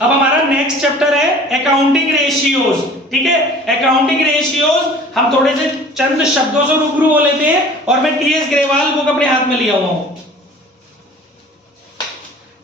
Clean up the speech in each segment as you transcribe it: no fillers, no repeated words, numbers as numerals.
अब हमारा next chapter है अकाउंटिंग रेशियोज, ठीक है। अकाउंटिंग रेशियोज हम थोड़े से चंद शब्दों से रूबरू हो लेते हैं, और मैं टीएस ग्रेवाल बुक अपने हाथ में लिया हुआ हूं,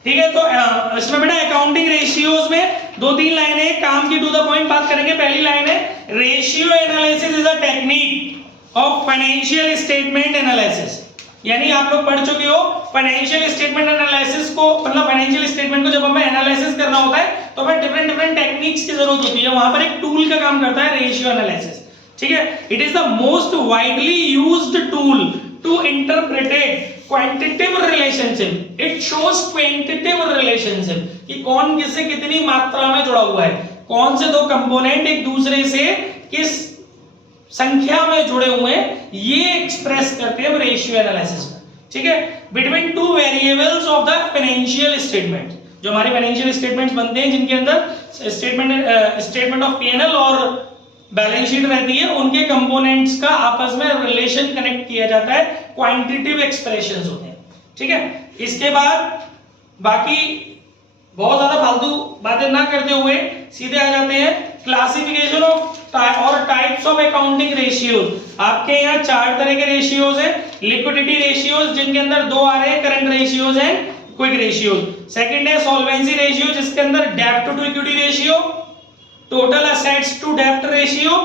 ठीक है। तो इसमें बेटा अकाउंटिंग रेशियोज में 2-3 लाइनें काम की टू द पॉइंट बात करेंगे। पहली लाइन है ratio analysis is a technique of financial statement analysis, यानी आप लोग पढ़ चुके हो फाइनेंशियल स्टेटमेंट एनालिसिस को, मतलब फाइनेंशियल स्टेटमेंट को जब हमें एनालिसिस करना होता है तो हमें डिफरेंट डिफरेंट टेक्निक्स की जरूरत होती है। वहां पर एक टूल का काम करता है रेशियो एनालिसिस, ठीक है। It is the most widely used tool to interpret quantitative relationship. It shows quantitative relationship कि कौन किससे कितनी मात्रा में जुड़ा हुआ है, कौन से दो कंपोनेंट एक दूसरे से किस संख्या में जुड़े हुए हैं, ये एक्सप्रेस करते हैं रेशियो एनालिसिस में, ठीक है। Between two variables of the financial statement, जो हमारे फाइनेंशियल स्टेटमेंट्स बनते हैं जिनके अंदर स्टेटमेंट ऑफ पीएनएल और बैलेंस शीट रहती है, उनके कंपोनेंट्स का आपस में रिलेशन कनेक्ट किया जाता है, क्वांटिटेटिव एक्सप्रेशंस होते हैं, ठीक है। इसके बाद बाकी बहुत ज्यादा फालतू बातें ना करते हुए सीधे आ जाते हैं क्लासिफिकेशन ऑफ और टाइप्स ऑफ अकाउंटिंग रेशियोज। आपके यहाँ 4 तरह के रेशियोज हैं। लिक्विडिटी रेशियोज जिनके अंदर 2 आ रहे हैं, करंट रेशियोज हैं, क्विक रेशियोज। सेकंड है सॉल्वेंसी रेशियो जिसके अंदर डेब्ट to equity ratio, total assets to डेब्ट ratio,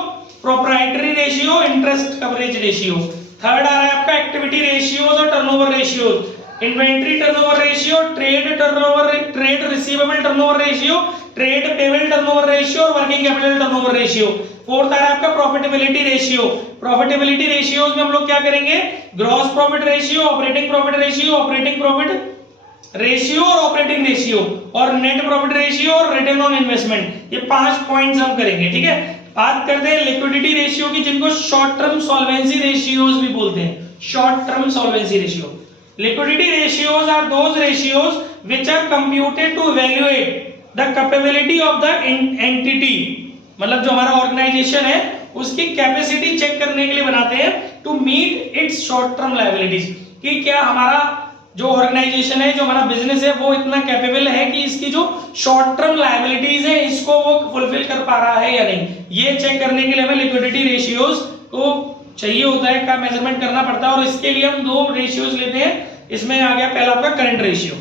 proprietary ratio, interest coverage ratio. Third आ रहा है आपका एक्टिविटी रेशियोज और turnover ratios, inventory turnover ratio, trade receivable turnover ratio, trade payable turnover ratio और working capital turnover ratio. Fourth आ रहा है आपका profitability ratio. Profitability ratios में हम लोग क्या करेंगे, gross profit ratio, operating profit ratio, operating profit ratio और ऑपरेटिंग रेशियो, और नेट प्रॉफिट रेशियो और रिटर्न ऑन इन्वेस्टमेंट। ये 5 पॉइंट्स हम करेंगे, ठीक है। बात करते हैं लिक्विडिटी रेशियो की, जिनको शॉर्ट टर्म सॉल्वेंसी रेशियोज भी बोलते हैं, short term solvency ratio. Liquidity ratios are those ratios which are computed to evaluate the capability of the entity, मतलब जो हमारा ऑर्गेनाइजेशन है उसकी कैपेसिटी चेक करने के लिए बनाते हैं, to meet its short term liabilities, कि क्या हमारा जो ऑर्गेनाइजेशन है, जो हमारा बिजनेस है, वो इतना कैपेबल है कि इसकी जो शॉर्ट टर्म लायबिलिटीज है इसको वो फुलफिल कर पा रहा है या नहीं। ये चेक करने के लिए हमें लिक्विडिटी रेशियोज को चाहिए होता है, का मेजरमेंट करना पड़ता है, और इसके लिए हम 2 रेशियोज लेते हैं। इसमें आ गया पहला आपका current ratio.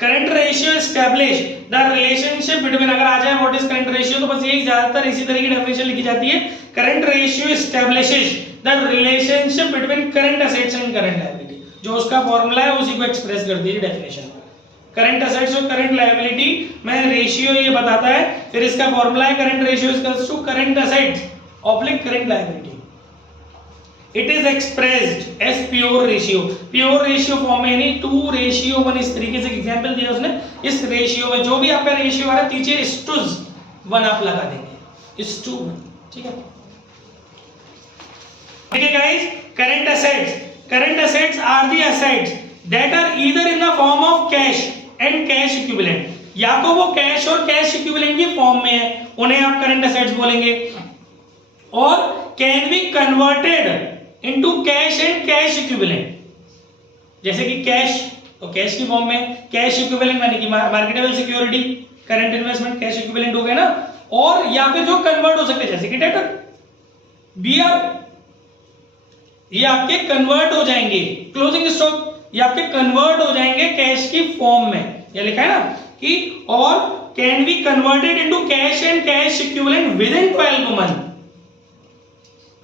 Current ratio establish the relationship between, अगर आ जाए व्हाट इज करंट रेशियो तो बस यही ज्यादातर इसी तरह की डेफिनेशन लिखी जाती है। Current ratio establishes the relationship between current assets and current liability, जो उसका फॉर्मूला है उसी को एक्सप्रेस करती है डेफिनेशन। करंट एसेट्स और करंट लायबिलिटी में रेशियो ये बताता है, फिर इसका फॉर्मूला है current ratio is equals to current assets oblique current liability. It is expressed as pure ratio, pure ratio form में, यानी 2:1 इस तरीके से एग्जांपल दिया उसने। इस रेशियो में जो भी आपका रेशियो आ रहा है पीछे *1 आप लगा देंगे, *1, ठीक है। ठीक है guys, current assets are the assets that are either in the form of cash and cash equivalent, या तो वो कैश और कैश इक्विवेलेंट की फॉर्म में है, उन्हें आप करंट एसेट्स बोलेंगे, और can be converted into cash and cash equivalent, जैसे कि कैश तो कैश की फॉर्म में, कैश इक्विवेलेंट यानी कि marketable security, current investment cash equivalent हो गए ना, और या फिर जो कन्वर्ट हो सकते हैं जैसे कि डेटर, बीआर, ये आपके कन्वर्ट हो जाएंगे, क्लोजिंग स्टॉक ये आपके कन्वर्ट हो जाएंगे कैश की फॉर्म में, ये लिखा है ना कि, और can be converted into cash and cash equivalent within 12 month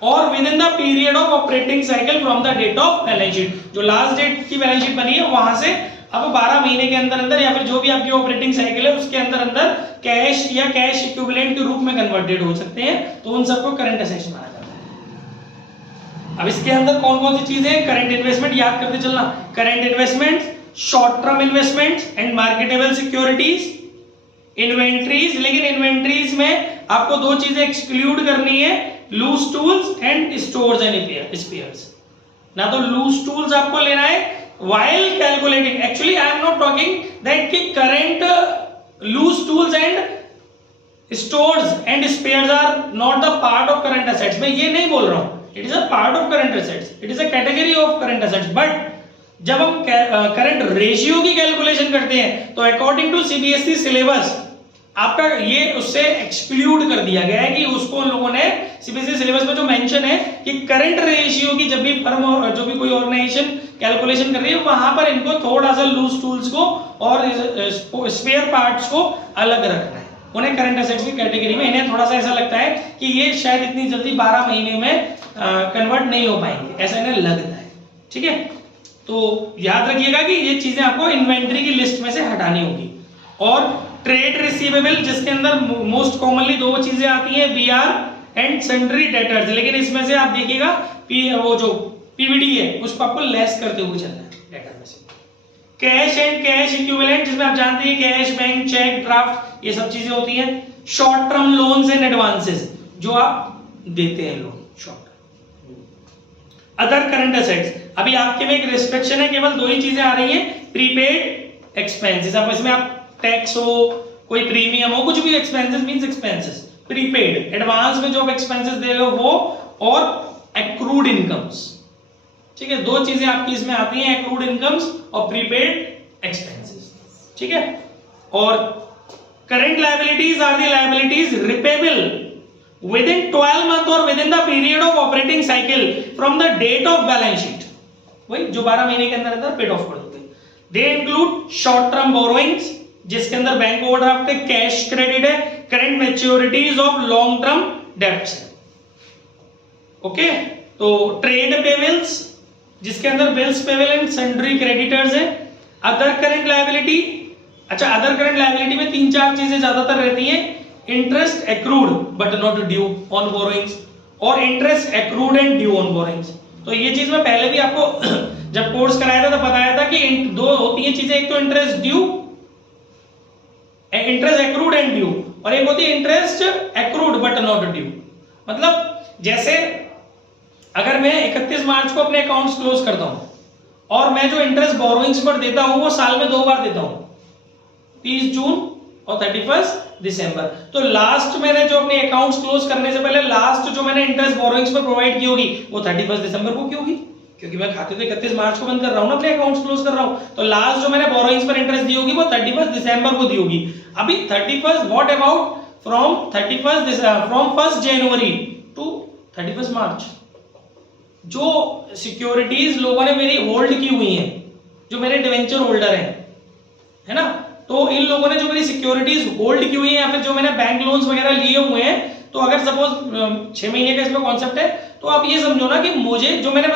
और within the period of operating cycle from the date of balance sheet, जो लास्ट डेट की बैलेंस शीट बनी है वहां से अब 12 महीने के अंदर अंदर, या फिर जो भी आपकी ऑपरेटिंग साइकिल है उसके अंदर अंदर कैश या कैश इक्विवेलेंट के रूप में कन्वर्टेड हो सकते हैं, तो उन सबको करंट एसेट्स माना जाता है। अब इसके अंदर कौन कौन सी चीजें, करंट इन्वेस्टमेंट याद करते चलना, current investment, short term investments and marketable securities, inventories, लेकिन इन्वेंट्रीज में आपको 2 चीजें एक्सक्लूड करनी है, loose tools and stores and spares. ना तो लूज टूल्स आपको लेना है while calculating, actually I am not talking that कि current loose tools and stores and spares are not the part of current assets, मैं ये नहीं बोल रहा हूँ, it is a part of current assets, it is a category of current assets, but जब हम current ratio की calculation करते हैं तो अकॉर्डिंग टू सीबीएसई सिलेबस आपका ये उससे एक्सक्लूड कर दिया गया है कि उसको उन लोगों ने सीबीएसई सिलेबस में जो मेंशन है कि करंट रेशियो की जब भी फर्म और जो भी कोई ऑर्गेनाइजेशन कैलकुलेशन कर रही है वहां पर इनको थोड़ा सा लूज टूल्स को और स्पेयर पार्ट्स को अलग रखना है। उन्हें करंट एसेट्स की कैटेगरी में इन्हें थोड़ा सा ऐसा लगता है कि ये शायद इतनी जल्दी 12 महीने में कन्वर्ट नहीं हो पाएंगे, ऐसा इन्हें लगता है। ठीक है, तो याद रखिएगा कि ये चीजें आपको इन्वेंट्री की लिस्ट में से हटानी होगी। और ट्रेड रिसीवेबल जिसके अंदर मोस्ट कॉमनली दो चीजें आती हैं, बीआर एंड सन्ड्री डेटर्स, लेकिन इसमें से आप देखिएगा वो जो पीवीडी है उसको आपको लेस करते हुए चलना है डेटर में से। कैश एंड कैश इक्विवेलेंट जिसमें आप जानते हैं कैश, बैंक, चेक, ड्राफ्ट ये सब चीजें होती हैं। Short term loans and advances जो आप देते हैं loan short. Other current assets, अभी आपके में एक रिस्ट्रिक्शन है, केवल दो ही चीजें आ रही हैं, प्रीपेड एक्सपेंसेस। अब इसमें आप टैक्स हो, कोई प्रीमियम हो, कुछ भी expenses means expenses, prepaid advance में जो आप एक्सपेंसेस दे रहे हो वो, और एक्रूड इनकम्स। ठीक है, दो चीजें आपकी इसमें आती हैं, एक्रूड इनकम्स और प्रीपेड एक्सपेंसेस। ठीक है, और current liabilities are the liabilities repayable within 12 month or within the period of operating cycle from the date of balance sheet, वही जो 12 महीने के अंदर अंदर पेड ऑफ कर दोगे। They include short term borrowings जिसके अंदर बैंक ओवरड्राफ्ट है, कैश क्रेडिट है, current maturities of long term debts है। ओके, तो ट्रेड पेबल्स जिसके अंदर bills payable and sundry creditors है। अदर करंट लायबिलिटी, अच्छा अदर करंट लायबिलिटी में तीन चार चीजें ज्यादातर रहती हैं, interest accrued but not due on borrowings, और interest accrued and due on borrowings. तो ये चीज मैं पहले भी आपको जब कोर्स कराया था तो बताया था कि दो होती हैं चीजें, एक तो interest due, interest accrued and due, और एक होती है interest accrued but not due. मतलब जैसे अगर मैं 31 मार्च को अपने अकाउंट्स क्लोज करता हूं और मैं जो इंटरेस्ट बोरोइंग्स पर देता हूं वो साल में 2 बार देता हूं, 30 जून और 31 दिसंबर। तो लास्ट मैंने जो अपने अकाउंट्स क्लोज करने से पहले लास्ट जो मैंने इंटरेस्ट बोरोइंग्स पर प्रोवाइड की होगी वो 31 दिसंबर को की होगी, क्योंकि मैं खाते तो 31 मार्च को बंद कर रहा हूं ना, अपने अकाउंट्स क्लोज कर रहा हूं। तो लास्ट जो मैंने बोरोइंग्स पर इंटरेस्ट दी होगी वो 31 दिसंबर को दी होगी। अभी 31 what about from 1 January to 31 March, जो सिक्योरिटीज लोगों ने मेरी होल्ड की हुई हैं, जो मेरे डिवेंचर होल्डर हैं, है ना, तो इन लोगों ने जो मेरी सिक्योरिटीज होल्ड की हुई है या फिर जो मैंने बैंक लोन्स वगैरह लिए हुए हैं, तो अगर सपोज 6 महीने का इसमें कॉन्सेप्ट है, तो आप ये समझो ना कि मुझे जो मैंने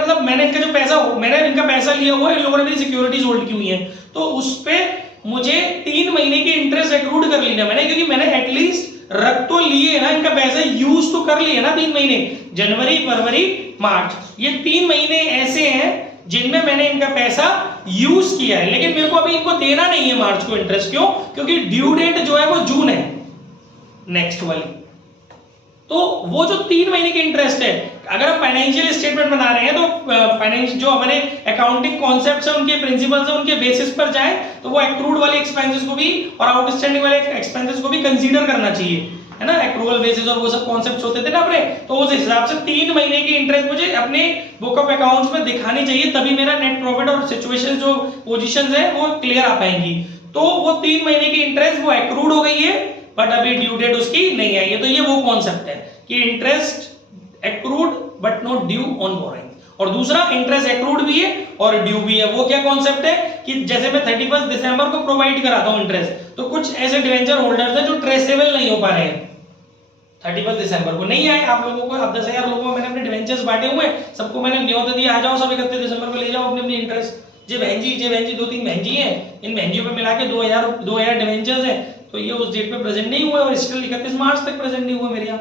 इनका जो पैसा, मैंने इनका पैसा लिया हुआ है, इन लोगों ने मेरी सिक्योरिटीज होल्ड की हुई है, तो उस पे मुझे 3 महीने के इंटरेस्ट एक्रूड कर लेना मैंने, क्योंकि मैंने एटलीस्ट रख तो लिए ना, इनका पैसा यूज तो कर लिए ना 3 महीने, जनवरी, फरवरी, मार्च, ये 3 महीने ऐसे हैं जिनमें मैंने इनका पैसा यूज किया है, लेकिन मेरे को अभी इनको देना नहीं है मार्च को इंटरेस्ट। क्यों? क्योंकि ड्यू डेट जो है वो जून है नेक्स्ट वाली। तो वो जो 3 महीने की इंटरेस्ट है, अगर आप फाइनेंशियल स्टेटमेंट बना रहे हैं तो फाइनेंस जो हमारे अकाउंटिंग कॉन्सेप्ट्स हैं, उनके प्रिंसिपल्स हैं, उनके बेसिस पर जाएं, तो वो एक्रूड वाले एक्सपेंसेस को भी और आउटस्टैंडिंग वाले एक्सपेंसेस को भी कंसीडर करना चाहिए, है ना, एक्रूवल बेसिस और वो सब कॉन्सेप्ट्स होते थे ना अपने, तो उस हिसाब से 3 महीने की इंटरेस्ट मुझे अपने बुक ऑफ अकाउंट्स में दिखानी चाहिए, तभी मेरा नेट प्रॉफिट और सिचुएशन जो पोजीशंस है वो क्लियर आ पाएंगी। तो वो 3 महीने की इंटरेस्ट वो एक्रूड हो गई है, बट अभी ड्यू डेट उसकी नहीं आई है। तो ये वो कॉन्सेप्ट है कि interest accrued but not due on borrowing, और दूसरा इंटरेस्ट एक्रूड भी है और ड्यू भी है। वो क्या कॉन्सेप्ट है कि जैसे मैं 31 दिसंबर को प्रोवाइड कराता हूं इंटरेस्ट, तो कुछ ऐसे डिवेंचर होल्डर्स हैं जो ट्रेसेबल नहीं हो पा रहे हैं, 31 दिसंबर को नहीं आए, आप लोगों को, अब 10,000 लोगों को मैंने अपने डिवेंचर्स बांटे हुए, सबको मैंने न्योता दिया, आ जाओ सब 31 दिसंबर को ले जाओ अपने अपने इंटरेस्ट। जे बहन जी 2-3 बहन जी हैं, इन बहनजियों पे मिला के 2000 डिवेंचर्स हैं, तो ये उस डेट पे प्रेजेंट नहीं हुए और स्टिल 31 मार्च तक प्रेजेंट नहीं हुए मेरे यहाँ।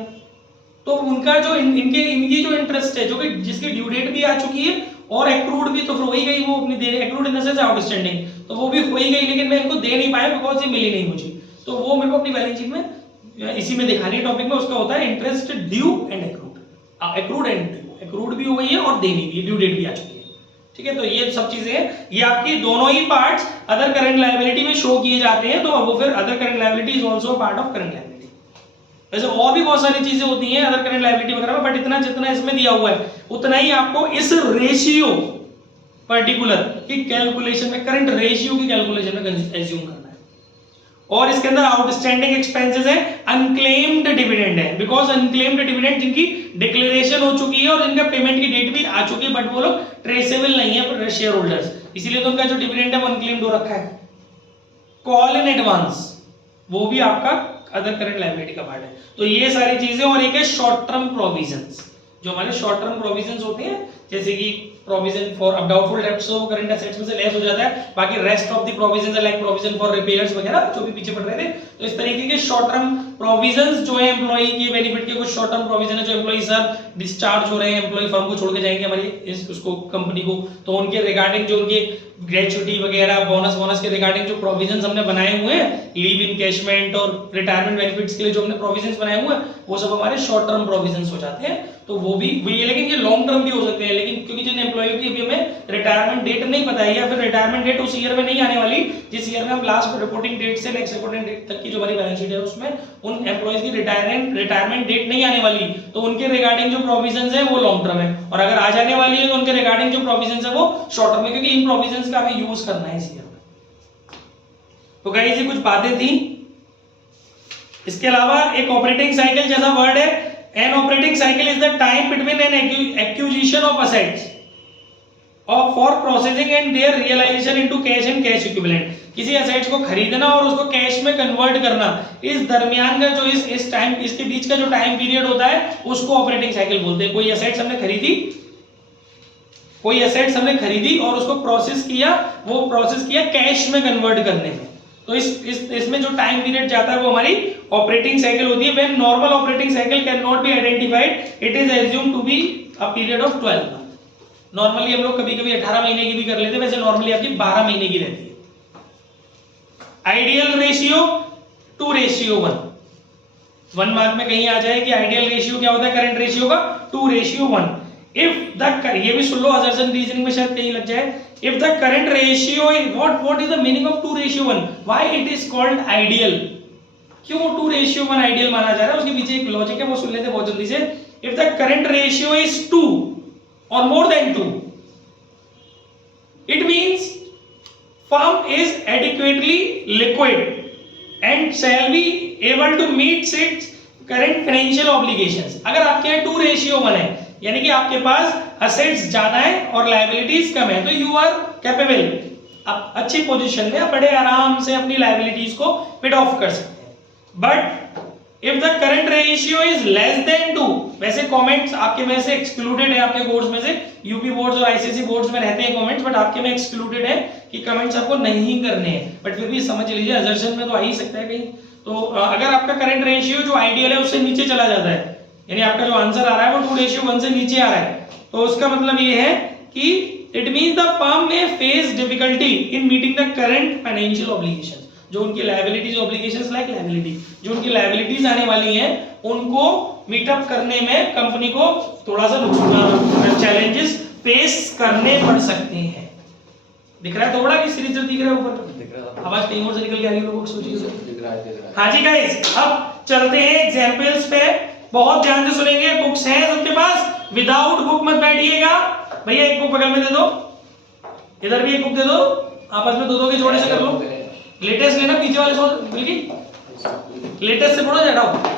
तो उनका जो इनकी जो इंटरेस्ट है, जो कि जिसकी ड्यू डेट भी आ चुकी है और एक्रूड भी तो हो ही गई, वो अपनी they accrued in the sense outstanding, तो वो भी हो ही गई, लेकिन मैं इनको दे नहीं पाया बिकॉज ये मिली नहीं मुझे, तो वो मेरे को अपनी बैलेंस शीट में इसी में दिखानी है टॉपिक में, उसका होता है interest due and accrued, accrued and due, accrued भी हो गई है और देनी भी, ड्यू डेट भी आ चुकी है। ठीक है, तो ये सब चीजें हैं, ये आपकी दोनों ही पार्ट्स अदर करंट लायबिलिटी में शो किए जाते हैं, तो वो फिर other current liability is also part of current liability. वैसे और भी बहुत सारी चीजें होती हैं अदर करंट लायबिलिटी वगैरह में, बट इतना जितना इसमें दिया हुआ है उतना ही आपको इस रेशियो पर्टिकुलर की कैलकुलेशन में, करंट रेशियो की कैलकुलेशन में एज्यूम करना है। और इसके अंदर आउटस्टैंडिंग एक्सपेंसेस है, अनक्लेम्ड डिविडेंड है, बिकॉज अनक्लेम्ड डिविडेंड जिनकी डिक्लेरेशन हो चुकी है और जिनका पेमेंट की डेट भी आ चुकी है, बट वो लोग ट्रेसेबल नहीं है शेयर होल्डर्स, इसीलिए तो उनका जो डिविडेंड है वो अनक्लेम्ड हो रखा है। कॉल इन एडवांस, वो भी आपका अदर करंट लायबिलिटी का पार्ट है। तो ये सारी चीजें, और एक है शॉर्ट टर्म प्रोविजंस, जो हमारे शॉर्ट टर्म प्रोविजंस होते हैं, जैसे कि प्रोविजन फॉर अब डाउटफुल डेब्ट्स हो करंट एसेट्स में से लेस हो जाता है, बाकी rest of the provisions like provision for repairs वगैरह जो भी पीछे पड़ रहे थे। तो इस तरीके के शॉर्ट टर्म प्रोविजंस जो है एम्प्लॉई की बेनिफिट के, कुछ शॉर्ट टर्म प्रोविजन है जो एम्प्लॉई सर डिस्चार्ज हो रहे हैं, एम्प्लॉई फर्म को छोड़ के जाएंगे हमारी उसको कंपनी को, तो उनके रिगार्डिंग जो उनके ग्रेचुइटी वगैरह बोनस के रिगार्डिंग जो प्रोविजंस हमने बनाए हुए हैं, लीव इनकैशमेंट और रिटायरमेंट बेनिफिट्स के लिए जो हमने प्रोविजंस बनाए हुए हैं, वो सब हमारे शॉर्ट टर्म प्रोविजंस हो जाते हैं। तो वो भी ये, लेकिन ये लॉन्ग टर्म भी हो सकते हैं, लेकिन क्योंकि जिन एम्प्लॉई की अभी हमें रिटायरमेंट डेट नहीं पता है या फिर रिटायरमेंट डेट उस ईयर में नहीं आने वाली जिस ईयर में हम लास्ट रिपोर्टिंग डेट से नेक्स्ट रिपोर्टिंग डेट तक की जो हमारी बैलेंस शीट है उसमें उन एम्प्लॉइज की रिटायरमेंट डेट नहीं आने वाली, तो उनके रिगार्डिंग जो प्रोविजंस है वो लॉन्ग टर्म है, और अगर आ जाने वाली है तो उनके रिगार्डिंग जो प्रोविजंस है वो शॉर्ट टर्म है, क्योंकि इन प्रोविजंस का हमें यूज करना है इस ईयर में। तो गाइस ये कुछ बातें थी। इसके अलावा एक ऑपरेटिंग साइकिल जैसा वर्ड है, an operating cycle is the time between an acquisition of assets और for processing and their realisation into cash and cash equivalent. किसी एसेट्स को खरीदना और उसको कैश में कन्वर्ट करना, इस दरमियान का जो इस टाइम, इसके बीच का जो टाइम पीरियड होता है उसको ऑपरेटिंग साइकिल बोलते हैं। कोई एसेट्स हमने खरीदी और उसको प्रोसेस किया कैश में कन्वर्ट करने में, तो इसमें जो टाइम पीरियड जाता है वो हमारी ऑपरेटिंग साइकिल होती है। When normal operating cycle can not be identified, it is assumed to be a period of 12 month. Normally हम लोग कभी-कभी 18 महीने की भी कर लेते हैं, वैसे नॉर्मली आपकी 12 महीने की रहती है। Ideal ratio 2:1। 1 मार्क में कहीं आ जाए कि आइडियल रेशियो क्या होता है करंट रेशियो का, 2:1। इफ द, ये भी सुन लो, असर्शन रीजनिंग में शायद कहीं लग जाए। If the current ratio is what is the meaning of 2:1, why it is called ideal, क्यों 2:1 आइडियल माना जा रहा है, उसके पीछे एक लॉजिक है, वो सुन लेते हैं बहुत जल्दी से। If the current ratio is 2 or more than 2, it means firm is adequately liquid and shall be able to meet its current financial obligations। अगर आपके यहाँ 2:1 है, यानी कि आपके पास assets ज्यादा है और liabilities कम है, तो you are capable, आप अच्छी पोजीशन में बड़े आराम से अपनी liabilities को paid off कर सकते हैं। But if the current ratio is less than 2, वैसे कमेंट्स आपके में से एक्सक्लूडेड है, आपके बोर्ड्स में से यूपी बोर्ड्स और आईसीएसई बोर्ड्स में रहते हैं कमेंट्स, बट आपके में एक्सक्लूडेड है कि कमेंट्स आपको नहीं करने हैं, बट फिर भी समझ लीजिए असर्शन में तो आ ही सकता है कहीं। तो अगर आपका करंट रेशियो जो आइडियल है उससे नीचे चला जाता है, यानी आपका जो आंसर आ रहा है वो 2:1 से नीचे आ रहा है, तो उसका मतलब ये है कि इट मींस द फर्म में face difficulty in meeting the current financial obligations. जो उनकी लायबिलिटीज ऑब्लिगेशंस लाइक लायबिलिटी, जो उनकी लायबिलिटीज आने वाली हैं उनको मीटअप करने में कंपनी को थोड़ा सा चैलेंजेस फेस करने पड़ सकते हैं। दिख रहा है थोड़ा कि सीरीज दिख रहा है ऊपर, दिख रहा है, आवाज कहीं और से निकल के आ रही है, लोगों को सोचिए दिख रहा है। हाँ जी गाइस, अब चलते हैं एग्जांपल्स पे, बहुत ध्यान से सुनेंगे। बुक्स हैं सबके पास, विदाउट बुक मत बैठिएगा। भैया एक बुक बगल में दे दो, इधर भी एक बुक दे दो, आपस में दो के जोड़े से कर लो। लेटेस्ट लेना, पीछे वाले सो बल्कि लेटेस्ट से थोड़ा हटाओ।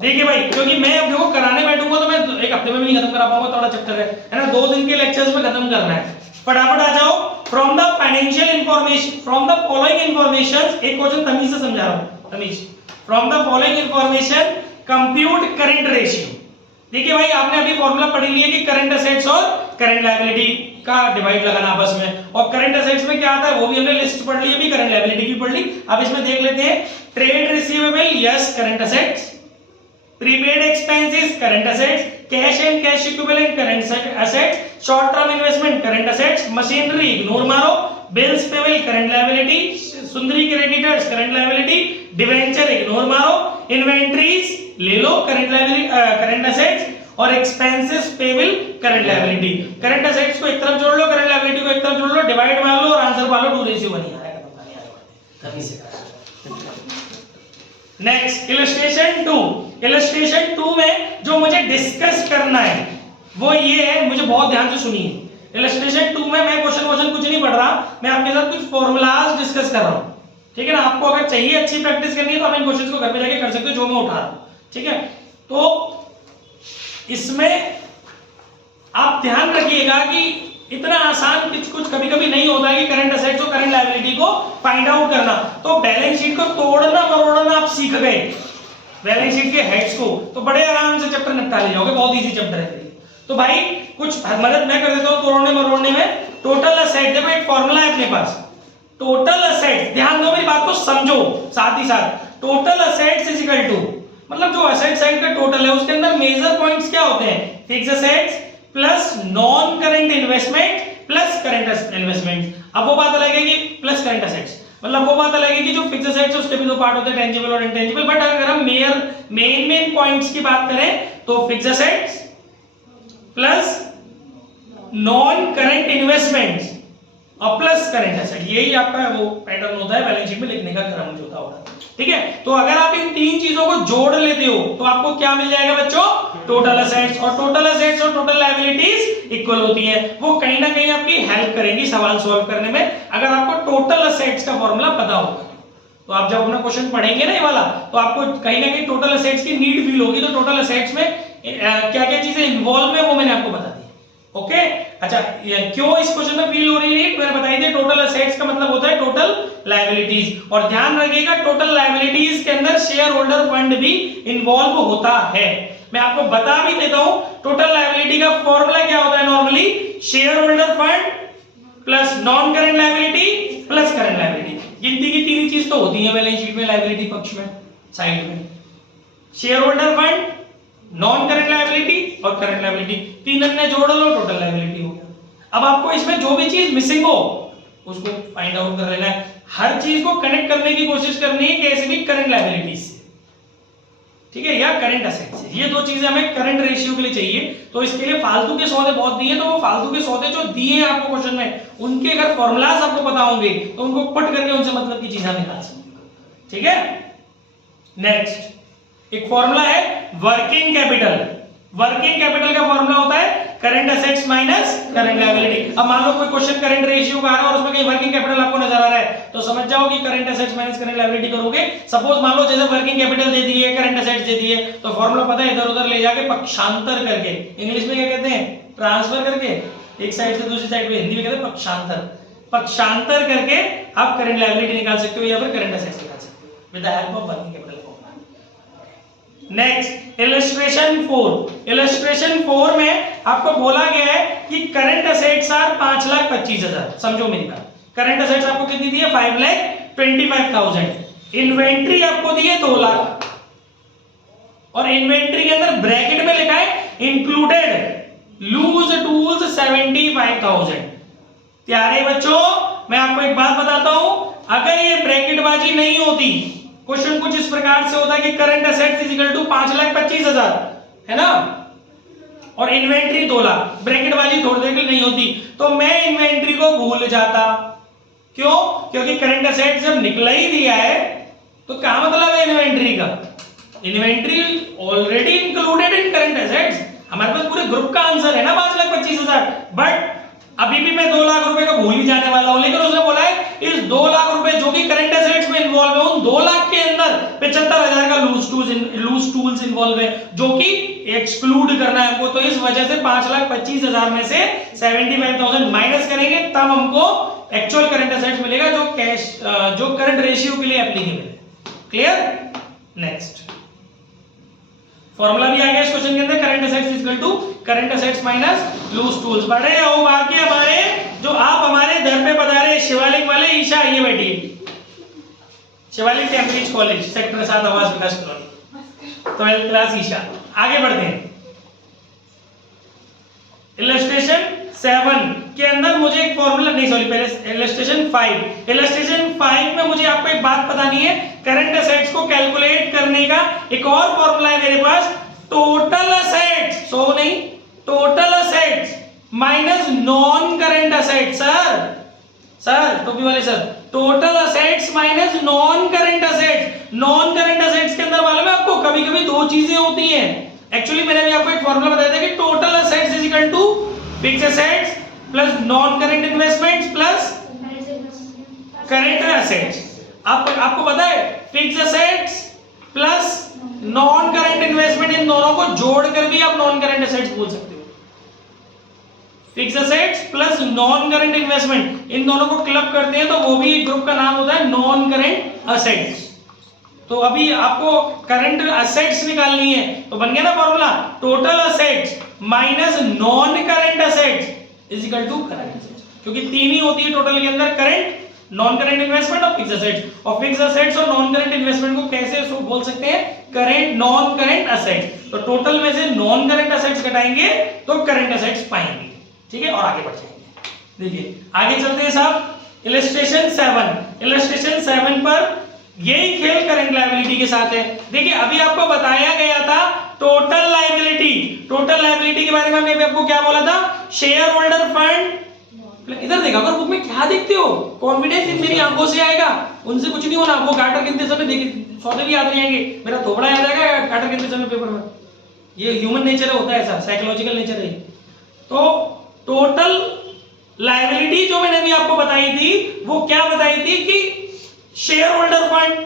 देखिए भाई, क्योंकि मैं अब देखो कराने बैठूंगा तो मैं एक हफ्ते में भी नहीं खत्म करा पाऊंगा, थोड़ा चैप्टर है ना, 2 दिन के लेक्चर्स में खत्म करना है। फटाफट आ जाओ। From the financial information, from the following information, एक क्वेश्चन तमीज से समझा रहा हूं, तमीज। From the following information compute current ratio. देखिए भाई, आपने अभी फॉर्मूला पढ़ लिया कि करंट एसेट्स और करंट लायबिलिटी का डिवाइड लगाना आपस में, और करंट एसेट्स में क्या आता है वो भी हमने लिस्ट पढ़ ली, अभी करंट लायबिलिटी भी पढ़ ली। अब इसमें देख लेते हैं, trade receivable, yes current assets, prepaid expenses current assets, cash and cash equivalent current assets, short term investment current assets, machinery ignore मारो, बिल्स पेबल करंट लायबिलिटी, सुंदरी creditors current liability, debenture ignore मारो, inventories ले लो current liability current assets, और expenses payable current liability. Current assets को एक तरफ जोड़ लो, current liability को एक तरफ जोड़ लो, डिवाइड मार लो और आंसर पा लो 2:1 ही आ रहा है, खत्म कहानी आ रहा है। Next illustration 2। इलस्ट्रेशन 2 में जो मुझे डिस्कस करना है वो ये है, मुझे बहुत ध्यान से सुनिए। इलस्ट्रेशन 2 में मैं क्वेश्चन कुछ नहीं पढ़ रहा, मैं आपके साथ कुछ फॉर्मूलाज डिस्कस कर रहा हूं, ठीक है ना। आपको अगर चाहिए अच्छी प्रैक्टिस करनी है तो आप इन क्वेश्चंस को घर पे जाके कर सकते हो, जो मैं उठा रहा हूं, ठीक है। तो इसमें आप ध्यान रखिएगा कि इतना आसान कुछ कभी कभी नहीं होता है कि करंट असेट्स और करंट लायबिलिटी को फाइंड आउट करना। तो बैलेंस शीट को तोड़ना मरोड़ना आप सीख गए, बैलेंस शीट के हेड्स को, तो बड़े आराम से चैप्टर निपटा ले जाओगे, बहुत इजी चैप्टर है। तो भाई कुछ मदद मैं कर देता हूं तोड़ने मरोड़ने में। टोटल असेट, देखो एक फॉर्मूला है अपने पास, टोटल असेट्स, ध्यान दो मेरी बात को समझो साथ ही साथ। Total assets is equal to, मतलब जो असेट साइड का टोटल है उसके अंदर मेजर पॉइंट्स क्या होते हैं, fixed assets plus non current investment plus current investment. अब वो बात अलग है कि प्लस करंट असेट्स, मतलब वो बात अलग है कि जो फिक्स्ड असेट्स है उसके भी दो पार्ट होते हैं, टेंजिबल और इंटेंजिबल। बट अगर हम मेन पॉइंट्स की बात करें तो fixed assets plus non current investments और प्लस करंट असेट, यही आपका वो पैटर्न होता है बैलेंस शीट में लिखने का क्रम जो होता है, ठीक है। तो अगर आप इन तीन चीजों को जोड़ लेते हो तो आपको क्या मिल जाएगा बच्चों, टोटल असेट्स। और टोटल असेट्स और टोटल लायबिलिटीज इक्वल होती है, वो कहीं ना कहीं आपकी हेल्प करेंगी सवाल सॉल्व करने में, अगर आपको टोटल असेट्स का फॉर्मूला पता होगा। तो आप जब अपना क्वेश्चन पढ़ेंगे ना ये वाला, तो आपको कहीं ना कहीं टोटल असेट्स की नीड फील होगी। तो टोटल असेट्स में क्या क्या चीजें इन्वॉल्व है वो मैंने आपको बता दी, ओके। अच्छा, क्यों इस क्वेश्चन में फील हो रही है मैंने बताई थी। टोटल असेट्स का मतलब होता है टोटल लायबिलिटीज, और ध्यान रखिएगा टोटल लायबिलिटीज के अंदर शेयर होल्डर फंड भी इन्वॉल्व होता है। मैं आपको बता भी देता हूं, टोटल लायबिलिटी का फॉर्मूला क्या होता है normally, share holder fund plus non current liability plus current liability. गिनती की तीन ही चीज तो होती है बैलेंस शीट में, लायबिलिटी पक्ष में साइड में, share holder fund, non current liability और करंट लायबिलिटी, तीन अन्य जोड़ लो टोटल लायबिलिटी हो गया। अब आपको इसमें जो भी चीज मिसिंग हो उसको फाइंड आउट कर लेना है, हर चीज को कनेक्ट करने की कोशिश करनी है कैसे भी करंट लायबिलिटीज से, ठीक है, या करंट असेट से। ये दो चीजें हमें करंट रेशियो के लिए चाहिए। तो इसके लिए फालतू के सौदे बहुत दिए, तो वो फालतू के सौदे जो दिए हैं आपको क्वेश्चन में, उनके अगर फॉर्मूलाज आपको पता होंगे तो उनको पट करके उनसे मतलब की चीजें निकाल सकते हो, ठीक है। नेक्स्ट एक फॉर्मूला है वर्किंग कैपिटल। वर्किंग कैपिटल का फॉर्मूला होता है current assets minus current liability. अब मान लो कोई क्वेश्चन करंट रेशियो का आ रहा है और उसमें कहीं वर्किंग कैपिटल आपको नजर आ रहा है, तो समझ जाओ कि current assets minus current liability करोगे। सपोज मान लो जैसे वर्किंग कैपिटल दे दी है, करंट असेट्स दे दी है, तो फॉर्मूला पता है, इधर उधर ले जाके पक्षांतर करके, इंग्लिश में क्या कहते हैं, ट्रांसफर करके एक साइड से दूसरी साइड पे, हिंदी में कहते हैं पक्षांतर। पक्षांतर करके आप करंट लायबिलिटी निकाल सकते हो या फिर करंट असेट्स निकाल सकते हो with the help of working capital. Next illustration 4। Illustration 4 में आपको बोला गया है कि करंट असेट्स आर 5,25,000। समझो मेरी बात, करंट असेट्स आपको कितनी दी है, 5,25,000। इन्वेंट्री आपको दी है 2 लाख, और इन्वेंट्री के अंदर ब्रैकेट में लिखा है इंक्लूडेड लूज टूल्स 75,000। प्यारे बच्चों मैं आपको एक बात बताता हूं, अगर ये ब्रैकेटबाजी नहीं होती, क्वेश्चन कुछ इस प्रकार से होता है कि current assets is equal to 5,25,000 है ना, और इन्वेंट्री 2 लाख, ब्रैकेटबाजी थोड़ी देर के लिए नहीं होती, तो मैं इन्वेंट्री को भूल जाता। क्यों? क्योंकि करंट असेट्स जब निकला ही दिया है तो क्या मतलब है इन्वेंट्री का, inventory already included in current assets. हमारे पास पूरे ग्रुप का आंसर है ना 5,25,000, बट अभी भी मैं 2 लाख रुपए का भूल ही जाने वाला हूं। लेकिन उसने बोला है इस 2 लाख रुपए जो कि करंट असेट्स में इन्वॉल्व है, उन 2 लाख के अंदर 75,000 का लूज टूल्स इन्वॉल्व है, जो कि एक्सक्लूड करना है हमको। तो इस वजह से 5,25,000 में से 75,000 माइनस करेंगे, तब हमको एक्चुअल करंट असेट्स मिलेगा जो कैश जो करंट रेशियो के लिए एप्लीकेबल है। क्लियर? नेक्स्ट फॉर्मूला भी आ गया इस क्वेश्चन के अंदर, current assets is equal to current assets minus loose tools. बड़े हो बाकी हमारे जो आप हमारे घर पे पधारे शिवालिक वाले, ईशा आइए बैठिए, शिवालिक कैम्ब्रिज कॉलेज सेक्टर 7 आवास विकास कॉलोनी, 12th क्लास ईशा। आगे बढ़ते हैं, इलस्ट्रेशन 7 के अंदर मुझे एक फॉर्मूला नहीं, सॉरी पहले इलस्ट्रेशन 5। इलस्ट्रेशन 5 में मुझे आपको एक बात बतानी है, करंट असेट्स को कैलकुलेट करने का एक और फॉर्मूला है मेरे पास, टोटल असेट्स, सो नहीं, total assets minus non current assets. Sir टोपी वाले sir, total assets minus non current assets. Non current assets के अंदर मालूम है आपको कभी कभी दो चीजें होती हैं। एक्चुअली मैंने भी आपको एक फॉर्मूला बताया था कि total assets is equal to fixed assets plus non current investments plus current assets. आपको पता है fix assets plus non current investment, इन दोनों को जोड़कर भी आप नॉन करेंट एसेट्स बोल सकते हो। Fix assets plus non current investment, इन दोनों को क्लब करते हैं तो वो भी एक ग्रुप का नाम होता है नॉन करेंट एसेट्स। तो अभी आपको करंट एसेट्स निकालनी है तो बन गया ना formula, total assets minus non current assets is equal to current assets, क्योंकि तीन ही होती है टोटल के अंदर, करंट, नॉन करेंट इन्वेस्टमेंट और फिक्स एसेट्स। और फिक्स एसेट्स और नॉन करेंट इन्वेस्टमेंट को कैसे बोल सकते हैं, करेंट नॉन करेंट एसेट्स। तो टोटल में से नॉन करेंट एसेट्स घटाएंगे तो करंट एसेट्स पाएंगे, ठीक है, और आगे बढ़ जाएंगे। देखिए आगे चलते हैं साहब, इलस्ट्रेशन 7। इलस्ट्रेशन 7 पर यही खेल करंट लायबिलिटी के साथ है। देखिए अभी आपको बताया गया था टोटल लायबिलिटी, टोटल लायबिलिटी के बारे में हमने आपको क्या बोला था, शेयर होल्डर फंड। इधर देखा अगर बुक में क्या देखते हो, कॉन्फिडेंस इन मेरी आंखों से आएगा, उनसे कुछ नहीं होना। वो गाटर गिनते समय देखिए सौदे भी याद नहीं आएंगे, मेरा थोबड़ा याद आएगा गाटर गिनते समय पेपर में। ये ह्यूमन नेचर होता है, ऐसा साइकोलॉजिकल नेचर है। तो टोटल लायबिलिटी जो मैंने अभी आपको बताई थी वो क्या बताई थी कि share holder fund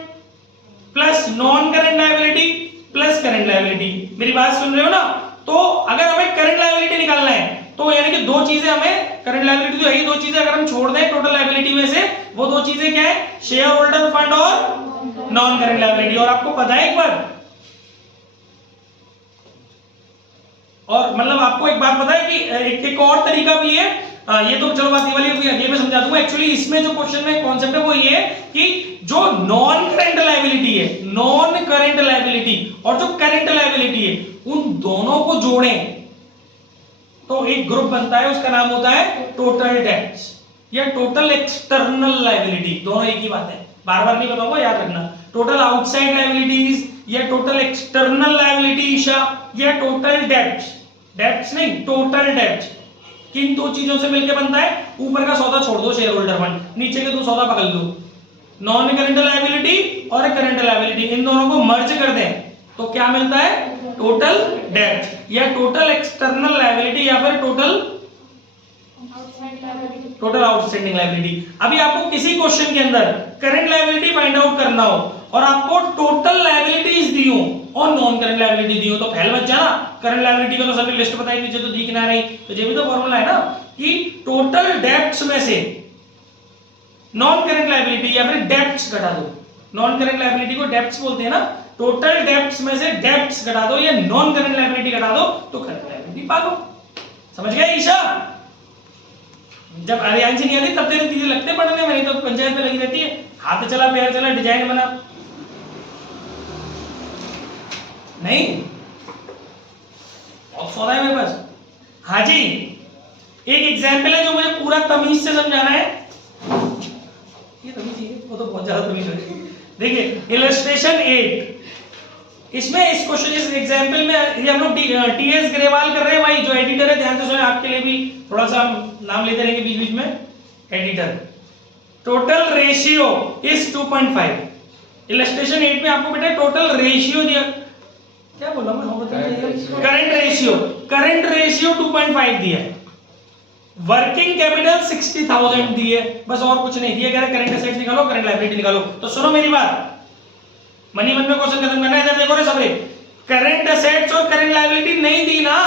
plus non current liability plus current liability. मेरी बात सुन रहे हो ना? तो अगर हमें करंट लायबिलिटी निकालना है तो यानी कि दो चीजें हमें, करंट लायबिलिटी तो यही दो चीजें अगर हम छोड़ दें टोटल लायबिलिटी में से, वो दो चीजें क्या है, शेयर होल्डर फंड और नॉन करंट लायबिलिटी। और आपको पता है एक बार, और मतलब आपको एक बात पता है कि एक और तरीका भी है, ये तो चलो बात ये वाली अगले में समझा दूंगा। एक्चुअली इसमें जो क्वेश्चन में कॉन्सेप्ट है वो ये है कि जो नॉन करंट लायबिलिटी है, नॉन करंट लायबिलिटी और जो करंट लायबिलिटी है, उन दोनों को जोड़ें तो एक ग्रुप बनता है, उसका नाम होता है टोटल डेट्स या टोटल एक्सटर्नल लायबिलिटी। दोनों एक ही बात है, बार बार नहीं बताऊंगा, याद रखना। टोटल आउटसाइड लायबिलिटीज या टोटल एक्सटर्नल लायबिलिटी या टोटल डेट्स, डेट्स नहीं टोटल डेट्स, किन दो चीजों से मिलकर बनता है, ऊपर का सौदा छोड़ दो शेयर होल्डर फंड, नीचे के दो सौदा पकड़ लो, नॉन करंट लायबिलिटी और करंट लायबिलिटी, इन दोनों को मर्ज कर दें तो क्या मिलता है, टोटल डेट या टोटल एक्सटर्नल लायबिलिटी या फिर टोटल आउटस्टैंडिंग लायबिलिटी। अभी आपको किसी क्वेश्चन के अंदर करंट लायबिलिटी फाइंड आउट करना हो और आपको टोटल लायबिलिटीज दी हो और नॉन करंट लायबिलिटी दी हो तो फैल मत जाना। करंट लायबिलिटी का तो सबने लिस्ट बताई दीजिए तो दिख ना रही, तो ये भी तो फॉर्मूला है ना कि टोटल डेब्ट्स में से नॉन करंट लायबिलिटी या फिर डेब्ट्स घटा दो। नॉन करंट लायबिलिटी को डेब्ट्स बोलते हैं ना, टोटल डेब्ट्स में से डेब्ट्स घटा दो या नॉन करंट लायबिलिटी घटा दो तो करंट लायबिलिटी पा लो। समझ गए ईशा? जब आर्यांशी नहीं आती तब तेरे चीजें लगते पढ़ने में, तो पंचायत में लगी रहती है, हाथ चला पैर चला डिजाइन बना नहीं, और सौदा है मेरे पास। हाँ जी, एक एग्जाम्पल है जो मुझे पूरा तमीज से समझाना है। ये तमीज है, वो तो बहुत ज्यादा तमीज है। देखिए इलस्ट्रेशन 8, इसमें इस क्वेश्चन इस एग्जांपल में ये हम लोग टीएस ग्रेवाल कर रहे हैं भाई, जो एडिटर है ध्यान से सुने, आपके लिए भी थोड़ा सा नाम लेते रहेंगे बीच बीच में। Editor, total ratio is 2.5। Illustration 8 में आपको बेटा टोटल रेशियो दिया, क्या बोला मैं, करंट रेशियो 2.5 दिया है, वर्किंग कैपिटल 60,000 दी है, बस और कुछ नहीं दिया। कह रहे करंट एसेट्स निकालो, करंट लायबिलिटी निकालो। तो सुनो मेरी बात, मनी मन में क्वेश्चन खत्म करना है। इधर देखो रे सबरे, करंट एसेट्स और करंट लायबिलिटी नहीं दी ना,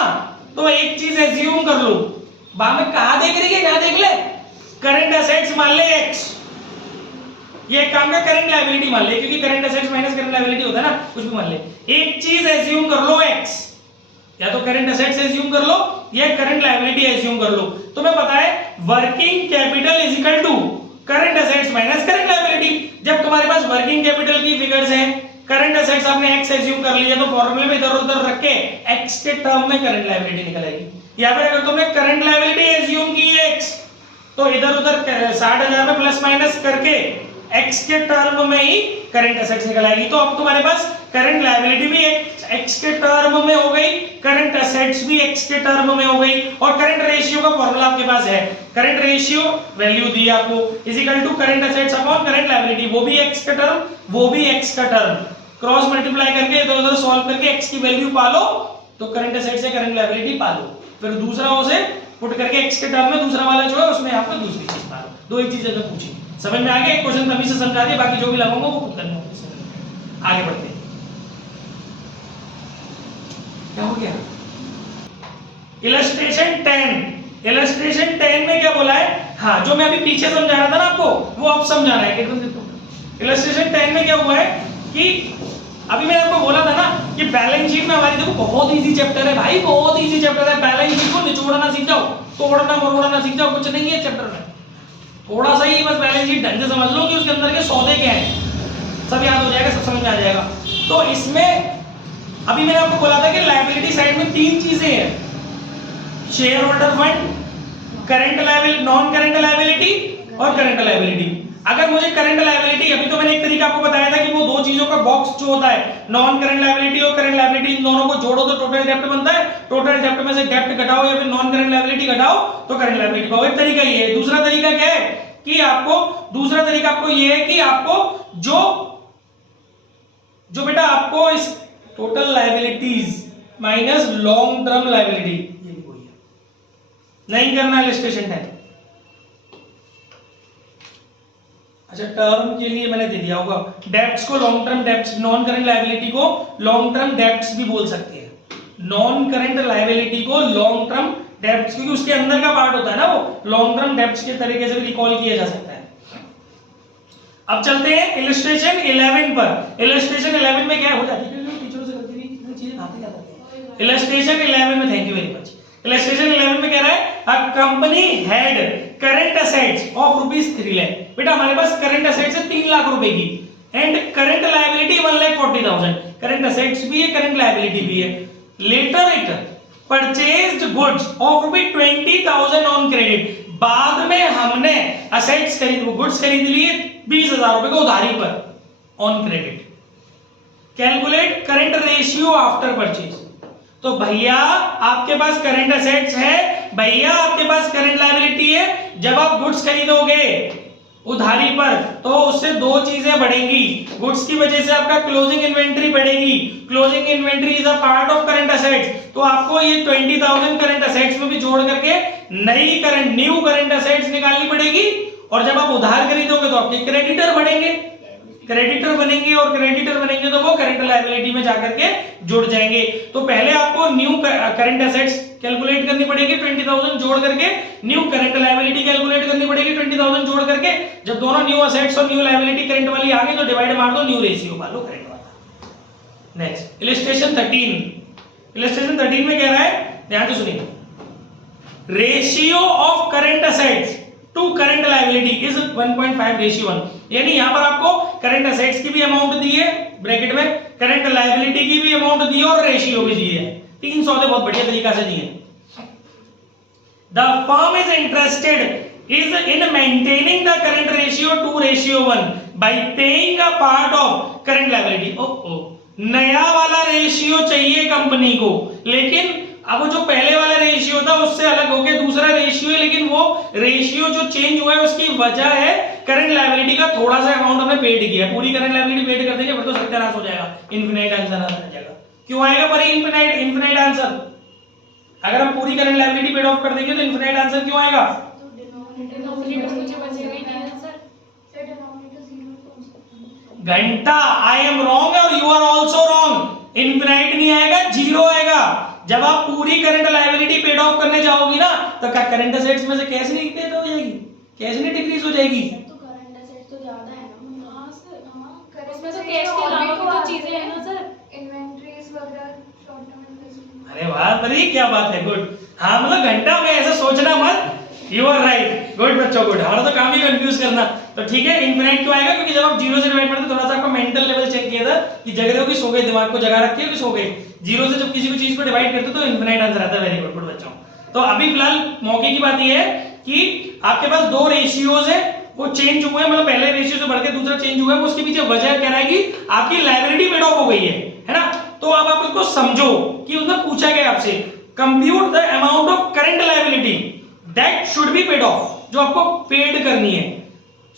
तो एक चीज एज्यूम कर लो, बा में कहां देख रही है, कहां देख ले, करंट एसेट्स मान ले x, ये काम का करंट लायबिलिटी मान ले, क्योंकि current assets minus current liability होता है ना, कुछ भी मान ले। एक चीज एज्यूम कर लो x, या तो करंट एसेट्स एज्यूम कर लो या करंट लायबिलिटी एज्यूम कर लो। तुम्हें पता है working capital is equal to current assets minus current liability. जब तुम्हारे पास वर्किंग कैपिटल की फिगर्स हैं, करंट एसेट्स आपने x एज्यूम कर लिया, तो फॉर्मूले में इधर उधर रख के x के टर्म में करंट लायबिलिटी निकल आएगी। या फिर अगर तुमने करंट लायबिलिटी एज्यूम की है x, तो इधर उधर 60,000 में प्लस माइनस करके x के टर्म में ही करंट एसेट्स निकल आएगी। तो अब तुम्हारे पास करंट लायबिलिटी भी x के टर्म में हो गई, करंट एसेट्स भी x के टर्म में हो गई, और करंट रेशियो का फॉर्मूला आपके पास है। करंट रेशियो वैल्यू दी आपको is equal to current assets upon current liability, वो भी x का टर्म, वो भी x का टर्म, क्रॉस मल्टीप्लाई करके इधर उधर सॉल्व करके x की वैल्यू पा लो तो करंट एसेट्स से करंट लायबिलिटी पा लो। फिर दूसरा उसे पुट करके x के टर्म में दूसरा वाला जो है उसमें आपको दूसरी चीज मारो, दो ही चीजें अगर पूछी। समझ में आ गया? एक क्वेश्चन तभी से समझा दिया, बाकी जो भी लगाऊंगा वो खुद करना होगा। आगे बढ़ते हैं। क्या हो गया? इलस्ट्रेशन 10। इलस्ट्रेशन 10 में क्या बोला है? हाँ, जो मैं अभी पीछे समझा रहा था ना आपको, वो अब समझाना है। इलस्ट्रेशन 10 में क्या हुआ है कि अभी मैंने आपको बोला था ना कि बैलेंस शीट में हमारी देखो बहुत इजी चैप्टर है भाई, बहुत इजी चैप्टर है। बैलेंस शीट को निचोड़ना सीख जाओ, तोड़ना मरोड़ना सीख जाओ, कुछ नहीं है चैप्टर में। थोड़ा सा ही बस बैलेंस शीट ढंग से समझ लो कि उसके अंदर के सौदे क्या हैं, सब याद हो जाएगा, सब समझ में आ जाएगा। तो इसमें अभी मैंने आपको बोला था कि लायबिलिटी साइड में तीन चीजें हैं, share holder fund, current liability, non current liability और करंट लायबिलिटी। अगर मुझे करंट लायबिलिटी, अभी तो मैंने एक तरीका आपको बताया था कि वो दो चीजों का बॉक्स जो होता है, नॉन करंट लायबिलिटी और करंट लायबिलिटी, इन दोनों को जोड़ो तो टोटल डेब्ट बनता है, टोटल डेब्ट में से डेब्ट घटाओ या फिर नॉन करंट लायबिलिटी घटाओ तो करंट लायबिलिटी पाओ। एक तरीका ये है। दूसरा तरीका क्या है कि आपको, दूसरा तरीका आपको ये है कि आपको जो बेटा आपको इस total liabilities minus long term liability, ये भी वही है, नहीं करना इलस्ट्रेशन है। अच्छा, टर्म के लिए मैंने दे दिया होगा, डेब्ट्स को long term debts, non current liability को लॉन्ग टर्म डेब्ट्स भी बोल सकते हैं, नॉन करंट लायबिलिटी को लॉन्ग टर्म डेब्ट्स, क्योंकि उसके अंदर का पार्ट होता है ना, वो लॉन्ग टर्म डेब्ट्स के तरीके से भी रिकॉल किया जा सकता है। अब चलते हैं इलस्ट्रेशन 11 पर। इलस्ट्रेशन 11 में क्या हो जाती है, टीचरों से गलती नहीं, कितनी चीजें खाते क्या जाते हैं। इलस्ट्रेशन 11 में, thank you very much. Illustration 11 में कह रहा है a company had current assets of ₹3 lakh. बेटा हमारे पास करंट असेट्स है 3 लाख रुपए की, and current liability 1,40,000। Current assets भी है, करंट लायबिलिटी भी है। Later it purchased goods of ₹20,000 on credit. बाद में हमने असेट्स खरीद, गुड्स खरीद लिए 20,000 रुपए को उधारी पर on credit. Calculate current ratio after purchase. तो भैया आपके पास करंट असेट्स है, भैया आपके पास करंट लायबिलिटी है। जब आप गुड्स खरीदोगे उधारी पर तो उससे दो चीजें बढ़ेंगी। गुड्स की वजह से आपका क्लोजिंग इन्वेंटरी बढ़ेगी, closing inventory is a part of current assets. तो आपको ये 20,000 करंट असेट्स में भी जोड़ करके नई करंट, न्यू करंट असेट्स निकालनी पड़ेगी। और जब आप उधार खरीदोगे तो आपके क्रेडिटर बढ़ेंगे, क्रेडिटर बनेंगे, और क्रेडिटर बनेंगे तो वो करंट लायबिलिटी में जाकर के जुड़ जाएंगे। तो पहले आपको न्यू करंट असेट्स कैलकुलेट करनी पड़ेगी 20,000 जोड़ करके, न्यू करंट लायबिलिटी कैलकुलेट करनी पड़ेगी 20,000 जोड़ करके। जब दोनों न्यू असेट्स और न्यू लायबिलिटी करंट वाली आ गई तो डिवाइड मार दो, न्यू रेशियो मार लो करंट वाला। Next illustration 13। इलस्ट्रेशन 13 में कह रहा है, ध्यान से सुनिए, ratio of current assets to current liability is 1.5:1। यानी यहां पर आपको करंट असेट्स की भी अमाउंट दी है ब्रैकेट में, करंट लायबिलिटी की भी अमाउंट दी है और रेशियो भी दी है। तीन सौदे बहुत बढ़िया तरीका से दिए। The firm is interested is in maintaining the current ratio 2:1 bye paying a part of current liability. नया वाला रेशियो चाहिए कंपनी को, लेकिन अब जो पहले वाला रेशियो था उससे अलग हो गया, दूसरा रेशियो है, लेकिन वो रेशियो जो चेंज हुआ है उसकी वजह है करंट लायबिलिटी का थोड़ा सा अमाउंट हमने पेड किया है। पूरी करंट लायबिलिटी पेड कर देंगे फिर तो सत्यानाश हो जाएगा, इनफिनाइट आंसर आ जाएगा। क्यों आएगा पर इनफिनाइट आंसर? अगर हम पूरी करंट लायबिलिटी पेड ऑफ कर देंगे तो इनफिनाइट आंसर क्यों आएगा? घंटा, आई एम रॉन्ग और you are also wrong. Infinite नहीं आएगा, जीरो आएगा। जब आप पूरी करंट लायबिलिटी पेड ऑफ करने जाओगी ना तो क्या करंट असेट्स में से कैश नहीं पेड हो जाएगी, कैश नहीं डिक्रीज हो जाएगी? तो करंट असेट्स तो ज्यादा है ना। हां सर, हां उसमें तो कैश के अलावा भी तो चीजें हैं ना सर, इन्वेंटरीज वगैरह, शॉर्ट टर्म इन्वेस्टमेंट। अरे वाह बड़ी क्या बात है, गुड। हाँ मतलब घंटा में ऐसा सोचना मत, यू आर राइट, गुड बच्चों गुड। हमारा तो काम ही कंफ्यूज करना। तो ठीक है, इनफिनाइट क्यों आएगा? क्योंकि जब आप जीरो से डिवाइड करते थोड़ा सा आपका मेंटल लेवल चेक किया था कि जग रहे हो कि सो गए, दिमाग को जगा रखी है कि सो गए। जीरो से जब किसी भी चीज को डिवाइड करते तो इनफिनाइट आंसर आता है। वेरी गुड, गुड बच्चों। तो अभी फिलहाल मौके की बात यह है कि आपके पास दो रेशियोज है, वो चेंज हुए हैं, मतलब पहले रेशियो से बढ़ के दूसरा चेंज हुआ है। उसके पीछे वजह क्या रहेगी? आपकी लायबिलिटी पेड ऑफ हो गई है ना। तो अब आप उसको समझो कि उसमें पूछा गया आपसे compute the amount of current liability that should be paid of, जो आपको पेड करनी है,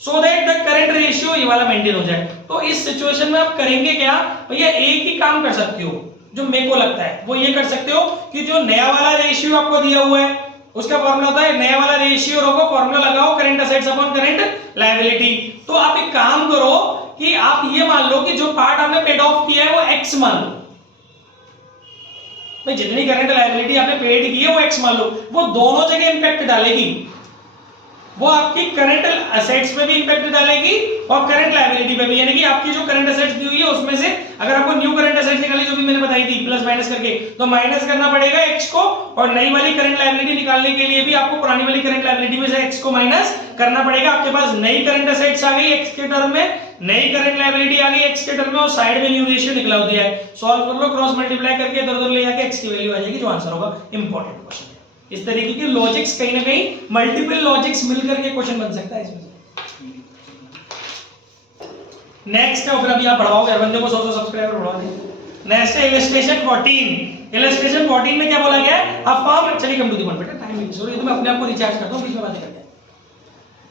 so that the current ratio ये वाला मेंटेन हो जाए। तो इस सिचुएशन में आप करेंगे क्या भैया? एक ही काम कर सकते हो जो मेरे को लगता है, वो ये कर सकते हो कि जो नया वाला रेशियो आपको दिया हुआ है उसका फॉर्मूला होता है नया वाला रेशियो रखो, फॉर्मूला लगाओ current assets upon current liability. तो आप एक काम करो कि आप ये मान लो कि जो पार्ट आपने पेड ऑफ किया है वो एक्स मान लो, भाई जितनी करंट लायबिलिटी आपने पेड की है वो एक्स मान लो, वो दोनों जगह इंपैक्ट डालेगी, वो आपकी करंट असेट्स पे भी इंपैक्ट डालेगी और करंट लायबिलिटी पे भी, यानी कि आपकी जो करंट असेट्स दी हुई है उसमें से अगर आपको न्यू करंट असेट्स निकालनी जो भी मैंने बताई थी प्लस माइनस करके, तो माइनस करना पड़ेगा x को, और नई वाली करंट लायबिलिटी निकालने के लिए भी आपको पुरानी वाली करंट लायबिलिटी में से x को माइनस करना पड़ेगा। आपके पास नई करंट असेट्स आ गई x के टर्म में, नई करंट लायबिलिटी आ गई x के टर्म में, और साइड में न्यू रेशियो निकला दिया है, सॉल्व कर लो, क्रॉस मल्टीप्लाई करके इधर उधर ले जाके x की वैल्यू आ जाएगी, जो आंसर होगा। इंपॉर्टेंट क्वेश्चन है, इस तरीके के लॉजिक्स कहीं ना कहीं मल्टीपल लॉजिक्स मिलकर के क्वेश्चन बन सकता है इसमें। नेक्स्ट है, फिर अभी आप बढ़ाओगे, हर बंदे को 100 सब्सक्राइबर बढ़ा दें। नेक्स्ट है इलस्ट्रेशन 14। इलस्ट्रेशन 14 में क्या बोला गया है? अ फर्म, चलिए कम टू द पॉइंट बेटा, टाइम नहीं, सॉरी तो मैं अपने आप को रिचार्ज करता हूं, बीच में बातें करते हैं।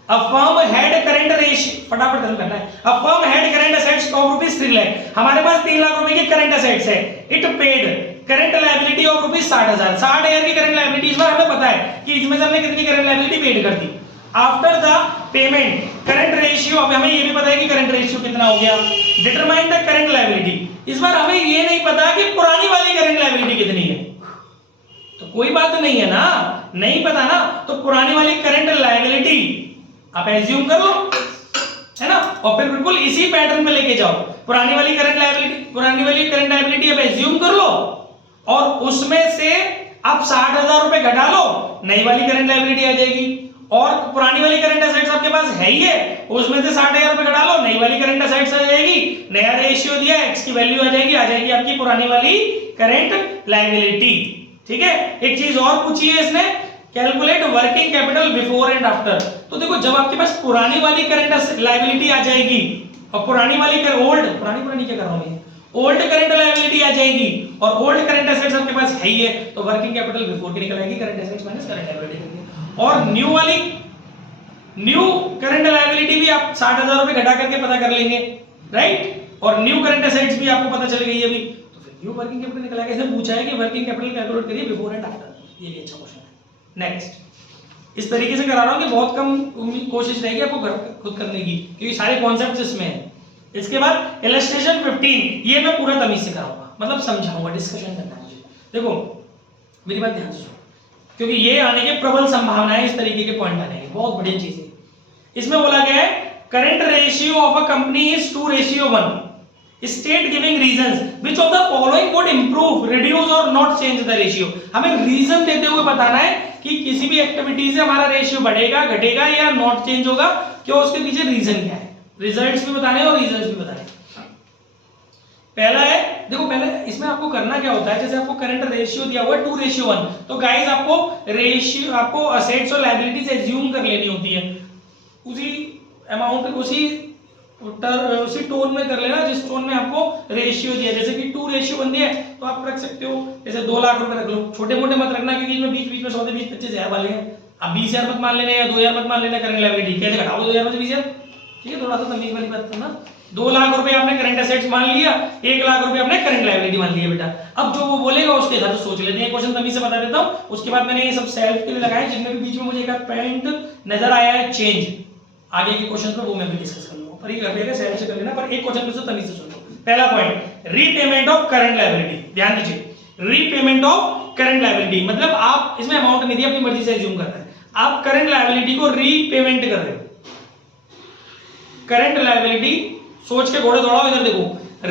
A firm had current ratio, फटाफट खत्म करना है। A firm had current assets of rupees 3 lakh, हमारे पास 3 लाख रुपए के करंट असेट्स है। It paid current liability of rupees 60,000, 60,000 की करंट लायबिलिटी, इस बार हमें पता है कि इसमें से हमने कितनी करंट लायबिलिटी पेड कर दी। After the payment current ratio, अब हमें ये भी पता है कि करंट रेशियो कितना हो गया। डिटरमाइन द करंट लायबिलिटी, इस बार हमें ये नहीं पता कि पुरानी वाली करंट लायबिलिटी कितनी है, तो कोई बात नहीं है ना, नहीं पता ना, तो पुरानी वाली करंट लायबिलिटी आप एज्यूम कर लो, है ना, और फिर बिल्कुल इसी पैटर्न में लेके जाओ। पुरानी वाली करंट लायबिलिटी आप एज्यूम कर लो, और उसमें से आप 60,000 रुपए घटा लो, नई वाली करंट लायबिलिटी आ जाएगी। और पुरानी वाली करंट असेट्स आपके पास है ही है, उसमें से 60,000 रुपए घटा लो, नई वाली करंट असेट्स आ जाएगी, नया रेशियो दिया, x की वैल्यू आ जाएगी आपकी पुरानी वाली करंट लायबिलिटी। ठीक है, एक चीज और पूछी है इसने, calculate working capital before and after. तो देखो जब आपके पास पुरानी वाली करंट लायबिलिटी आ जाएगी और पुरानी पुरानी क्या कर रहा हूं मैं, ओल्ड करंट लायबिलिटी आ जाएगी और ओल्ड करंट एसेट्स आपके पास है ही है, तो वर्किंग कैपिटल बिफोर की निकल आएगी, current assets minus current liability करके, और न्यू करंट लायबिलिटी भी आप 60,000 रुपए घटा करके पता कर लेंगे, राइट, और न्यू करंट एसेट्स भी आपको पता चल गई अभी, तो फिर न्यू वर्किंग कैपिटल निकल आएगा। इसने पूछा है कि वर्किंग कैपिटल कैलकुलेट करिए बिफोर एंड आफ्टर, ये भी अच्छा क्वेश्चन है। नेक्स्ट, इस तरीके से करा रहा हूं कि बहुत कम कोशिश रहेगी आपको खुद करने की, क्योंकि सारे कॉन्सेप्ट्स इसमें हैं। इसके बाद इलस्ट्रेशन 15, ये मैं पूरा तमीज से कराऊंगा, मतलब समझाऊंगा, डिस्कशन करना है मुझे। देखो मेरी बात ध्यान से सुनो, क्योंकि ये आने के प्रबल संभावनाएं, इस तरीके के पॉइंट आने की, बहुत बढ़िया चीज है। इसमें बोला गया है current ratio of a company is 2:1, state giving reasons which of the following would improve, reduce और नॉट चेंज द रेशियो। हमें रीजन देते हुए बताना है कि किसी भी एक्टिविटी से हमारा रेशियो बढ़ेगा, घटेगा या नॉट चेंज होगा, क्यों, उसके पीछे रीजन क्या है, रिजल्ट्स भी बताने और रीजंस भी बताने। पहला है, देखो पहले इसमें आपको करना क्या होता है, जैसे आपको करंट रेशियो दिया हुआ है 2:1, तो गाइस आपको असेट्स और लायबिलिटीज एज्यूम कर लेनी होती है, उसी अमाउंट उसी टोन में कर लेना जिस टोन में आपको रेशियो दिया, जैसे कि 2:1 दिया है तो आप रख सकते हो जैसे 2 लाख रुपए रख लो, छोटे मोटे मत रखना क्योंकि इसमें बीच में 100-20-25,000 वाले हैं। अब 20,000 मत मान लेना या 2,000 मत मान लेना करंट लायबिलिटी, कैसे घटाओ 2,000 में से 20,000, ठीक है, थोड़ा सा तमीज वाली बात करना। 2 लाख रुपए आपने करंट एसेट्स मान लिया, 1 लाख रुपए आपने करंट लायबिलिटी मान लिया बेटा। अब जो वो बोलेगा उसके हिसाब से सोच लेते हैं, क्वेश्चन तमीज से बता देता हूं, उसके बाद मैंने ये सब सेल्फ के लिए लगाए, जिनमें भी बीच में मुझे एक पॉइंट नजर आया है चेंज आगे के क्वेश्चन पे, वो मैं भी डिस्कस कर लूंगा, पर ये कर लेगा सेल्फ से कर लेना, पर एक क्वेश्चन में से तमीज से सुन लो। पहला point, repayment of current liability, ध्यान दीजिए, रीपेमेंट ऑफ करंट लायबिलिटी मतलब आप इसमें अमाउंट नहीं दिया, अपनी मर्जी से एज्यूम करना है, आप करंट लायबिलिटी को रीपेमेंट कर रहे हो। करंट लायबिलिटी, सोच के घोड़े दौड़ाओ, इधर देखो,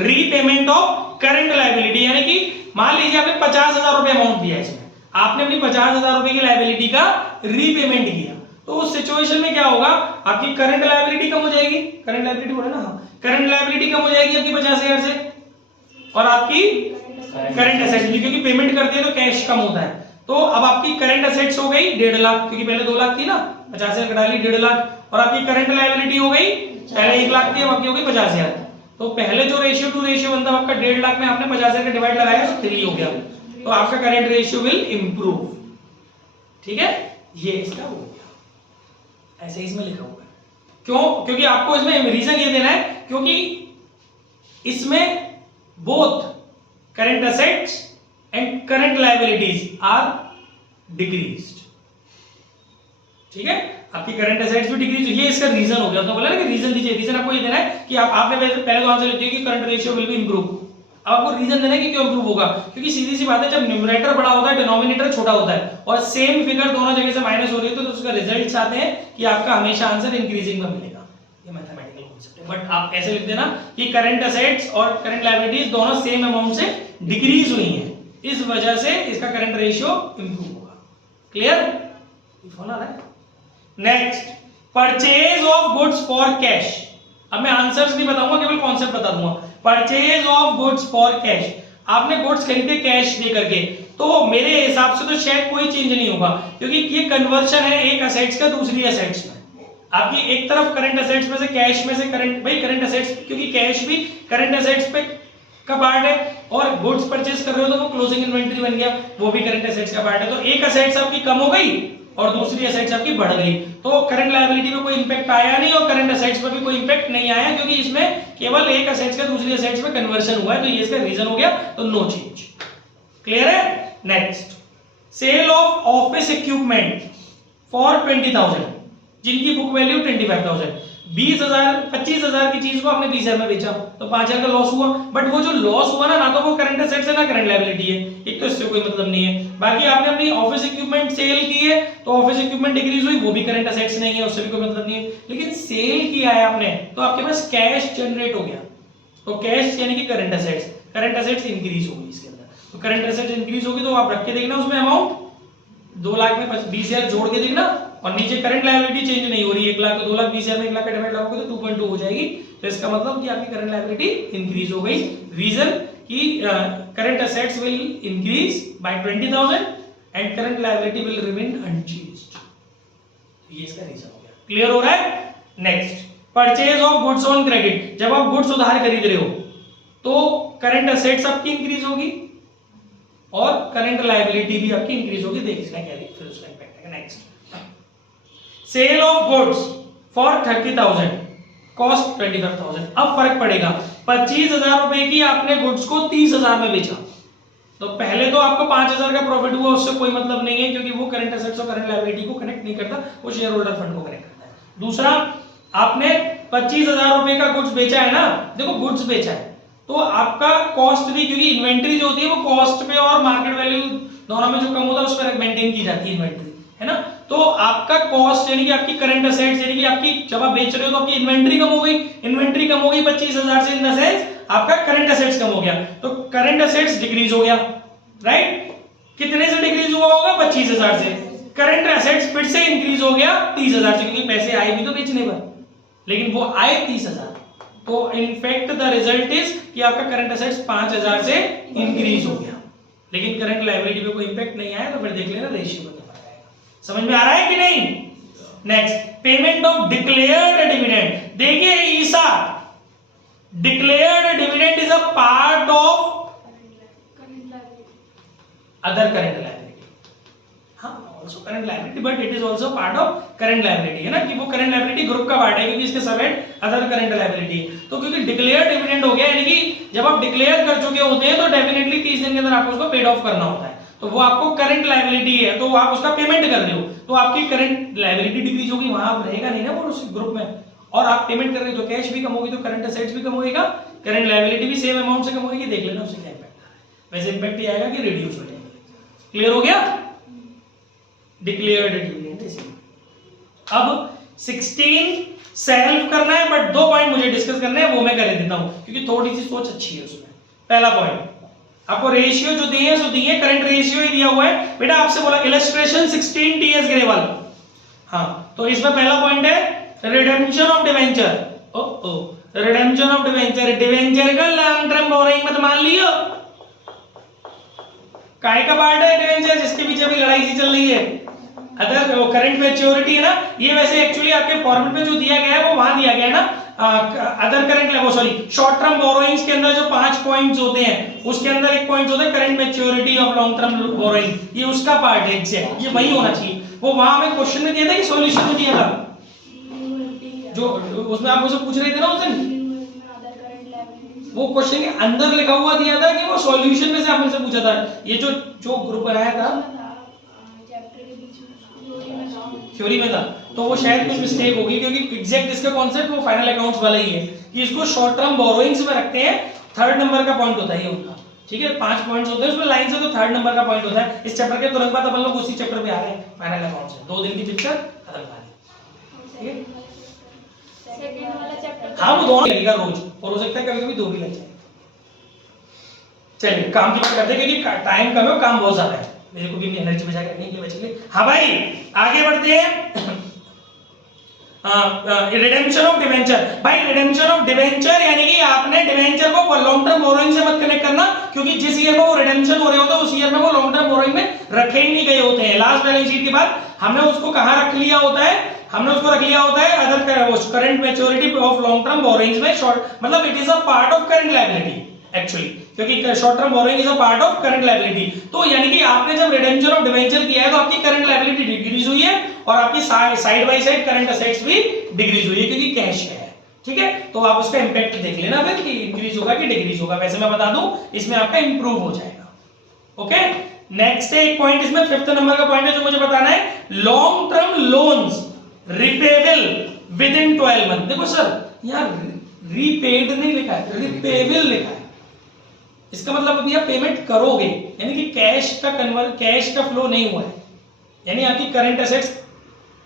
रीपेमेंट ऑफ करंट लायबिलिटी यानी कि मान लीजिए आपने 50,000 रुपए अमाउंट दिया, इसमें आपने अपनी 50,000 रुपए की लायबिलिटी का रीपेमेंट किया, तो उस सिचुएशन में क्या होगा, आपकी करंट लायबिलिटी कम हो जाएगी, करंट लायबिलिटी बोला ना, करंट लायबिलिटी कम हो जाएगी आपकी 50,000 से, और आपकी करंट एसेट्स भी, क्योंकि पेमेंट करते हैं तो कैश कम होता है, तो अब आपकी करंट एसेट्स हो गई 1.5 लाख, क्योंकि पहले 2 लाख थी ना, 50,000 घटा ली 1.5 लाख, और आपकी करंट लायबिलिटी हो गई पहले 1 लाख थी, अब आपकी हो गई 50,000। तो पहले जो रेशियो 2:1 था आपका 1.5 लाख में आपने 50,000 का डिवाइड लगाया तो 3 हो गया, तो आपका करंट रेशियो विल इंप्रूव, ठीक है, ये इसका हो गया, ऐसे इसमें लिखा हुआ है। क्यों, क्योंकि आपको इसमें रीजन ये देना है क्योंकि इसमें both current assets and current liabilities are decreased, ठीक है, आपकी करंट एसेट्स भी डिक्रीज, ये इसका रीजन हो गया। तो बोला ना कि रीजन दीजिए, रीजन आपको ये देना है कि आपने पहले तो आंसर लिख दिया कि current ratio will be improve. अब आपको रीजन देना है कि क्यों इंप्रूव होगा, क्योंकि सीधी सी बात है जब न्यूमरेटर बड़ा होता है डिनोमिनेटर छोटा होता है और सेम फिगर दोनों जगह से माइनस हो रही है तो उसका रिजल्ट्स आते हैं कि आपका हमेशा आंसर इंक्रीजिंग में मिलेगा। ये मैथमेटिकल कांसेप्ट है। बट आप ऐसे लिख देना कि करंट एसेट्स और करंट लायबिलिटीज दोनों सेम अमाउंट से डिक्रीज हुई हैं, इस वजह से इसका करंट रेशियो इंप्रूव होगा। क्लियर? फोन आ रहा है। Next, purchase of goods for cash. अब मैं आंसर्स नहीं बताऊंगा, केवल कॉन्सेप्ट बता दूंगा। Purchase of goods for cash, आपने गुड्स खरीदे कैश दे करके, तो मेरे हिसाब से तो शायद कोई चेंज नहीं होगा, क्योंकि ये कन्वर्शन है एक असेट्स का दूसरी असेट्स में। आपकी एक तरफ करंट असेट्स में से कैश में से करंट, भाई करंट असेट्स, क्योंकि कैश भी करंट असेट्स पे का पार्ट है और गुड्स परचेज कर रहे हो तो वो क्लोजिंग इन्वेंटरी बन गया, वो भी करंट असेट्स का पार्ट है। तो एक असेट्स आपकी कम हो गई और दूसरी असेट्स आपकी बढ़ गई, तो करंट लायबिलिटी में कोई इंपैक्ट आया नहीं और करंट असेट्स पर भी कोई इंपैक्ट नहीं आया, क्योंकि इसमें केवल एक असेट्स का दूसरी असेट्स में कन्वर्शन हुआ है, तो ये इसका रीजन हो गया, तो नो चेंज। क्लियर है? Next, sale of office equipment for 20,000, जिनकी बुक वैल्यू 25,000, 20,000 25,000 की चीज को आपने 20,000 में बेचा तो 5,000 का लॉस हुआ। बट वो जो लॉस हुआ ना तो वो करंट एसेट्स है ना करंट लायबिलिटी है, एक तो इससे कोई मतलब नहीं है। बाकी आपने अपनी ऑफिस इक्विपमेंट सेल की है तो ऑफिस इक्विपमेंट डिक्रीज हुई, वो भी करंट एसेट्स नहीं है, उससे भी कोई मतलब नहीं है। लेकिन सेल किया है आपने तो आपके पास कैश जनरेट हो गया, तो कैश यानी कि करंट एसेट्स इंक्रीज होगी इसके अंदर। तो करंट एसेट्स इंक्रीज होगी तो आप रख के देखना उसमें अमाउंट 2 लाख में 20,000 जोड़ के देखना, और नीचे करंट लायबिलिटी चेंज नहीं हो रही, 1 लाख तो 2 लाख 20,000 में 1 लाख का डिवाइड लगाओगे तो 2.2 हो जाएगी, तो इसका मतलब कि आपकी करंट लायबिलिटी इंक्रीज हो गई। रीजन कि current assets will increase by 20,000 and current liability will remain unchanged, ये इसका रीजन हो गया। क्लियर हो रहा है? Next, purchase of goods on credit, जब आप गुड्स उधार खरीद रहे हो तो करंट एसेट्स आपकी इंक्रीज होगी और करंट लायबिलिटी भी आपकी इंक्रीज होगी, देख इसका क्या फिर उसका इंपैक्ट है। Next, sale of goods for 30,000 cost 25,000, अब फर्क पड़ेगा, 25,000 रुपए की आपने गुड्स को 30,000 में बेचा, तो पहले तो आपको 5,000 का प्रॉफिट हुआ, उससे कोई मतलब नहीं है क्योंकि वो करंट एसेट्स और करंट लायबिलिटी को कनेक्ट नहीं करता, वो शेयर होल्डर फंड को कनेक्ट करता है। दूसरा, आपने 25,000 रुपए का गुड्स बेचा है ना, देखो गुड्स बेचा है तो आपका कॉस्ट भी, क्योंकि इन्वेंट्री जो होती है वो कॉस्ट पे और मार्केट वैल्यू दोनों में जो कम होता है उस पर मेंटेन की जाती है इन्वेंट्री, है ना। तो आपका कॉस्ट यानी कि आपकी करंट एसेट्स यानी कि आपकी जब आप बेच रहे हो तो आपकी इन्वेंट्री कम हो गई, 25,000 से, इन द सेंस आपका करंट एसेट्स कम हो गया, तो करंट एसेट्स डिक्रीज हो गया, राइट। कितने से डिक्रीज हुआ होगा? 25,000 से। करंट एसेट्स फिर से इंक्रीज हो गया 30,000 से, क्योंकि पैसे आए भी तो बेचने पर, लेकिन वो आए 30,000, तो इनफैक्ट द रिजल्ट इज कि आपका करंट एसेट्स 5,000 से इंक्रीज हो गया, लेकिन करंट लायबिलिटी पे कोई इंपैक्ट नहीं आया, तो फिर देख लेना रेशियो में फर्क आएगा। समझ में आ रहा है कि नहीं? Next, payment of declared dividend. देखिए ईसा, declared dividend is a part of other current liability, हाँ also current liability, but it is also part of current liability, है ना, कि वो current liability ग्रुप का पार्ट है क्योंकि इसके सब हेड अदर करंट लायबिलिटी। तो क्योंकि डिक्लेयर डिविडेंड हो गया, यानी कि जब आप डिक्लेयर कर चुके होते हैं तो डेफिनेटली 30 दिन के अंदर आपको उसको पेड ऑफ करना होता है, तो वो आपको करंट लायबिलिटी है, तो आप उसका पेमेंट कर रहे हो, तो आपकी करंट लायबिलिटी डिक्रीज होगी, वहां आप रहेगा नहीं ना वो उस ग्रुप में, और आप पेमेंट कर रहे हो तो कैश भी कम होगी, तो करंट एसेट्स भी कम होएगा, करंट लायबिलिटी भी सेम अमाउंट से कम होगी, देख लेना उससे क्या इंपैक्ट आ रहा है। वैसे इंपैक्ट ये आएगा कि रिड्यूस हो जाएगा। क्लियर हो गया? Declared dividend. अब 16 सेल्फ करना है, बट 2 पॉइंट मुझे डिस्कस करने हैं, वो मैं कर देता हूं क्योंकि थोड़ी सी सोच अच्छी है उसमें। पहला पॉइंट, आपको रेशियो जो दिए सो दिए, करंट रेशियो ही दिया हुआ है बेटा, आपसे बोला इलस्ट्रेशन 16 टीएस ग्रेवाल, हाँ, तो इसमें पहला पॉइंट है redemption of debenture. Redemption of debenture, debenture का लॉन्ग टर्म बोरोइंग मत मान लियो, काय का पार्ट है डिवेंचर, जिसके पीछे अभी लड़ाई सी चल रही है, अदर करंट मैच्योरिटी है ना, ये वैसे एक्चुअली आपके फॉर्मेट में जो दिया गया है वो वहां दिया गया है ना, अदर करंट वो सॉरी शॉर्ट टर्म बोरोइंग्स के अंदर जो 5 पॉइंट्स होते हैं उसके अंदर एक पॉइंट होता है current maturity of long term borrowing, ये उसका पार्ट है एग्जैक्ट, ये वही होना चाहिए, वो वहां हमें क्वेश्चन में दिया था कि सॉल्यूशन में दिया था, जो उसमें आप मुझसे पूछ रहे थे ना उस दिन, वो क्वेश्चन के अंदर लिखा हुआ दिया था कि वो सॉल्यूशन में से आपने से पूछा था, ये जो ग्रुप बनाया था थ्योरी में था, तो वो शायद कुछ मिस्टेक होगी, क्योंकि एग्जैक्ट इसका कॉन्सेप्ट वो फाइनल अकाउंट्स वाला ही है कि इसको शॉर्ट टर्म बोरोइंग्स में रखते हैं, थर्ड नंबर का पॉइंट होता है ये उनका, ठीक है। 5 पॉइंट्स होते हैं उसमें लाइन से, तो थर्ड नंबर का पॉइंट होता है। इस चैप्टर के तुरंत बाद अपन लोग उसी चैप्टर पे आ रहे हैं, फाइनल अकाउंट्स है, 2 दिन की पिक्चर खत्म कहानी, ठीक है। सेकंड वाला चैप्टर हाँ वो दोनों लगेगा रोज, और हो सकता है कभी कभी 2 भी लग जाए। चलिए काम की बात करते हैं, क्योंकि टाइम कम है और काम बहुत ज्यादा है, मेरे को भी अपनी एनर्जी बचा करने के लिए बचे। हाँ भाई आगे बढ़ते हैं। रिडेम्पशन ऑफ डिवेंचर, भाई रिडेम्पशन ऑफ डिवेंचर यानी कि आपने डिवेंचर को लॉन्ग टर्म बोरोइंग से मत कनेक्ट करना, क्योंकि जिस ईयर में वो रिडेम्पशन हो रहे होते हैं उस ईयर में वो लॉन्ग टर्म बोरोइंग में रखे ही नहीं गए होते हैं। लास्ट बैलेंस शीट के बाद हमने उसको कहां रख लिया होता है, हमने उसको रख लिया होता है other current maturity of long term borrowings में, शॉर्ट मतलब it is a part of current liability actually, क्योंकि short term borrowing is a part of current liability. तो यानी कि आपने जब रिडेम्पशन ऑफ डिवेंचर किया है तो आपकी करंट लायबिलिटी डिक्रीज हुई है और आपकी side by side current assets भी डिक्रीज हुई है, क्योंकि कैश है, ठीक है। तो आप उसका इंपैक्ट देख लेना फिर कि इंक्रीज होगा कि डिक्रीज होगा। वैसे मैं बता दूं इसमें आपका इंप्रूव हो जाएगा, ओके। नेक्स्ट एक पॉइंट इसमें 5th नंबर का पॉइंट है जो मुझे बताना है, long term loans repayable with in 12 month. देखो सर यहाँ रीपेड नहीं लिखा है, रिपेबल लिखा है, इसका मतलब अभी आप पेमेंट करोगे, यानी कि कैश का फ्लो नहीं हुआ है, यानी आपकी करंट एसेट्स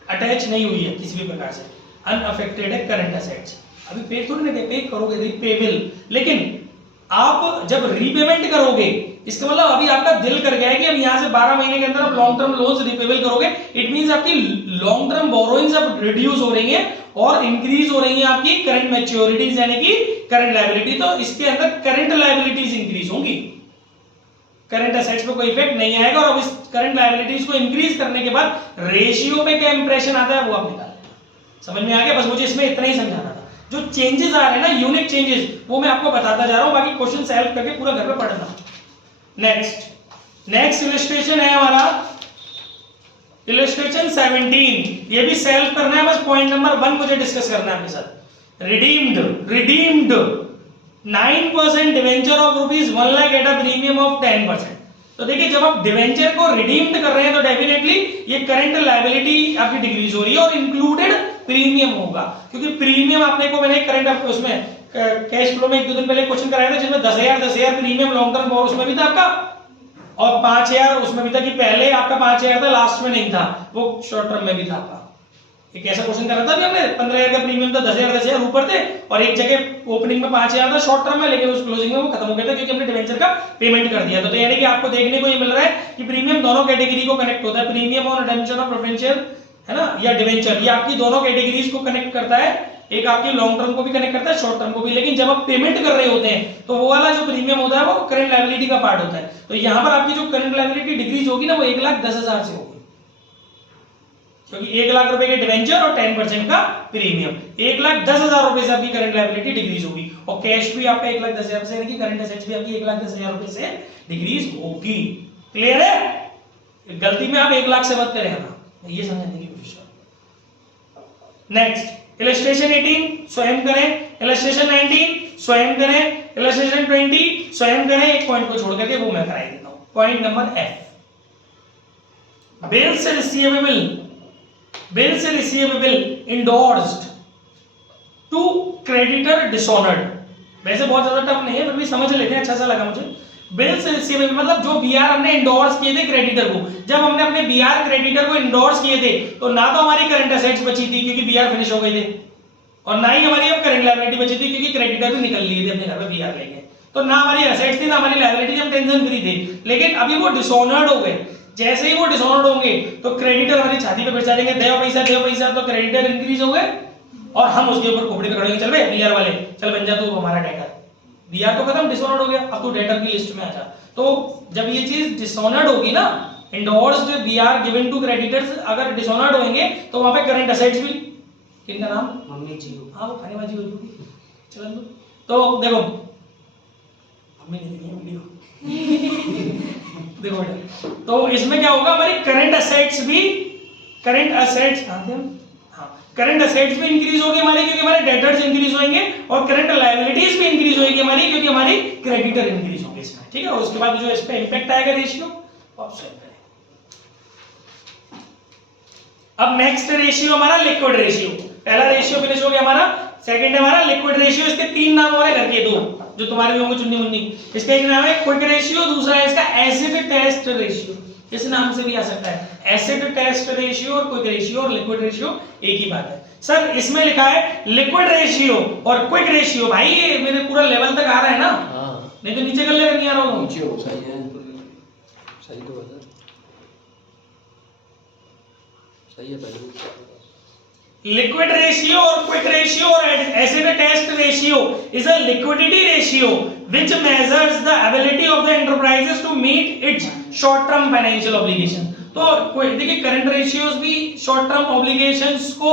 अटैच नहीं हुई है किसी भी प्रकार से, अनअफेक्टेड है करंट एसेट्स, अभी पे थोड़ी ना पे करोगे, रिपेबल। लेकिन आप जब रीपेमेंट करोगे इसका मतलब अभी आपका दिल कर गया है कि अब यहां से 12 महीने के अंदर आप लॉन्ग टर्म लोन्स रिपेबल करोगे, इट मींस आपकी लॉन्ग टर्म बोरोइंग्स अब रिड्यूस हो रही हैं और इंक्रीज हो रही हैं आपकी करंट मैच्योरिटीज यानी कि करंट लायबिलिटी। तो इसके अंदर करंट लायबिलिटीज इंक्रीज होंगी, करंट एसेट्स पे कोई इफेक्ट नहीं आएगा। और अब इस करंट लायबिलिटीज को इंक्रीज करने के बाद रेशियो पे क्या इंप्रेशन आता है वो आप निकाल लेना। समझ में आ गया? बस मुझे इसमें इतना ही समझाना था। जो चेंजेस आ रहे हैं ना, यूनिक चेंजेस, वो मैं आपको बताता जा रहा हूं, बाकी क्वेश्चन सॉल्व करके पूरा घर पे पढ़ना। नेक्स्ट इलस्ट्रेशन है हमारा इलस्ट्रेशन 17, ये भी सॉल्व करना है, बस पॉइंट नंबर 1 मुझे डिस्कस करना है आपके साथ। Redeemed 9% debenture of ₹1 lakh at a premium of 10%। तो देखिए जब आप डिवेंचर को रिडीम्ड कर रहे हैं तो डेफिनेटली ये करंट लायबिलिटी आपकी डिक्रीज हो रही है और इंक्लूडेड प्रीमियम होगा, क्योंकि प्रीमियम आपने को मैंने करंट उसमें कैश फ्लो में 1-2 दिन पहले क्वेश्चन कराया था जिसमें 10,000 प्रीमियम लॉन्ग टर्म और उसमें भी था आपका, और 5,000 उसमें भी था कि पहले आपका 5,000 था, लास्ट में नहीं था, वो शॉर्ट टर्म में भी था आपका। एक ऐसा क्वेश्चन करा था भी हमने, 15,000 का प्रीमियम था, 10,000 ऊपर थे, और एक जगह ओपनिंग में 5,000 था शॉर्ट टर्म में, लेकिन उस क्लोजिंग में वो खत्म हो गया था क्योंकि हमने डिवेंचर का पेमेंट कर दिया था। तो यानी कि आपको देखने को ये मिल रहा है कि प्रीमियम दोनों कैटेगरी को कनेक्ट होता है, प्रीमियम और रिडेम्पशन ऑफ प्रेफरेंशियल है ना, या डिवेंचर, ये आपकी दोनों कैटेगरीज को कनेक्ट करता है, एक आपकी लॉन्ग टर्म को भी कनेक्ट करता है, शॉर्ट टर्म को भी। लेकिन जब आप पेमेंट कर रहे होते हैं तो वो वाला जो प्रीमियम होता है वो करंट लायबिलिटी का पार्ट होता है। तो यहाँ पर आपकी जो करंट लायबिलिटी डिक्रीज होगी ना, वो 1,10,000 से होगी, क्योंकि 1 लाख रुपए के डिवेंचर और 10% का प्रीमियम, 1,10,000 रुपए से आपकी करंट लायबिलिटी डिक्रीज होगी, और कैश भी आपका 1,10,000 से, यानी कि करंट एसेट्स भी आपकी 1,10,000 रुपए से डिक्रीज होगी। क्लियर है? गलती में आप 1 लाख से मत करें ना, ये समझने की कोशिश करो। नेक्स्ट इलस्ट्रेशन 18 स्वयं करें, इलस्ट्रेशन 19 स्वयं करें, इलस्ट्रेशन 20 स्वयं करें, एक पॉइंट को छोड़ करके वो मैं कराई देता हूं। Point number F, bills receivable endorsed to creditor dishonoured. वैसे बहुत ज्यादा टफ नहीं है, फिर भी समझ लेते हैं, अच्छा सा लगा मुझे। बिल्स रिसीवेबल मतलब जो बीआर हमने इंडोर्स किए थे क्रेडिटर को, जब हमने अपने बीआर क्रेडिटर को इंडोर्स किए थे तो ना तो हमारी करंट एसेट्स बची थी क्योंकि बीआर फिनिश हो गए थे, और ना ही हमारी अब करंट लायबिलिटी बची थी क्योंकि क्रेडिटर भी निकल लिए थे अपने घर में बीआर लेके। तो ना हमारी एसेट्स थी ना हमारी लायबिलिटी, हम टेंशन फ्री थे। लेकिन अभी वो डिसऑनर्ड हो गए, जैसे ही वो डिसऑनर्ड होंगे तो क्रेडिटर हमारी छाती पे बिठा देंगे, देव पैसा, तो क्रेडिटर इंक्रीज हो गए और हम उसके ऊपर खोपड़ी पे खड़े होंगे, चल बे बीआर वाले चल बन जा तू हमारा डेटर। बीआर तो खत्म, डिसऑनर्ड हो गया, अब तू डेटर की लिस्ट में आ जा। तो जब ये चीज डिसऑनर्ड होगी ना, endorsed BR given to creditors अगर डिसऑनर्ड होंगे तो वहां पे करंट एसेट्स भी, किनका नाम, मम्मी जी, हाँ वो खाने बाजी हो जाएगी। चलो तो देखो मम्मी ने दी वीडियो देखो बेटा, तो इसमें क्या होगा, हमारी करंट एसेट्स भी, करंट एसेट्स करंट एसेट्स भी इंक्रीज होगी हमारी क्योंकि हमारे डेटर्स इंक्रीज होंगे, और करंट लायबिलिटीज भी इंक्रीज होगी हमारी क्योंकि हमारी क्रेडिटर इंक्रीज होंगे इसमें, ठीक है। और उसके बाद जो इस पे इंपैक्ट आएगा रेशियो, आप सॉल्व करें। अब नेक्स्ट रेशियो हमारा लिक्विड रेशियो, पहला रेशियो फिनिश हो गया हमारा, सेकंड है हमारा लिक्विड रेशियो। इसके तीन नाम और है घर के, दो जो तुम्हारे भी होंगे चुन्नी मुन्नी। इसका एक नाम है क्विक रेशियो, दूसरा है इसका एसिड टेस्ट रेशियो, इस नाम से भी आ सकता है, एसिड टेस्ट रेशियो और क्विक रेशियो और लिक्विड रेशियो एक ही बात है। सर इसमें लिखा है लिक्विड रेशियो और क्विक रेशियो, भाई ये मेरे पूरा लेवल तक आ रहा है ना? हाँ नहीं तो नीचे कर लेगा, नहीं आ रहा हूँ नीचे हो, सही है, सही तो बता, सही है पहले। लिक्विड रेशियो और क्विक रेशियो और acid test ratio is a liquidity ratio which measures the ability of the enterprises to meet its short term financial obligation. तो देखिए करंट रेशियोज भी शॉर्ट टर्म ऑब्लिगेशंस को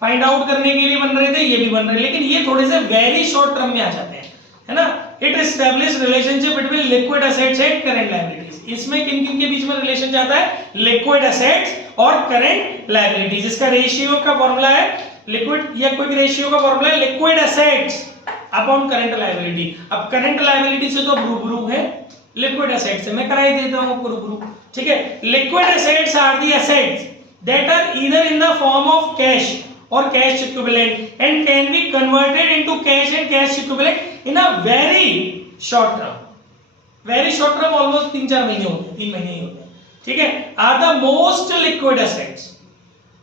फाइंड आउट करने के लिए बन रहे थे, ये भी बन रहे हैं, लेकिन ये थोड़े से वेरी शॉर्ट टर्म में आ जाते हैं, है ना। It establish relationship between liquid assets and current liabilities. इसमें किन किन के बीच में रिलेशन जाता है? लिक्विड एसेट्स और करंट लायबिलिटीज। इसका रेशियो का फॉर्मूला है, लिक्विड या क्विक रेशियो का फॉर्मूला है liquid assets upon current liability. अब करंट लायबिलिटी से तो रूबरू है, लिक्विड एसेट्स से मैं करा ही देता हूं रूबरू, ठीक है। Liquid assets are the assets that are either in the form of cash or cash equivalent and can be converted into cash and cash equivalent in a very short term. Very short term almost 3-4 महीने होते हैं, 3 महीने ही होते हैं, ठीक है। Are the most liquid assets.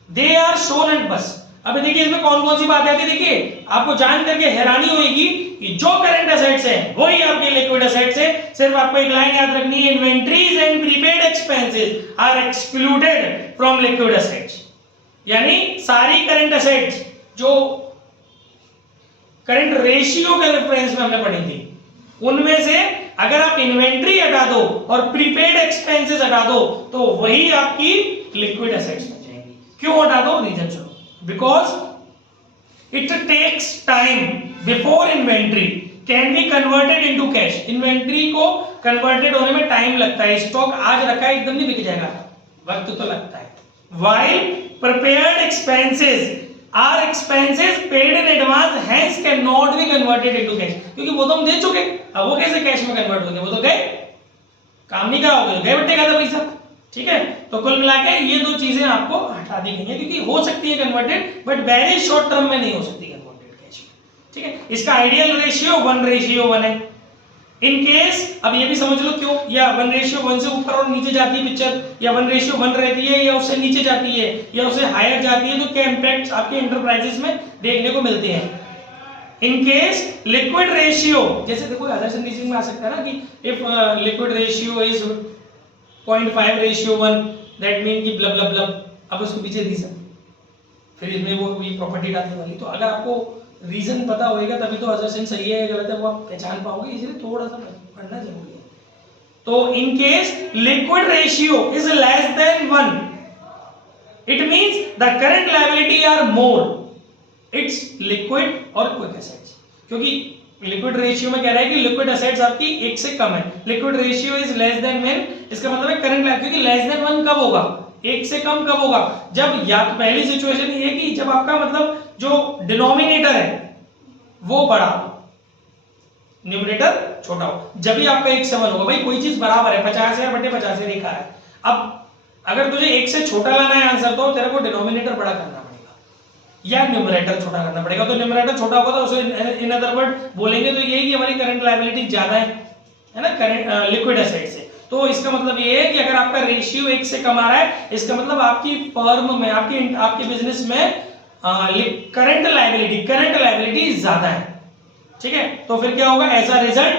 They are shown and बस। अब देखिए इसमें कौन कौन सी बातें आती है, देखिए आपको जान करके हैरानी होगी कि जो करंट एसेट्स हैं वही आपके लिक्विड एसेट्स हैं। सिर्फ आपको एक लाइन याद रखनी है, inventories and prepaid expenses are excluded from liquid assets. यानी सारी करंट एसेट्स जो करंट रेशियो के रेफरेंस में हमने पढ़ी थी, उनमें से अगर आप इन्वेंट्री हटा दो और प्रीपेड एक्सपेंसेस हटा दो तो वही आपकी लिक्विड एसेट्स बन जाएंगी। क्यों हटा दो? रीजन सुनो, because it takes time before inventory can be converted into cash. Inventory को कन्वर्टेड होने में टाइम लगता है, स्टॉक आज रखा है एकदम नहीं बिक जाएगा, वक्त तो लगता है। While prepared expenses are expenses paid in advance, hence cannot be converted into cash। क्योंकि वो तो हम दे चुके, अब वो कैसे कैश में कन्वर्ट होंगे? वो तो गए, काम नहीं करा होगा, गए बट्टे का था पैसा, ठीक है। तो कुल मिला के ये दो चीजें आपको हटा दी गई हैं, क्योंकि हो सकती है converted but very short term में नहीं हो सकती कन्वर्टेड कैश में, ठीक है। इसका आइडियल रेशियो 1:1 है। इन केस अब ये भी समझ लो क्यों, या 1:1 से ऊपर और नीचे जाती है पिक्चर, या 1:1 रहती है, या उससे नीचे जाती है, या उससे हायर जाती है, तो क्या इंपैक्ट आपके एंटरप्राइजेस में देखने को मिलते हैं। इन केस लिक्विड रेशियो, जैसे देखो अदर सेंटेंसिंग में आ सकता है ना कि if liquid ratio is 0.5:1 that mean कि ब्लब ब्लब ब्लब, अब उसको पीछे रीजन, फिर इसमें वो ये प्रॉपर्टी डालने वाली। तो अगर आपको रीजन पता होएगा तभी तो असर्शन सही है गलत है वो आप पहचान पाओगे, इसलिए थोड़ा सा पढ़ना जरूरी है। तो in case liquid ratio is less than 1, it means the current liability are more, it's liquid और क्विक एसेट्स। क्योंकि लिक्विड रेशियो में कह रहा है कि लिक्विड एसेट्स आपकी 1 से कम है, liquid ratio is less than 1, इसका मतलब है करंट लायबिलिटी, क्योंकि लेस देन 1 कब होगा? 1 से कम कब होगा? जब या तो पहली सिचुएशन ये है कि जब आपका मतलब जो डिनोमिनेटर है वो बड़ा हो, न्यूमरेटर छोटा हो, जब भी आपका 1 से 1 होगा। भाई कोई चीज बराबर है, 50 है बटे 50 लिखा है, अब अगर तुझे 1 से छोटा लाना है आंसर तो तेरे को डिनोमिनेटर बड़ा करना पड़ेगा या न्यूमरेटर छोटा करना पड़ेगा। तो न्यूमरेटर छोटा होगा तो उसे इन अदर वर्ड बोलेंगे तो यही कि हमारी करंट लायबिलिटी ज्यादा है ना करंट लिक्विड एसेट से। तो इसका मतलब ये है कि अगर आपका रेशियो 1 से कम आ रहा है, इसका मतलब आपकी फर्म में, आपके बिजनेस में करंट लायबिलिटी ज्यादा है, ठीक है। तो फिर क्या होगा? As a result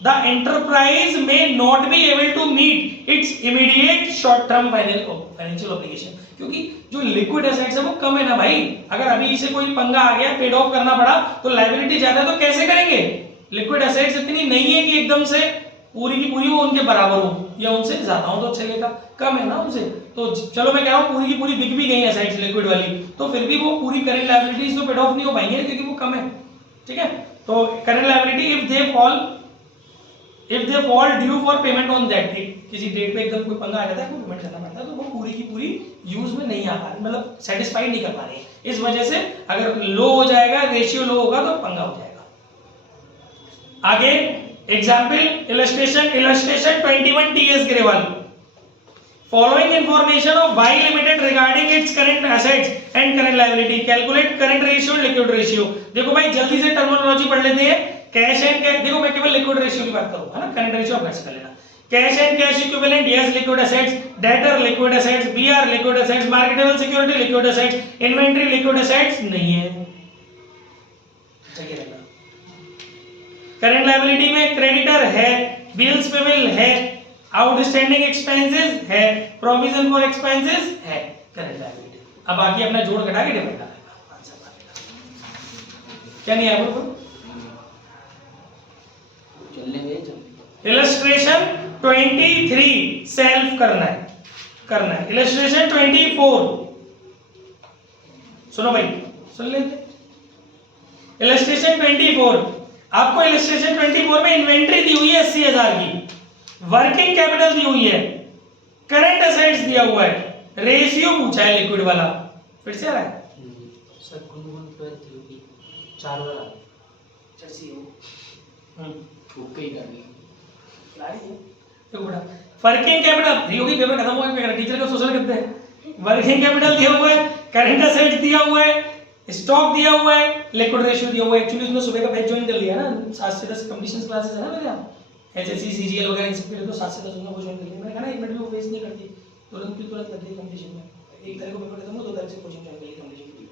the enterprise may not be able to meet its immediate short term financial obligation. क्योंकि जो लिक्विड एसेट्स है वो कम है ना भाई, अगर अभी इसे कोई पंगा आ गया, पेड ऑफ करना पड़ा, तो लायबिलिटी ज्यादा है, तो कैसे करेंगे? लिक्विड एसेट्स इतनी नहीं है कि एकदम से पूरी की पूरी वो उनके बराबर हो या उनसे ज्यादा हो तो चलेगा, कम है ना उनसे। तो चलो मैं कह रहा हूँ पूरी की पूरी बिक भी गई एसेट्स लिक्विड वाली, तो फिर भी वो पूरी करंट लायबिलिटीज तो पेड ऑफ नहीं हो पाएंगे क्योंकि वो कम है, ठीक है। तो current liability if they fall due for payment on that date, किसी डेट पे एकदम कोई पंगा आ जाता है, कोई पेमेंट करना पड़ता है, तो वो पूरी की पूरी यूज में नहीं आ पा रही, मतलब सेटिस्फाइड नहीं कर पा रही है। इस वजह से अगर लो हो जाएगा, रेशियो लो होगा तो पंगा हो जाएगा। आगे example illustration 21 TS Grewal following information of Y Limited regarding its current assets and current liability, calculate current ratio and liquid ratio। देखो भाई जल्दी से टर्मिनोलॉजी पढ़ लेते हैं। कैश एंड कैश, देखो मैं केवल लिक्विड रेशियो की बात करूंगा ना, करंट रेशियो आप कैसे कर लेना। Cash and cash equivalent, yes liquid assets, debtor liquid assets, BR liquid assets, marketable security liquid assets, inventory liquid assets नहीं है। चाहिए रहना। करंट लायबिलिटी में क्रेडिटर है, बिल्स पेबल है, आउटस्टैंडिंग एक्सपेंसेस है, प्रोविजन फॉर एक्सपेंसेस है, करंट लायबिलिटी। अब बाकी अपना जोड़ घटा के डिवाइड करेगा आंसर बनेगा। क्या नहीं है बोलो? इलस्ट्रेशन 23 सेल्फ करना है। इलस्ट्रेशन 24 सुनो भाई, सुन लेते। इलस्ट्रेशन 24, आपको इलस्ट्रेशन 24 में इन्वेंट्री दी हुई है 80,000 की, वर्किंग कैपिटल दी हुई है, करंट एसेट्स दिया हुआ है, रेशियो पूछा है लिक्विड वाला। फिर से आ रहा है सर गुनगुन पे दी हुई 4 वाला चर्सी हो ठोक ही कर दी लारी है। देखो बेटा, वर्किंग कैपिटल दी होगी, पेपर खत्म हो गया, टीचर को सोशल करते हैं। वर्किंग कैपिटल दिया हुआ है, करंट एसेट्स दिया हुआ है, स्टॉक दिया हुआ है, लिक्विड रेशियो दिया हुआ है। एक्चुअली उसने सुबह का बैच ज्वाइन कर लिया ना, 7 से 10 कंपटीशन क्लासेस है ना मेरे यहाँ, एचएससी सीजीएल वगैरह इन सब के लिए, तो 7 से 10 उन्होंने ज्वाइन कर लिया। मैंने कहा ना एक मिनट भी वो वेस्ट नहीं करती, तुरंत की तुरंत लग गई कंपटीशन में। एक तारीख को पेपर खत्म हुआ, 2 तारीख से कोचिंग ज्वाइन कर ली कंपटीशन की,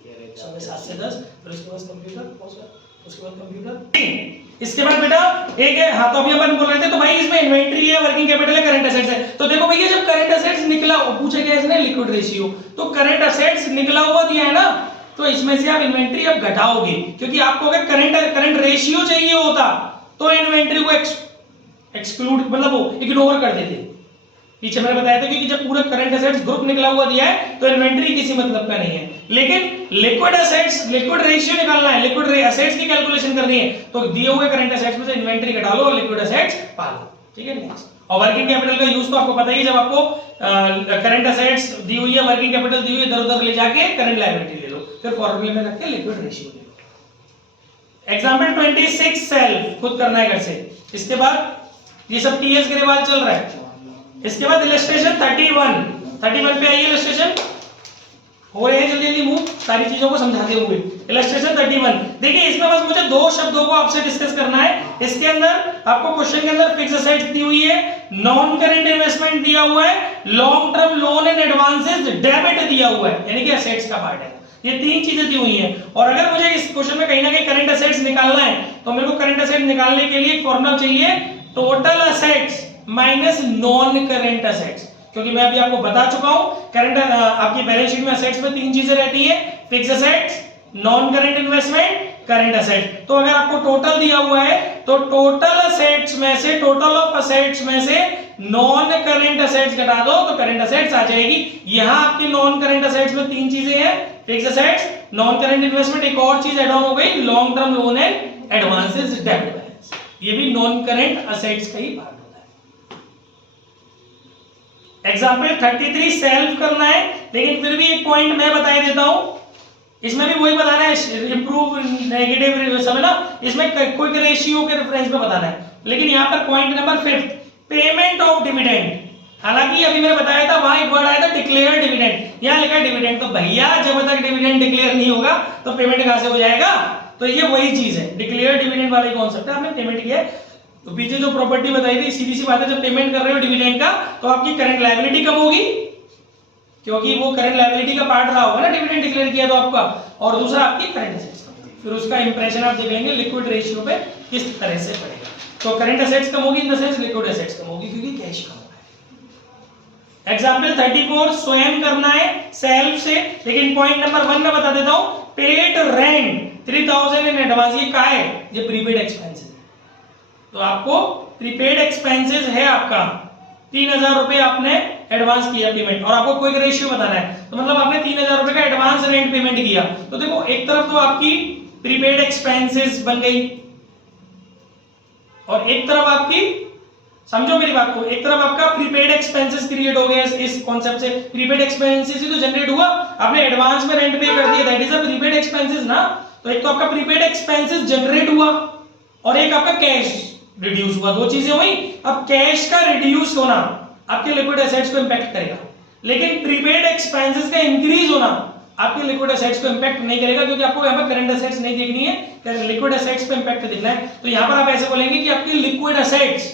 सुबह 7 से 10, फिर उसके बाद कंप्यूटर, उसके बाद कंप्यूटर। इसके बाद बेटा एक है, हाँ तो अभी अपन बोल रहे थे, तो भाई इसमें इन्वेंट्री है, वर्किंग कैपिटल है, करंट एसेट्स है। तो देखो भैया जब करंट एसेट्स निकला, पूछा गया इसने लिक्विड रेशियो, तो करंट एसेट्स निकला हुआ दिया है ना, तो इसमें से आप इन्वेंट्री अब घटाओगे, क्योंकि आपको अगर करंट रेशियो चाहिए होता तो इन्वेंट्री को एक्सक्लूड मतलब वो इग्नोर कर देते। पीछे मैंने बताया था कि जब पूरा करंट एसेट्स ग्रुप निकला हुआ दिया है तो इन्वेंट्री किसी मतलब का नहीं है, लेकिन लिक्विड एसेट्स, लिक्विड रेशियो निकालना है, लिक्विड एसेट्स की कैलकुलेशन करनी है, तो दिए हुए करंट एसेट्स में से इन्वेंट्री घटा लो और लिक्विड एसेट्स पा लो। ठीक है नेक्स्ट। और वर्किंग कैपिटल का यूज तो आपको पता ही है, जब आपको करंट एसेट्स दी हुई है, वर्किंग कैपिटल दी हुई है, इधर उधर ले जाके करंट लायबिलिटी ले लो, फिर फॉर्मूले में रख के लिक्विड रेशियो ले लो। एग्जांपल 26 सेल्फ खुद करना है घर से। इसके बाद ये सब टीएस के रिवाज चल रहा है। इसके बाद इलस्ट्रेशन 31 पे आइए, इलस्ट्रेशन हो रहे हैं जल्दी जल्दी मूव, सारी चीजों को समझाते हुए। इलस्ट्रेशन 31 देखिए, इसमें बस मुझे 2 शब्दों को आपसे डिस्कस करना है। इसके अंदर आपको क्वेश्चन के अंदर फिक्स एसेट्स दी हुई है, नॉन करंट इन्वेस्टमेंट दिया हुआ है, long term loan and advances debit दिया हुआ है, यानी कि एसेट्स का पार्ट है। ये 3 चीजें दी हुई हैं, और अगर मुझे इस क्वेश्चन में कहीं ना कहीं करंट एसेट्स निकालना है, तो मेरे को करंट एसेट निकालने के लिए एक फॉर्मूला चाहिए, total assets minus non current assets. क्योंकि मैं अभी आपको बता चुका हूं, करंट आपकी बैलेंस शीट में एसेट्स में 3 चीजें रहती है, fix assets, non current investment, current asset. तो अगर आपको टोटल दिया हुआ है, तो टोटल एसेट्स में से, टोटल ऑफ एसेट्स में से नॉन करंट एसेट्स घटा दो तो करंट एसेट्स आ जाएगी। यहां आपकी नॉन करंट एसेट्स में 3 चीजें हैं, fix assets, non current investment, एक और चीज ऐड ऑन हो गई long term loan and advances debit balance. ये भी नॉन करंट एसेट्स का ही पार्ट होता है। एग्जांपल 33 सेल्फ करना है, लेकिन फिर भी एक पॉइंट मैं बता देता हूं, इसमें भी वही बताना है, इंप्रूव नेगेटिव सब है ना, इसमें क्विक रेशियो के रेफरेंस में बताना है। लेकिन यहां पर point number 5 payment of dividend, हालांकि अभी मैंने बताया था वहां एक वर्ड आया था डिक्लेयर डिविडेंड, यहां लिखा है डिविडेंड, तो भैया जब तक डिविडेंड डिक्लेयर नहीं होगा तो पेमेंट कहां से हो जाएगा? तो ये वही चीज है, डिक्लेयर डिविडेंड वाला कॉन्सेप्ट है। आपने पेमेंट किया है, तो पीछे जो प्रॉपर्टी बताई थी, सीधी सी बात है, जब पेमेंट कर रहे हो डिविडेंड का तो आपकी करंट लायबिलिटी कम होगी, क्योंकि वो करंट लायबिलिटी का पार्ट रहा होगा ना डिविडेंड डिक्लेयर किया तो आपका, और दूसरा आपकी करंट एसेट्स कम होगी। फिर उसका इंप्रेशन आप देख लेंगे लिक्विड रेशियो पे किस तरह से पड़ेगा। तो करंट एसेट्स कम होगी, in the sense liquid assets कम होगी, क्योंकि कैश कम होगा। एग्जांपल 34 स्वयं करना है सेल्फ से, लेकिन पॉइंट नंबर 1 में बता देता हूं, पेड रेंट 3000 इन एडवांस, ये क्या है? ये प्रीपेड एक्सपेंसेस। तो आपको प्रीपेड एक्सपेंसेस है आपका 3000 रुपए आपने एडवांस किया पेमेंट, और आपको क्विक रेशियो बताना है, तो मतलब आपने 3000 रुपए का एडवांस रेंट पेमेंट किया। तो देखो एक तरफ तो आपकी प्रीपेड एक्सपेंसेस बन गई, और एक तरफ आपकी, समझो मेरी बात को, एक तरफ आपका प्रीपेड एक्सपेंसेस क्रिएट हो गया इस कॉन्सेप्ट से। प्रीपेड एक्सपेंसेस ही तो जनरेट हुआ, आपने एडवांस में रेंट पे कर दिया, that is a prepaid expenses ना। तो एक तो आपका प्रीपेड एक्सपेंसेस जनरेट हुआ, और एक आपका कैश रिड्यूस हुआ, 2 चीजें हुई। अब कैश का रिड्यूस होना आपके लिक्विड एसेट्स को इंपैक्ट करेगा, लेकिन प्रीपेड एक्सपेंसेस का इंक्रीज होना आपके लिक्विड एसेट्स को इंपैक्ट नहीं करेगा, क्योंकि आपको यहाँ पर करंट एसेट्स नहीं देखनी है, लिक्विड एसेट्स पे इंपैक्ट देखना है। तो यहाँ पर आप ऐसे बोलेंगे कि आपकी लिक्विड एसेट्स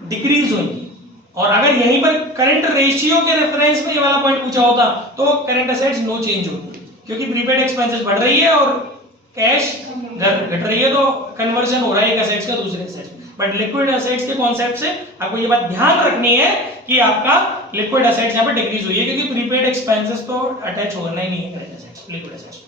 डिक्रीज होंगी, और अगर यहीं पर करंट रेशियो के रेफरेंस में ये वाला पॉइंट पूछा होता तो करंट एसेट्स नो चेंज होगी, क्योंकि प्रीपेड एक्सपेंसेस बढ़ रही है और कैश घट रही है, तो कन्वर्जन हो रहा है एक एसेट्स का दूसरे एसेट्स में। बट लिक्विड एसेट्स के कॉन्सेप्ट से आपको ये बात ध्यान रखनी है कि आपका लिक्विड एसेट्स यहाँ पर डिक्रीज हुई है, क्योंकि प्रीपेड एक्सपेंसेस तो अटैच होना ही नहीं है current assets liquid assets.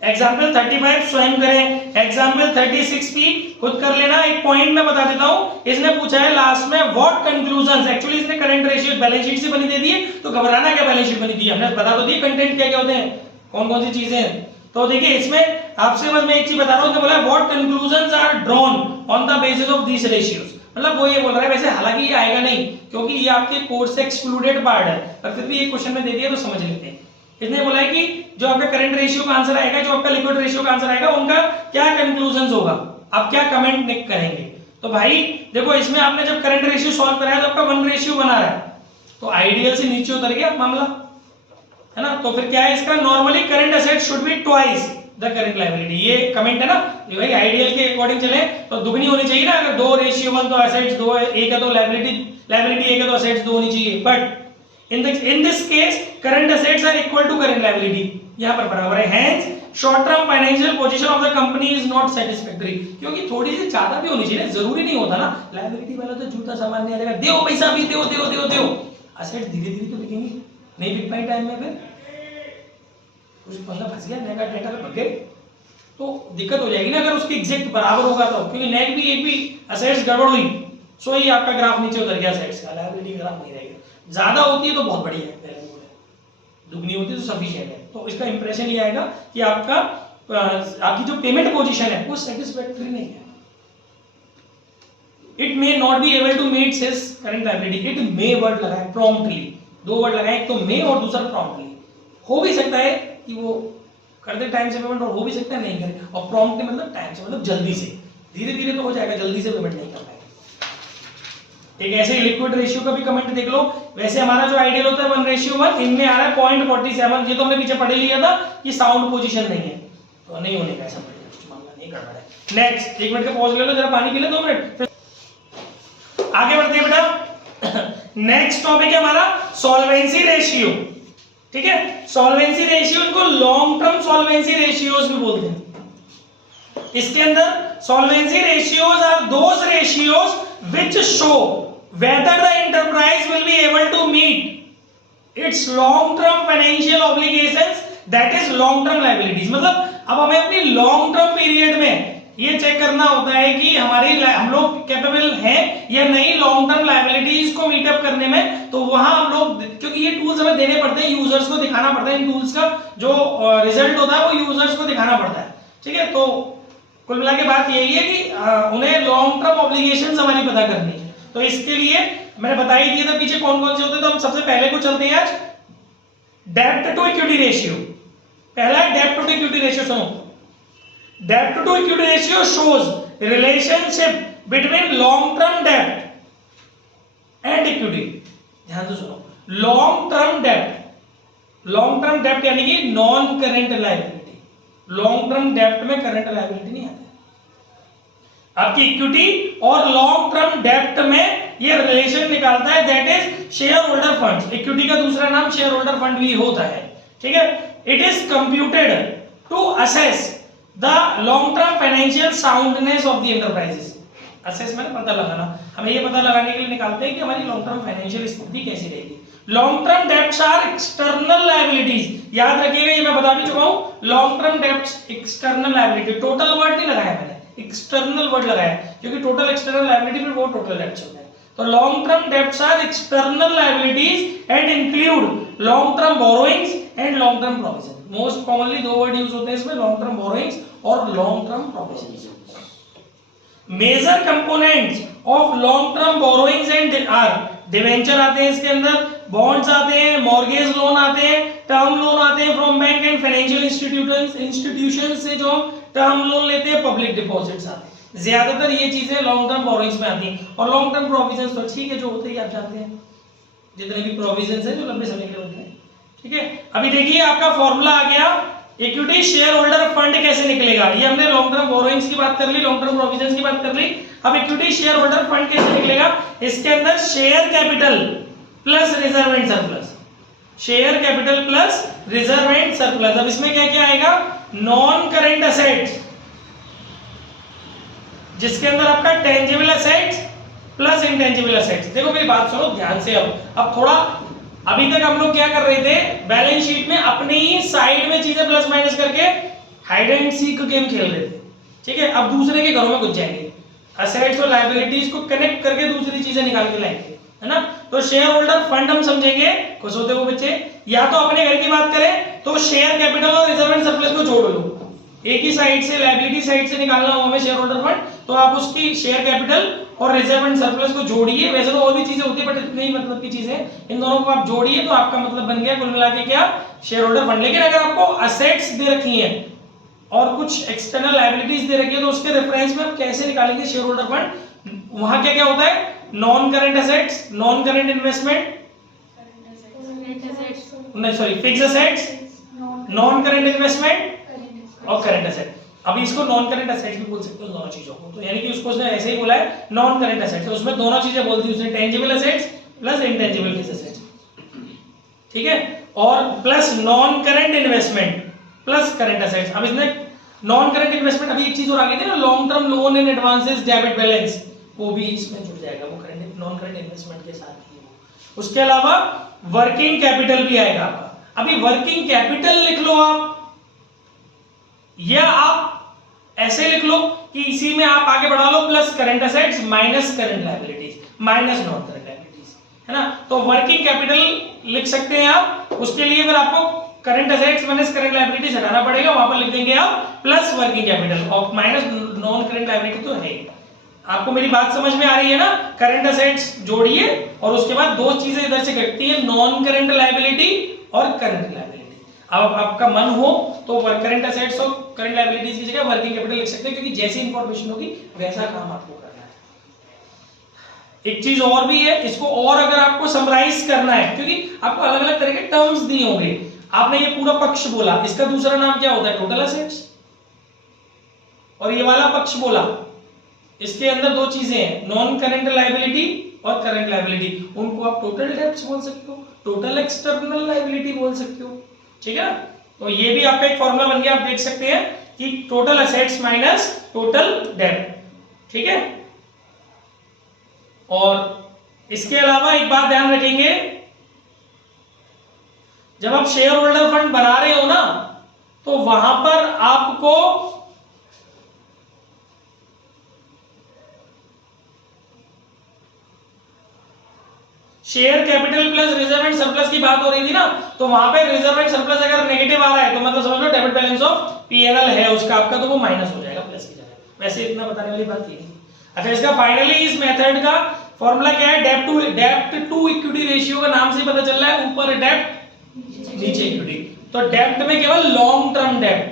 Example 35 स्वयं करें, एग्जाम्पल 36 भी खुद कर लेना। एक पॉइंट मैं बता देता हूं, इसने पूछा है लास्ट में व्हाट कंक्लूजंस, एक्चुअली इसने करंट रेशियो बैलेंस शीट से बनी दे दी है, तो घबराना क्या, बैलेंस शीट बनी दी है, हमने बता तो दिया कंटेंट क्या क्या होते हैं, कौन कौन सी चीजें हैं। तो देखिए इसमें आपसे बस मैं एक चीज बता रहा हूं, उसने बोला what conclusions are drawn on the basis of these ratios, मतलब वो ये बोल रहा है, वैसे हालांकि ये आएगा नहीं क्योंकि ये आपके कोर्स से एक्सक्लूडेड पार्ट है, पर फिर भी एक क्वेश्चन में दे दिया तो समझ लेते हैं। इसने बोला है कि जो आपका करंट रेशियो का आंसर आएगा, जो आपका लिक्विड रेशियो का आंसर आएगा, उनका क्या कंक्लूजंस होगा, आप क्या कमेंट करेंगे। तो भाई देखो इसमें आपने जब करंट रेशियो सॉल्व कराया तो आपका 1 रेशियो बना रहा है, तो आइडियल से नीचे उतर गया मामला, है ना। तो फिर क्या है इसका, normally current asset should be twice the current liability, ये कमेंट है ना, ये भाई आइडियल के अकॉर्डिंग चले तो दुगनी होनी चाहिए ना, अगर 2:1 तो एसेट्स 2 एक है तो लायबिलिटी एक है तो एसेट्स 2 होनी चाहिए, but in this case current assets are equal to current liability, यहां पर बराबर है, hence short term financial position of the company is not satisfactory, क्योंकि थोड़ी सी ज्यादा भी होनी चाहिए, जरूरी नहीं होता ना, लायबिलिटी वाला तो जूता सामान नहीं आएगा, दो पैसा भी दो, एसेट्स धीरे धीरे तो बिकेंगे, नहीं बिक पाए टाइम में, फिर कुछ बंदा फंस गया, नेगा डेटा पे भग गए तो दिक्कत हो जाएगी ना, अगर उसकी एग्जैक्ट बराबर होगा तो, क्योंकि नेट भी एक भी एसेट्स गड़बड़ हुई सो ही आपका ग्राफ नीचे उतर गया, एसेट्स का लायबिलिटी ग्राफ नहीं रहेगा, ज्यादा होती है तो बहुत बढ़िया है, पहले दुगनी होती है तो सफिशिएंट है, तो इसका इंप्रेशन ये आएगा कि आपका आपकी जो पेमेंट पोजीशन है वो सेटिस्फैक्टरी नहीं है, it may not be able to meet his current liability, it may word लगा है प्रॉम्प्टली, दो वर्ड लगाए, एक तो मे और दूसरा प्रॉम्प्टली, हो भी सकता है कि वो कर दे टाइम से पेमेंट और हो भी सकता है नहीं करे, और प्रॉम्प्ट मतलब टाइम से मतलब जल्दी से, धीरे धीरे तो हो जाएगा, जल्दी से पेमेंट नहीं कर पाएगा। एक ऐसे ही लिक्विड रेशियो का भी कमेंट देख लो, वैसे हमारा जो आइडियल होता है 1:1, इनमें आ रहा है 0.47, ये तो हमने पीछे पढ़ लिया था कि साउंड पोजीशन नहीं है, तो नहीं होने का ऐसा पड़ेगा, कुछ मामला नहीं कर रहा है। नेक्स्ट 1 मिनट का पॉज ले लो, जरा पानी पी ले 2 मिनट, आगे बढ़ते हैं बेटा। नेक्स्ट टॉपिक है हमारा सॉल्वेंसी रेशियो, ठीक है। सॉल्वेंसी रेशियो इनको लॉन्ग टर्म सॉल्वेंसी रेशियोज भी बोलते हैं। इसके अंदर solvency ratios are those ratios which show whether the enterprise will be able to meet its long term financial obligations, that is long term liabilities, मतलब अब हमें अपनी लॉन्ग टर्म पीरियड में ये चेक करना होता है कि हम लोग कैपेबल हैं या नहीं लॉन्ग टर्म लायबिलिटीज को मीट अप करने में, तो वहां हम लोग, क्योंकि ये टूल्स हमें देने पड़ते हैं, यूजर्स को दिखाना पड़ता है, इन टूल्स का जो रिजल्ट होता है वो यूजर्स को दिखाना पड़ता है, ठीक है। तो कुल मिला के बात यही है कि उन्हें लॉन्ग टर्म ऑब्लिगेशंस हमारी पता करनी है, तो इसके लिए मैंने बता ही दिया था पीछे कौन कौन से होते हैं, तो हम सबसे पहले को चलते हैं आज डेब्ट टू इक्विटी रेशियो। पहला है डेब्ट टू इक्विटी रेशियो, सुनो, डेब्ट to equity ratio shows relationship between long term डेब्ट एंड इक्विटी। ध्यान से सुनो, लॉन्ग टर्म डेब्ट यानी कि non current liability, long term डेब्ट में करंट लायबिलिटी नहीं आता है। आपकी इक्विटी और लॉन्ग टर्म डेब्ट में ये रिलेशन निकालता है, that is share holder fund. Equity का दूसरा नाम शेयर होल्डर फंड भी होता है, ठीक है। It is computed to assess the long term financial soundness of the enterprises. Assess मैंने पता लगाना, हमें ये पता लगाने के लिए निकालते हैं कि हमारी लॉन्ग टर्म फाइनेंशियल स्थिति कैसी रहेगी। Long term debts are external liabilities, याद रखिएगा, ये मैं बता भी चुका हूं, long term debts external liability, total word नहीं लगाया मैंने, एक्सटर्नल वर्ड लगाया, क्योंकि टोटल एक्सटर्नल लायबिलिटी फिर वो टोटल डेब्ट्स होते हैं। तो long term debts are external liabilities and include long term borrowings and long term provision. Most commonly दो वर्ड यूज होते हैं इसमें, लॉन्ग टर्म बोरोइंग्स और long term provision. Major components of long term borrowings and are debenture आते हैं इसके अंदर, bonds आते हैं, मॉर्गेज लोन आते हैं, टर्म लोन आते हैं from bank and financial institutions से जो टर्म लोन लेते हैं, पब्लिक डिपॉजिट्स आते हैं। ज्यादातर ये चीजें लॉन्ग टर्म बोरोइंग्स में आती हैं। और लॉन्ग टर्म प्रोविजंस तो ठीक है जो होते ही आप जानते हैं, जितने भी प्रोविजंस हैं जो लंबे समय के लिए होते हैं, ठीक है। अभी देखिए आपका फॉर्मूला आ गया, इक्विटी शेयर होल्डर फंड कैसे निकलेगा। ये हमने लॉन्ग टर्म बोरोइंग्स की बात कर ली, लॉन्ग टर्म प्रोविजंस की बात कर ली। अब इक्विटी शेयर होल्डर फंड कैसे निकलेगा, इसके अंदर share capital plus reserve and surplus, share capital plus reserve and surplus. अब इसमें क्या क्या आएगा, नॉन करेंट असेट्स, जिसके अंदर आपका tangible assets plus intangible assets. देखो मेरी बात सुनो ध्यान से। अब थोड़ा, अभी तक हम लोग क्या कर रहे थे, बैलेंस शीट में अपने ही साइड में चीजें प्लस माइनस करके हाइड एंड सीक गेम खेल रहे थे, ठीक है। अब दूसरे के घरों में घुस जाएंगे, असेट्स और लायबिलिटीज को कनेक्ट करके दूसरी चीजें निकाल के लाएंगे, है ना। तो शेयर होल्डर फंड हम समझेंगे, खुश होते हो बच्चे। या तो अपने घर की बात करें तो शेयर कैपिटल और रिजर्व एंड सरप्लस को जोड़ लो, एक ही साइड से लायबिलिटी साइड से निकालना हो हमें शेयर होल्डर फंड, तो आप उसकी शेयर कैपिटल और रिजर्व एंड सरप्लस को जोड़िए। वैसे तो और भी चीजें होती है बट इतने ही मतलब की चीजें, इन दोनों को आप जोड़िए तो आपका मतलब बन गया कुल मिला के क्या, शेयर होल्डर फंड। लेकिन अगर आपको असेट्स दे रखी हैं और कुछ एक्सटर्नल लायबिलिटीज दे रखी है तो उसके रेफरेंस में आप कैसे निकालेंगे शेयर होल्डर फंड। वहां क्या क्या होता है, non current assets, non current investment, नहीं sorry fixed assets, non current investment और करेंट असेट। अभी इसको नॉन करेंट असेट्स भी बोल सकते हो दोनों चीजों को, तो यानी कि उसको उसने ऐसे ही बोला है नॉन करेंट असेट्स, उसमें दोनों चीजें बोलती है उसने, tangible assets plus intangible assets, ठीक है। और plus non current investment plus current assets. अब इसने नॉन करेंट इन्वेस्टमेंट, अभी एक चीज और आ गई थी ना, long term loan and advances debit balance, वो भी इसमें जुड़ जाएगा, वो करेंट नॉन करेंट इन्वेस्टमेंट के साथ ही वो। उसके अलावा वर्किंग कैपिटल भी आएगा आपका। अभी वर्किंग कैपिटल लिख लो आप, या आप ऐसे लिख लो कि इसी में आप आगे बढ़ा लो plus current assets minus current liabilities minus non current liabilities, है ना। तो वर्किंग कैपिटल लिख सकते हैं आप, उसके लिए फिर आपको current assets minus current liabilities हटाना पड़ेगा, वहां पर लिख देंगे आप प्लस वर्किंग कैपिटल और माइनस नॉन करंट लायबिलिटी तो है। आपको मेरी बात समझ में आ रही है ना, करंट असेट्स जोड़िए और उसके बाद दो चीजें इधर से घटती है, नॉन करंट लायबिलिटी और करंट लायबिलिटी। अब आपका मन हो तो करंट असेट्स और करंट लायबिलिटीज की जगह वर्किंग कैपिटल लिख सकते हैं, क्योंकि जैसी इंफॉर्मेशन होगी वैसा काम आपको करना है। एक चीज और भी है, इसको और अगर आपको समराइज करना है, क्योंकि आपको अलग अलग तरह के टर्म्स दिए होंगे, आपने ये पूरा पक्ष बोला, इसका दूसरा नाम क्या होता है, टोटल असेट्स, और ये वाला पक्ष बोला, इसके अंदर दो चीजें हैं, नॉन करंट लायबिलिटी और करंट लायबिलिटी, उनको आप टोटल डेब्ट्स बोल सकते हो, टोटल एक्सटर्नल लायबिलिटी बोल सकते हो, ठीक है। तो ये भी आपका एक फॉर्मूला बन गया, आप देख सकते हैं कि टोटल असेट्स माइनस टोटल डेब्ट, ठीक है। और इसके अलावा एक बात ध्यान रखेंगे, जब आप शेयर होल्डर फंड बना रहे हो ना, तो वहां पर आपको share capital plus reserve and surplus की बात हो रही थी ना, तो वहां पे रिजर्व एंड सरप्लस अगर नेगेटिव आ रहा है तो मतलब समझ लो डेबिट बैलेंस ऑफ पीएनएल है उसका आपका, तो वो माइनस हो जाएगा प्लस की जगह। वैसे इतना बताने वाली बात थी। अच्छा, इसका फाइनली इस मेथड का फॉर्मूला क्या है, डेब्ट टू इक्विटी रेशियो का नाम से पता चल रहा है, ऊपर डेब्ट नीचे इक्विटी। तो डेब्ट में केवल लॉन्ग टर्म डेब्ट,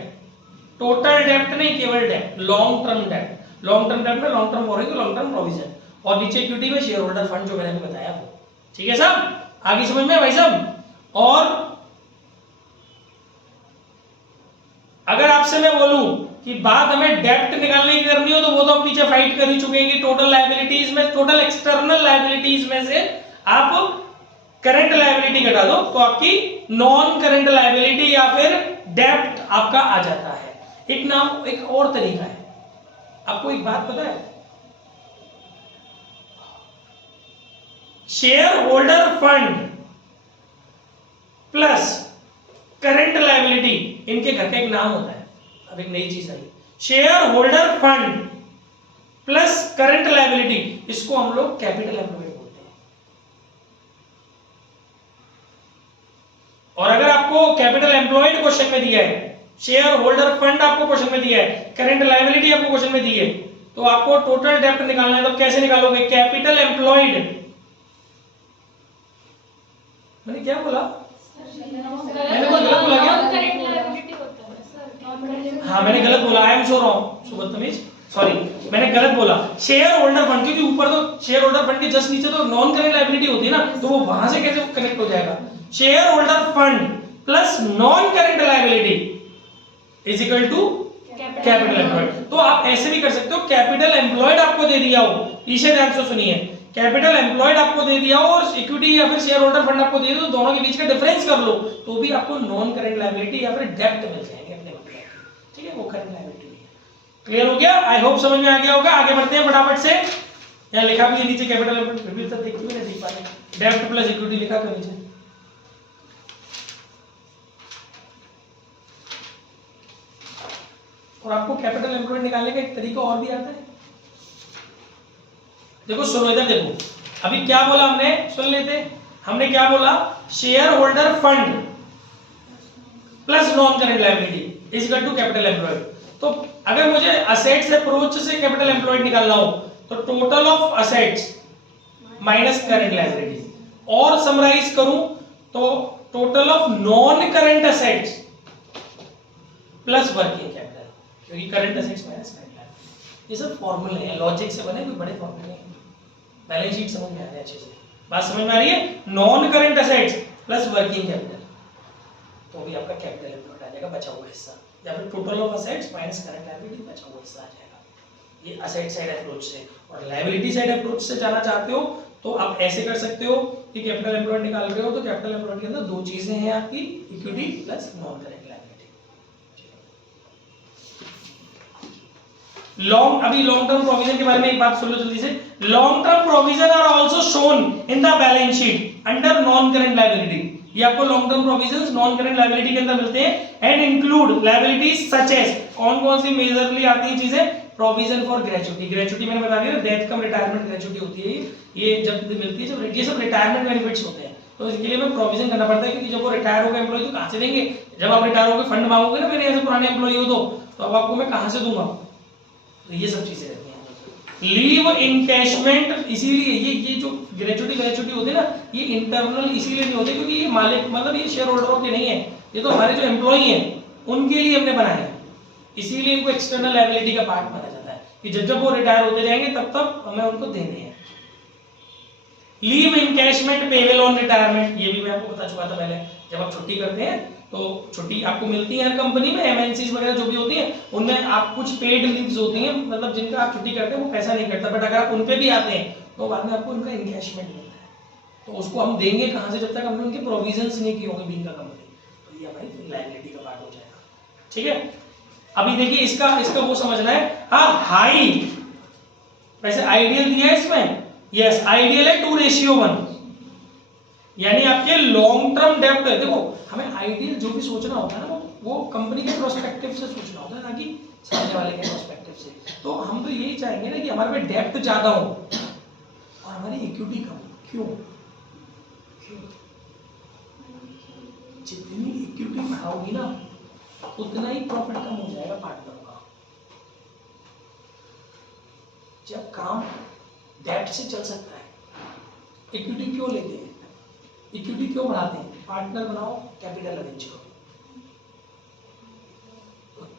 टोटल डेब्ट नहीं, केवल डेब्ट, लॉन्ग टर्म डेब्ट, लॉन्ग टर्म डेब्ट में long term borrowing, long term provision, और नीचे इक्विटी में शेयर होल्डर फंड जो मैंने बताया वो, ठीक है साहब, आगे समझ में भाई साहब। और अगर आपसे मैं बोलूं कि बात हमें डेब्ट निकालने की करनी हो, तो वो तो हम पीछे फाइट कर ही चुके हैं कि टोटल लायबिलिटीज में, टोटल एक्सटर्नल लायबिलिटीज में से आप करंट लायबिलिटी घटा दो तो आपकी नॉन करंट लायबिलिटी या फिर डेब्ट आपका आ जाता है। एक नाम, एक और तरीका है, आपको एक बात पता है, share holder fund plus current liability, इनके घर का एक नाम होता है। अब एक नई चीज आई, share holder fund plus current liability, इसको हम लोग कैपिटल एम्प्लॉयड बोलते हैं। और अगर आपको कैपिटल एम्प्लॉयड क्वेश्चन में दिया है, शेयर होल्डर फंड आपको क्वेश्चन में दिया है, करंट लायबिलिटी आपको क्वेश्चन में दी है, तो आपको टोटल डेब्ट निकालना है, तो कैसे निकालोगे, कैपिटल एम्प्लॉयड, मैंने क्या बोला, मैंने कुछ गलत बोला क्या, हाँ मैंने गलत बोला, आई एम सो रॉन्ग, सुबदतमीज, सॉरी मैंने गलत बोला, शेयर होल्डर फंड, क्योंकि ऊपर तो शेयर होल्डर फंड के जस्ट नीचे तो नॉन करेंट लायबिलिटी होती है ना, तो वो वहां से कैसे कनेक्ट हो जाएगा? Share holder fund plus non current liability is equal to capital employed. तो आप ऐसे भी कर सकते हो, कैपिटल एम्प्लॉयड आपको दे दिया हो, इसे ध्यान से सुनिए, कैपिटल एम्प्लॉयड आपको दे दिया हो और इक्विटी या फिर शेयर होल्डर फंड आपको दे दिया, तो दोनों के बीच का डिफरेंस कर लो तो भी आपको नॉन करेंट लायबिलिटी या फिर डेब्ट मिल जाएंगे अपने मतलब, ठीक है, वो करेंट लायबिलिटी। क्लियर हो गया? आई होप समझ में आ गया होगा। आगे बढ़ते हैं फटाफट से। यहाँ लिखा भी है नीचे कैपिटल एम्प्लॉयड, फिर भी तक देखते हुए नहीं देख पा रहे, डेब्ट प्लस इक्विटी लिखा तो नीचे। और आपको कैपिटल एम्प्लॉयड निकालने का एक तरीका और भी आता है, देखो सुनो इधर देखो, अभी क्या बोला हमने, सुन लेते, हमने क्या बोला, share holder fund plus non current liability is equal to capital employed. तो अगर मुझे असेट्स अप्रोच से कैपिटल एम्प्लॉयड निकालना हो तो total of assets minus current liability, और समराइज करूं तो total of non current assets plus working capital, क्योंकि current assets minus current liability. ये सब फॉर्मूले हैं, लॉजिक से बने, कोई बड़े फॉर्मूले नहीं। बैलेंस शीट समझ में आ रहा है अच्छे से, बात समझ में आ रही है? Non current assets plus working capital, तो भी आपका कैपिटल एम्प्लॉयड आ जाएगा, बचा हुआ हिस्सा, या फिर total of assets minus current liability, बचा हुआ हिस्सा आ जाएगा। ये असेट साइड अप्रोच से। और लायबिलिटी साइड अप्रोच से जाना चाहते हो तो आप ऐसे कर सकते हो कि कैपिटल एम्प्लॉयड निकाल रहे हो तो कैपिटल एम्प्लॉयड के अंदर दो चीजें हैं आपकी, equity plus non current long. अभी लॉन्ग टर्म प्रोविजन के बारे में एक बात सुन लो जल्दी से। Long term provision are also shown in the balance sheet under non current liability. ये आपको long term provisions non current liability के अंदर मिलते हैं and include liabilities such as, कौन कौन सी मेजरली आती है चीजें, प्रोविजन फॉर ग्रेच्युटी, ग्रेच्युटी मैंने बता दिया ना, डेथ कम रिटायरमेंट ग्रेच्युटी होती है ये जब मिलती है, जब ये सब रिटायरमेंट बेनिफिट्स होते हैं, तो इसके लिए हमें प्रोविजन करना पड़ता है, क्योंकि जब वो रिटायर हो गए एम्प्लॉय तो कहां से देंगे, जब आप रिटायर हो गए फंड मांगोगे ना मेरे ऐसे पुराने एम्प्लॉय हो तो अब आपको मैं कहां से दूंगा, तो ये सब चीजें रहती हैं। लीव इनकैशमेंट, इसीलिए ये जो ग्रेच्युटी होती है ना, ये इंटरनल इसीलिए नहीं होती क्योंकि ये मालिक मतलब ये शेयर होल्डरों के नहीं है, ये तो हमारे जो एम्प्लॉय हैं उनके लिए हमने बनाए हैं, इसीलिए इनको एक्सटर्नल लायबिलिटी का पार्ट माना जाता है कि जब वो रिटायर होते जाएंगे तब तक हमें उनको देने हैं। Leave encashment payable on retirement, ये भी मैं आपको बता चुका था पहले, जब आप छुट्टी करते हैं तो छुट्टी आपको मिलती है हर कंपनी में, एमएनसीज वगैरह जो भी होती हैं उनमें आप कुछ पेड लीव्स होती हैं, मतलब जिनका आप छुट्टी करते हैं वो पैसा नहीं कटता, बट अगर आप उन पे भी आते हैं तो बाद में आपको उनका इनकैशमेंट मिलता है, तो उसको हम देंगे कहां से, जब तक हमने उनके प्रोविजंस नहीं किए होंगे बीइंग का कंपनी, तो ये हमारी लायबिलिटी का पार्ट हो जाएगा। ठीक है, अभी देखिए इसका वो समझना है। हाई, वैसे आइडियल दिया है इसमें, यस आइडियल है 2:1, यानी आपके लॉन्ग टर्म डेब्ट है। देखो हमें आइडियल जो भी सोचना होता है ना वो कंपनी के प्रोस्पेक्टिव से सोचना होता है, ना कि सामने वाले के प्रोस्पेक्टिव से। तो हम तो यही चाहेंगे ना कि हमारे पे डेब्ट ज्यादा हो और हमारी इक्विटी कम। क्यों? जितनी इक्विटी बढ़ाओगी ना उतना ही प्रॉफिट कम हो जाएगा पार्टनर का। जब काम डेब्ट से चल सकता है, इक्विटी क्यों लेते हैं, इक्विटी क्यों बढ़ाते हैं, पार्टनर बनाओ, कैपिटल अरेंज करो,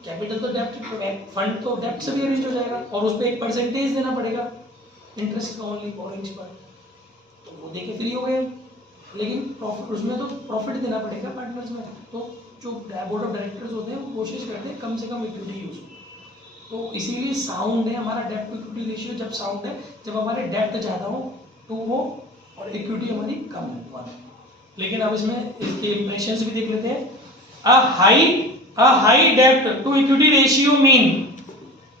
कैपिटल तो डेब्ट, फंड तो डेब्ट से भी अरेंज हो जाएगा और उस पर एक परसेंटेज देना पड़ेगा इंटरेस्ट का ओनली बोरिंग्स पर, तो वो देके फ्री हो गए। लेकिन प्रॉफिट उसमें तो प्रॉफिट देना पड़ेगा पार्टनर्स में, तो जो बोर्ड ऑफ डायरेक्टर्स होते हैं वो कोशिश करते हैं कम से कम इक्विटी यूज हो। तो इसीलिए साउंड है हमारा डेब्ट टू इक्विटी रेशियो, जब साउंड है जब हमारे डेब्ट ज़्यादा हो तो वो और इक्विटी हमारी कम है। लेकिन अब इसमें इसके इंप्रेशंस भी देख लेते हैं। A high debt to equity ratio mean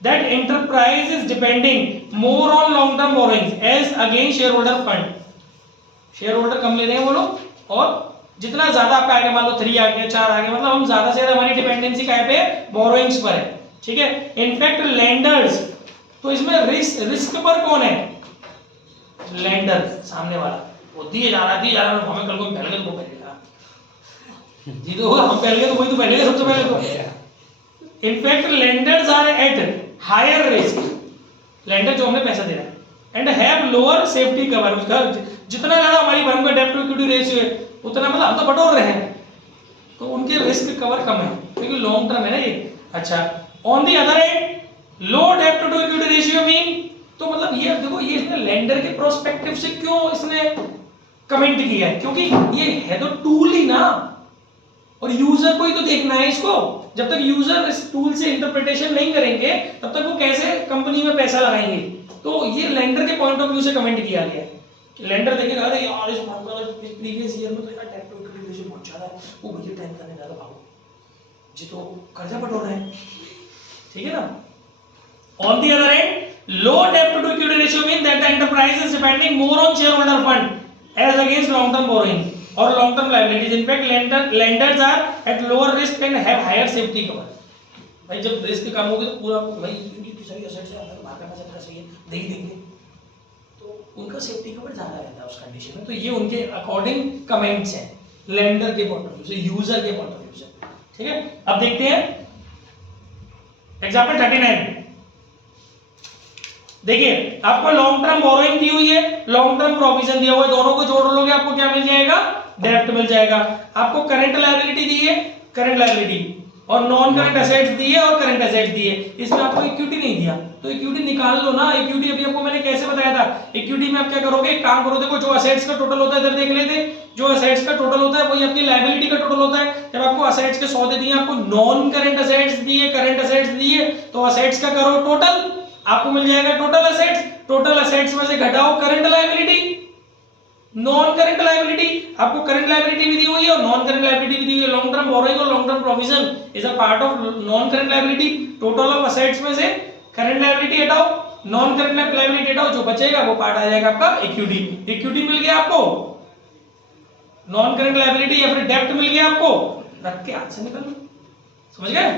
that enterprise is depending more on long term borrowings as against shareholder fund। Shareholder कम ले रहे हैं वो लोग और जितना ज्यादा आपका आएगा, मान लो 3 आ गया 4 आ गया, मतलब हम ज्यादा से ज्यादा हमारी डिपेंडेंसी कहाँ पे है, बोरोइंग्स पर है। ठीक है, इनफैक्ट लेंडर्स, तो इसमें रिस्क पर कौन है, लेंडर सामने वाला, वो दिए जा रहा हमें कल को पहले तो पहलेगा जी, तो हम पहले तो वही तो पहले सबसे पहले तो। In fact lenders are at higher risk, lender जो हमें पैसा दे रहा है, and have lower safety cover. उसका जितना ज्यादा हमारी फर्म का डेब्ट टू इक्विटी रेशियो है उतना मतलब हम तो बटोर रहे हैं, तो उनके रिस्क कवर कम है क्योंकि लॉन्ग टर्म है ना ये। अच्छा, on the other and low डेब्ट टू इक्विटी रेशियो मीन, तो मतलब ये देखो ये इसने लेंडर के प्रोस्पेक्टिव से क्यों इसने कमेंट किया है, क्योंकि ये है तो टूल ही ना, और यूजर को ही तो देखना है इसको। जब तक यूजर इस टूल से इंटरप्रिटेशन नहीं करेंगे तब तक वो कैसे कंपनी में पैसा लगाएंगे। तो ये लेंडर के पॉइंट ऑफ व्यू से कमेंट किया गया है। लेंडर देखेगा अरे यार इस प्रीवियस ईयर में तो यार डेब्ट टू इक्विटी रेशियो बहुत ज्यादा है, वो भैया टाइम करने ज्यादा भागो जी तो कर्जा बटोर रहे हैं, ठीक है ना। On the other hand, low debt to equity ratio means that the enterprise is depending more on shareholder fund as against long term borrowing or long term liabilities. In fact, lenders are at lower risk and have higher safety cover. भाई जब risk कम होगी तो पूरा भाई इनकी सारी assets है, अगर मार्केट में चलना चाहिए दे ही देंगे, तो उनका सेफ्टी कवर ज्यादा रहता है उस कंडीशन में। तो ये उनके अकॉर्डिंग कमेंट्स हैं लेंडर के पॉइंट ऑफ व्यू से, यूजर के पॉइंट ऑफ व्यू से, ठीक है। अब देखते हैं एग्जांपल 39। देखिए आपको लॉन्ग टर्म बोरोइंग दी हुई है, लॉन्ग टर्म प्रोविजन दिया हुआ है, दोनों को जोड़ लोगे आपको क्या मिल जाएगा, डेब्ट मिल जाएगा। आपको करंट लायबिलिटी दी है, करंट लायबिलिटी, और नॉन करंट एसेट्स दी है और करंट एसेट्स दी है। इसमें आपको इक्विटी नहीं दिया तो इक्विटी निकाल लो ना। इक्विटी अभी आपको मैंने कैसे बताया था, इक्विटी में आप क्या करोगे, एक काम करो, देखो जो एसेट्स का टोटल होता है इधर देख लेते, जो एसेट्स का टोटल होता है वही आपकी लायबिलिटी का टोटल होता है। जब आपको एसेट्स के सौदे दिए, आपको नॉन करंट एसेट्स दिए, करंट एसेट्स दिए, तो एसेट्स का करो टोटल, आपको मिल जाएगा टोटल एसेट्स। टोटल एसेट्स में से घटाओ current liability, non current liability, आपको करंट लायबिलिटी भी दी हुई है और नॉन करंट लायबिलिटी भी दी हुई है। लॉन्ग टर्म बोरोइंग और long term provision is a part of non current liability. Total of assets में से करंट लायबिलिटी हटाओ, नॉन करंट लायबिलिटी हटाओ, जो बचेगा वो पार्ट आ जाएगा आपका इक्विटी। इक्विटी मिल गया आपको, नॉन करंट लायबिलिटी या फिर डेब्ट मिल गया आपको, रख के हाथ से निकल लो, समझ गए।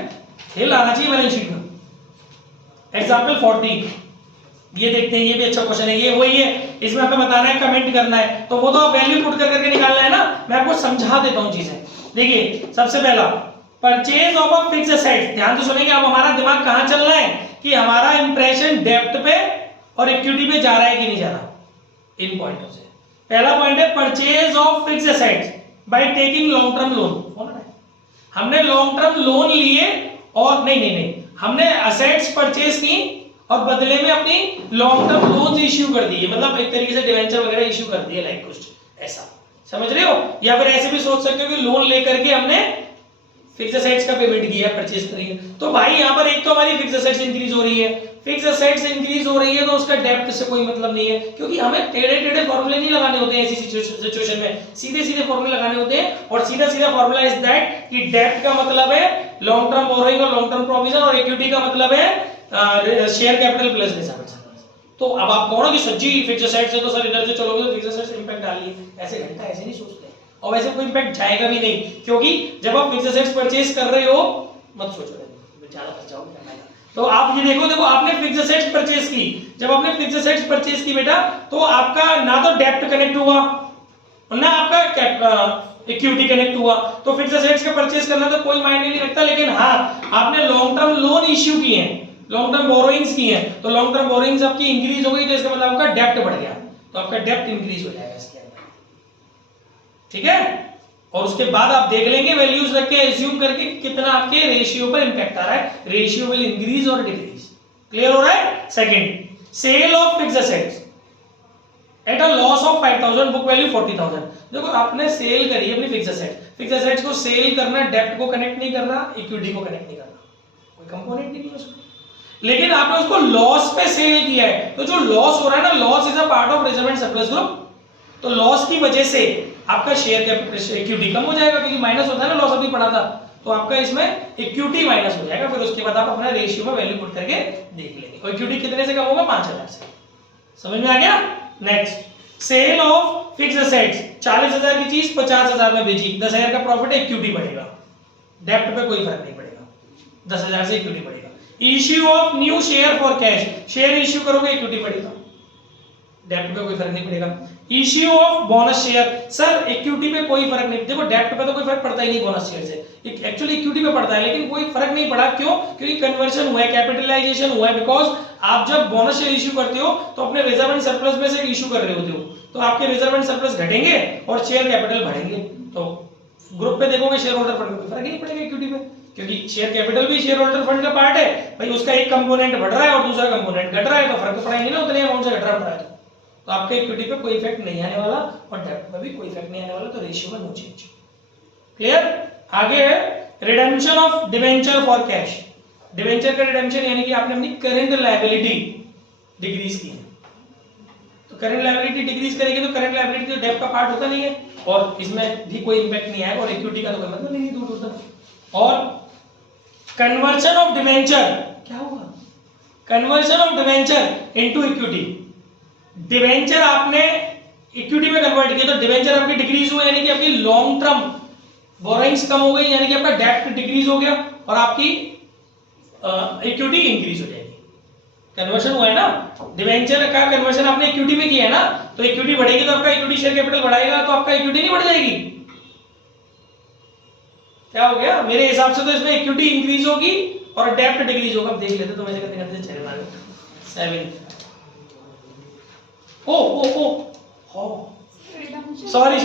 खेल आना चाहिए बैलेंस शीट में। एग्जाम्पल 40 ये देखते हैं, ये भी अच्छा क्वेश्चन है, ये वही है, इसमें हमें बताना है, कमेंट करना है, तो वो तो आप वैल्यू पुट करके निकालना है ना। मैं आपको समझा देता हूं चीजें। देखिए सबसे पहला purchase of a fixed asset, ध्यान से सुनेंगे। अब हमारा दिमाग कहां चल रहा है कि हमारा इंप्रेशन डेब्ट पे और इक्विटी पे जा रहा है कि नहीं जा रहा, इन पॉइंटों से। पहला पॉइंट है purchase of fixed assets by taking long term loan. हमने लॉन्ग टर्म लोन लिए और नहीं हमने एसेट्स परचेज की और बदले में अपनी लॉन्ग टर्म लोन्स इश्यू कर दिए, मतलब एक तरीके से डिवेंचर वगैरह इश्यू कर दिए, लाइक कुछ ऐसा, समझ रहे हो। या फिर ऐसे भी सोच सकते हो कि लोन लेकर के हमने फिक्स्ड एसेट्स का पेमेंट किया, परचेज करी है। तो भाई यहाँ पर एक तो हमारी फिक्स्ड एसेट्स इंक्रीज हो रही है, फिक्स्ड एसेट्स इंक्रीज हो रही है तो उसका डेब्ट से कोई मतलब नहीं है, क्योंकि हमें टेढ़े फॉर्मूले नहीं लगाने होते हैं ऐसी सिचुएशन में, सीधे फॉर्मूले लगाने होते हैं। और सीधा फॉर्मूला इज दैट कि डेब्ट का मतलब है लॉन्ग टर्म बोरोइंग और लॉन्ग टर्म प्रोविजन, और इक्विटी का मतलब है शेयर कैपिटल प्लस रिजर्व। तो अब आप कहो ना कि सच्ची फिक्स्ड एसेट्स है तो सर इधर से चलोगे तो फिक्स्ड एसेट्स इंपैक्ट डालिए, ऐसे घंटा ऐसे नहीं सोचते, और वैसे कोई इंपैक्ट जाएगा भी नहीं, क्योंकि जब आप फिक्स्ड एसेट्स परचेज कर रहे हो, मत सोचो ज्यादा खर्चा होगा। तो आप ये देखो आपने फिक्स्ड एसेट्स परचेज की, जब आपने फिक्स्ड एसेट्स परचेज की बेटा, तो आपका ना तो डेब्ट कनेक्ट हुआ ना आपका इक्विटी कनेक्ट हुआ। तो फिक्स्ड एसेट्स का परचेज करना तो कोई मायने नहीं रखता, लेकिन हाँ आपने लॉन्ग टर्म लोन इश्यू किए हैं, लॉन्ग टर्म बोरोइंग्स की हैं, तो लॉन्ग टर्म बोरोइंग्स आपकी इंक्रीज हो गई, तो इसका मतलब आपका डेब्ट बढ़ गया, तो आपका डेब्ट इंक्रीज हो जाएगा इसके अंदर, ठीक है। और उसके बाद आप देख लेंगे वैल्यूज रख के एज्यूम करके कितना आपके रेशियो पर इंपैक्ट आ रहा है, रेशियो विल इंक्रीज और डिक्रीज। क्लियर हो रहा है। Second, sale of fixed assets at a loss of 5000, book value 40000। देखो आपने सेल करी अपनी फिक्स्ड एसेट्स को सेल करना, डेब्ट को कनेक्ट नहीं करना, इक्विटी को कनेक्ट नहीं करना, कोई कंपोनेंट नहीं है उसमें, लेकिन आपने उसको लॉस पे सेल किया है। तो जो लॉस हो रहा है ना, loss is a part of reserve and surplus group, तो लॉस की वजह से आपका शेयर कैपिटल इक्विटी कम हो जाएगा, क्योंकि माइनस होता है ना, लॉस अभी पड़ा था, तो आपका इसमें इक्विटी माइनस हो जाएगा। फिर उसके बाद आप अपना रेशियो में वैल्यू पुट करके देख लेंगे, और इक्विटी कितने से कम होगा, 5000 से। समझ में आ गया। Next, sale of fixed assets, 40000 की चीज 50000 में बेची, 10000 का प्रॉफिट है, इक्विटी बढ़ेगा, डेब्ट पे कोई फर्क नहीं पड़ेगा, 10000 से इक्विटी बढ़ेगा। Issue of new share for cash, share issue करोगे इक्विटी बढ़ेगा, डेब्ट पे कोई फर्क नहीं पड़ेगा। Issue of bonus share, sir equity पे कोई फर्क नहीं, देखो डेब्ट पे तो कोई फर्क पड़ता ही नहीं बोनस शेयर से, एक्चुअली इक्विटी पे पड़ता है, लेकिन कोई फर्क नहीं पड़ा, क्यों, क्योंकि कन्वर्शन हुआ है, कैपिटलाइजेशन हुआ है, बिकॉज आप जब बोनस शेयर इश्यू करते हो तो अपने रिजर्व एंड सरप्लस में से इश्यू कर रहे होते हो, तो आपके रिजर्व एंड सरप्लस घटेंगे और शेयर कैपिटल बढ़ेंगे, तो ग्रुप पे देखोगे शेयर होल्डर फंड में फर्क ही नहीं पड़ेगा इक्विटी पे। क्योंकि शेयर कैपिटल भी शेयर होल्डर फंड का पार्ट है भाई, उसका एक कंपोनेंट बढ़ रहा है और दूसरा कंपोनेंट घट रहा है, तो फर्क तो पड़ेंगे ना उतने अमाउंट से घट रहा है, तो आपके इक्विटी पे कोई इफेक्ट नहीं आने वाला और डेब्ट पे भी कोई इफेक्ट नहीं आने वाला, तो रेशियो में नो चेंज। क्लियर? आगे है redemption of debenture for cash. Debenture का रिडेम्पशन यानी कि आपने अपनी करंट लायबिलिटी डिक्रीज की है, तो करंट लायबिलिटी डिक्रीज करेगी तो करंट लायबिलिटी तो डेब्ट का पार्ट होता नहीं है और इसमें भी कोई इंपैक्ट नहीं आएगा और इक्विटी का तो कोई मतलब नहीं दूर दूर तक। और कन्वर्जन ऑफ डिवेंचर, क्या होगा? Conversion of debenture into equity. Debenture आपने इक्विटी में कन्वर्ट किया तो डिवेंचर आपकी डिक्रीज हुआ, यानी कि आपकी लॉन्ग टर्म बोरोइंग्स कम हो गई, यानी कि आपका डेब्ट डिक्रीज हो गया और आपकी इक्विटी इंक्रीज हो जाएगी। कन्वर्शन हुआ है ना, डिवेंचर का कन्वर्शन आपने इक्विटी में किया है ना, तो इक्विटी बढ़ेगी तो आपका इक्विटी शेयर कैपिटल बढ़ाएगा, तो आपका इक्विटी नहीं बढ़ जाएगी? क्या हो गया? मेरे हिसाब से तो इसमें इक्विटी इंक्रीज होगी और डेब्ट डिक्रीज होगा। देख लेते तो वैसे करते करते चले वाले 7 सॉरी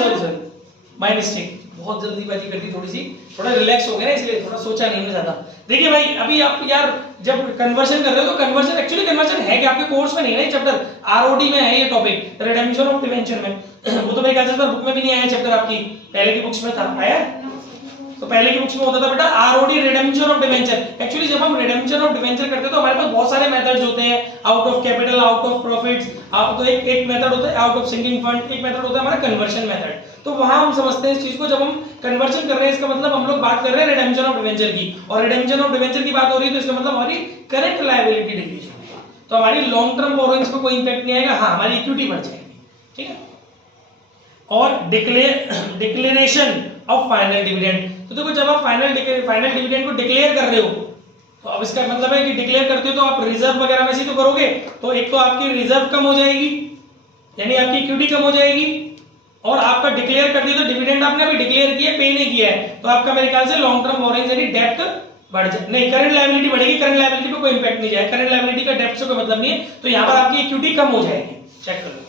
माय मिस्टेक, बहुत जल्दीबाजी कर दी थोड़ी सी, थोड़ा रिलैक्स हो गया ना इसलिए थोड़ा सोचा नहीं मैं ज्यादा। देखिए भाई अभी आप यार जब कन्वर्जन कर रहे हो तो कन्वर्जन एक्चुअली कन्वर्जन है कि आपके कोर्स में नहीं है, चैप्टर आरओडी में है ये टॉपिक, रिडेम्पशन ऑफ डिवेंचर में। वो तो मेरे ख्याल से बुक में भी नहीं आया चैप्टर, आपकी पहले की बुक्स में था, आया? तो पहले की बुक्स में होता था बेटा आरओडी रिडेम्पशन ऑफ डिवेंचर। एक्चुअली जब हम रिडेम्पशन ऑफ डिवेंचर करते हैं तो हमारे पास बहुत सारे मेथड्स होते हैं, out of capital, out of profits, तो एक मेथड होता है आउट ऑफ सिंकिंग फंड, एक मेथड होता है हमारा कन्वर्शन मेथड। तो वहां हम समझते हैं इस चीज को, जब हम कन्वर्जन कर रहे हैं इसका मतलब हम लोग बात कर रहे हैं रिडेम्पशन ऑफ डिवेंचर की, और रिडेम्पशन ऑफ डिवेंचर की बात हो रही है तो इसका मतलब हमारी करंट लायबिलिटी डिक्रीज होगी, तो हमारी लॉन्ग टर्म बोरोइंग्स पे कोई इंपैक्ट नहीं आएगा, हाँ हमारी इक्विटी बढ़ जाएगी। ठीक है? और डिक्लेरेशन ऑफ फाइनल डिविडेंड, तो देखो जब आप फाइनल डिविडेंड को डिक्लेयर कर रहे हो तो अब इसका मतलब है कि डिक्लेयर करते हो तो आप रिजर्व वगैरह में से तो करोगे, तो एक तो आपकी रिजर्व कम हो जाएगी यानी आपकी इक्विटी कम हो जाएगी, और आपका डिक्लेयर कर दिया तो डिविडेंड आपने अभी डिक्लेयर किया पे नहीं किया है, तो आपका मेरे ख्याल से लॉन्ग टर्म बोरोइंग्स यानी डेब्ट बढ़ जाए, नहीं करंट लायबिलिटी बढ़ेगी, करंट लायबिलिटी पे कोई इंपैक्ट नहीं जाएगा, करंट लायबिलिटी का डेब्ट से कोई मतलब नहीं है, तो यहाँ पर आपकी इक्विटी कम हो जाएगी। चेक कर लो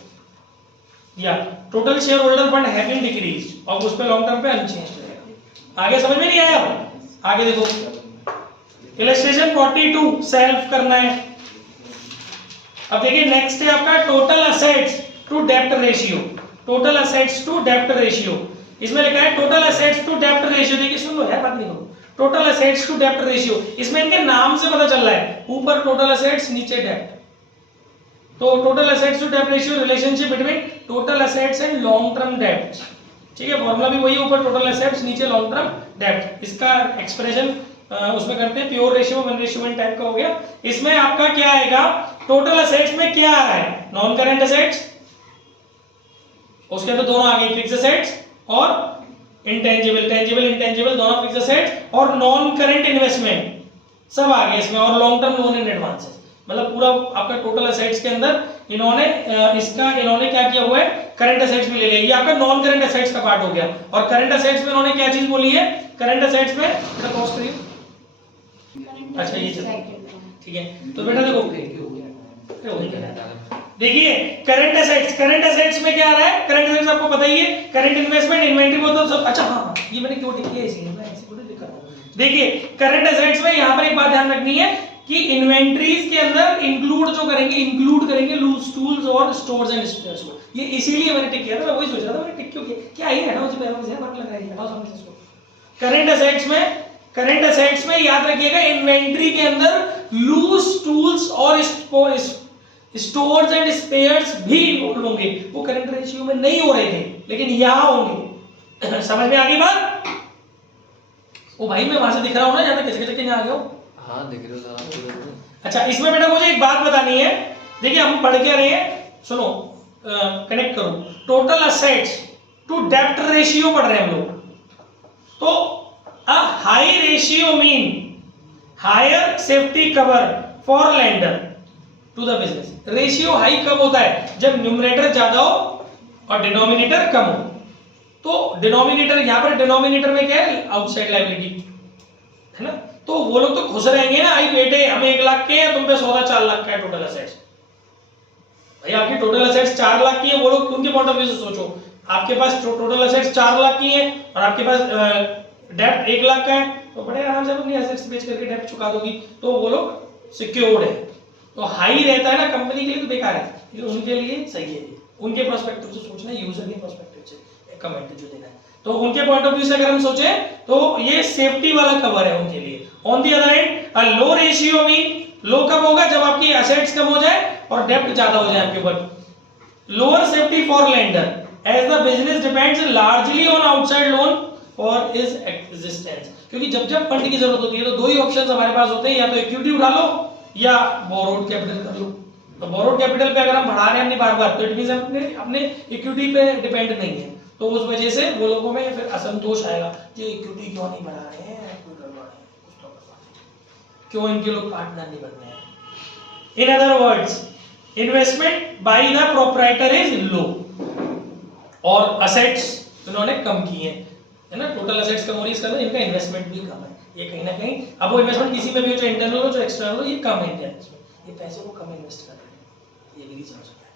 या total share holder fund have been decreased और उस पे लॉन्ग टर्म पे अनचेंज रहेगा। आगे समझ में नहीं आया? आगे देखो इलस्ट्रेशन 42 सेल्फ करना है। अब देखिए नेक्स्ट है आपका टोटल असेट्स टू डेब्ट रेशियो, टोटल असेट्स टू डेब्ट रेशियो। इसमें लिखा है टोटल असेट्स टू डेब्ट रेशियो, देखिए सुन लो है बात नहीं करो, टोटल असेट्स टू डेब्ट रेशियो, इसमें इनके नाम से पता चल रहा है, ऊपर टोटल असेट्स नीचे डेब्ट, तो टोटल असेट्स टू डेब्ट ratio relationship between total assets and long term डेब्ट। ठीक है, फॉर्मूला भी वही, ऊपर टोटल असेट्स नीचे लॉन्ग टर्म डेब्ट, इसका एक्सप्रेशन उसमें करते हैं प्योर रेशियो 1:1 टाइप का हो गया। इसमें आपका क्या आएगा, टोटल असेट्स में क्या आ रहा है, नॉन करंट असेट्स, उसके अंदर दोनों आ गई फिक्स्ड असेट्स और इंटेंजिबल, टेंजिबल इंटेंजिबल दोनों फिक्स्ड असेट्स, और नॉन करंट इन्वेस्टमेंट सब आ गए इसमें, और long term loan and advances, मतलब पूरा आपका टोटल असेट्स के अंदर इन्होंने क्या किया हुआ है, करंट असेट्स भी ले लिया, ये आपका नॉन करंट असेट्स का पार्ट हो गया। और करंट असेट्स में इन्होंने क्या चीज बोली है, करंट असेट्स में बेटा कॉस्ट करिए, अच्छा ये ठीक है, तो बेटा देखो देखिए करंट असेट्स में क्या आ रहा है, करंट असेट्स आपको पता ही है, करंट इन्वेस्टमेंट इन्वेंटरी वो तो सब, अच्छा हाँ ये मैंने क्यों लिख दिया इसलिए मैं ऐसे थोड़ी लिखा हूं। देखिए करंट असेट्स में यहां पर एक बात ध्यान रखनी है कि इन्वेंटरीज के अंदर इंक्लूड करेंगे लूज टूल्स और स्टोर्स एंड स्पेयर्स को, ये इसीलिए मैंने टिक किया था, मैं वही सोच रहा था मैंने टिक क्यों किया, क्या ही है ना उसमें पैरों से बात लग रही है ना समझ इसको। करंट असेट्स में याद रखिएगा इन्वेंटरी के अंदर लूज टूल्स और स्टोर्स एंड स्पेयर्स भी इन्वॉल्व होंगे, वो करंट रेशियो में नहीं हो रहे थे लेकिन यहां होंगे। समझ में आ गई बात? ओ भाई मैं वहां से दिख रहा हूं ना, ज्यादा किसी के आ गया हूं, हाँ दिख रहे हो। अच्छा इसमें बेटा मुझे एक बात बतानी है, देखिए हम पढ़ के रहे हैं, सुनो कनेक्ट करो, टोटल असेट्स टू डेब्ट रेशियो पढ़ रहे हैं हम लोग, तो a high ratio mean higher safety cover for lender to the business. Ratio high कब होता है, जब न्यूमरेटर ज्यादा हो और डिनोमिनेटर कम हो, तो डिनोमिनेटर यहां पर डिनोमिनेटर में क्या है, आउटसाइड लायबिलिटी है ना, तो वो लोग तो खुश रहेंगे ना, आई बेटे हमें 1 लाख के हैं, तुम पे 4 लाख का है टोटल असेट्स, भाई आपकी टोटल असेट्स 4 लाख की है, वो लोग उनके पॉइंट ऑफ व्यू से सोचो, आपके पास टोटल असेट्स 4 लाख की है और आपके पास डेब्ट 1 लाख का है, तो बड़े आराम से अपनी एसेट्स बेच करके डेब्ट चुका दोगी, तो वो लोग सिक्योर्ड है। तो हाई रहता है ना कंपनी के लिए तो बेकार है, लेकिन उनके लिए सही है, उनके पर्सपेक्टिव से सोचना, यूजर के पर्सपेक्टिव से कमेंट जो देना है, तो उनके पॉइंट ऑफ व्यू से अगर हम सोचे तो ये सेफ्टी वाला कवर है उनके लिए। On the other hand a low ratio mean low कब होगा, जब आपकी एसेट्स कम हो जाए और डेब्ट ज्यादा हो जाए आपके ऊपर। Lower safety for lender as the business depends largely on outside loan for is existence, क्योंकि जब जब फंड की जरूरत होती है तो दो ही ऑप्शंस हमारे पास होते हैं, या तो इक्विटी उठा लो या बोरोड कैपिटल कर लो। तो बोरोड कैपिटल पे अगर हम बढ़ा रहे हैं अपनी बार-बार, तो इट मींस अपने इक्विटी पे डिपेंड नहीं है, तो उस वजह से वो लोगों में फिर असंतोष आएगा, ये इक्विटी क्यों नहीं बढ़ा रहे हैं, कोई गड़बड़ है, कुछ तो गड़बड़ है, क्यों इनके लोग पार्टनर नहीं बन रहे हैं। In other words investment by the proprietor is low और असेट्स इन्होंने कम किए हैं, है ना, टोटल असेट्स कम हो रही है, इसका इनका इन्वेस्टमेंट भी कम है, ये कहीं ना कहीं, अब वो इन्वेस्टमेंट किसी में भी हो, चाहे इंटरनल हो चाहे एक्सटर्नल हो, ये कम है इनके इसमें, ये पैसे को कम इन्वेस्ट कर रहे हैं, ये भी रीजन हो सकता है।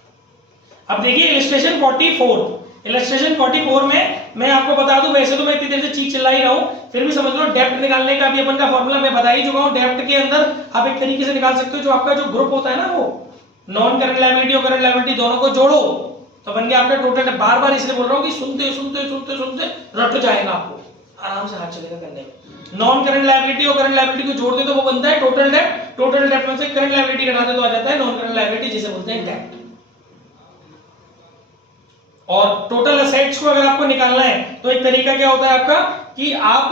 अब देखिए इलस्ट्रेशन 44, इलस्ट्रेशन 44 में मैं आपको बता दूं, वैसे तो मैं इतनी देर से चीख चिल्ला ही रहा हूं, फिर भी समझ लो डेब्ट निकालने का भी अपन का फॉर्मूला मैं बता ही चुका हूं। डेब्ट के अंदर आप एक तरीके से निकाल सकते हो, जो आपका जो ग्रुप होता है ना, वो नॉन करंट लायबिलिटी और करंट लायबिलिटी दोनों को जोड़ो तो बन गया आपका टोटल। बार-बार इसलिए बोल रहा हूं कि सुनते सुनते सुनते सुनते रट जाएगा, आपको आराम से हाथ चलेगा करने में। नॉन करंट लायबिलिटी और करंट लायबिलिटी को जोड़ दे तो वो बनता है टोटल डेब्ट, टोटल डेब्ट में से करंट लायबिलिटी घटा दे तो आ जाता है नॉन करंट लायबिलिटी, जिसे बोलते हैं डेब्ट। और टोटल असेट्स को अगर आपको निकालना है तो एक तरीका क्या होता है आपका कि आप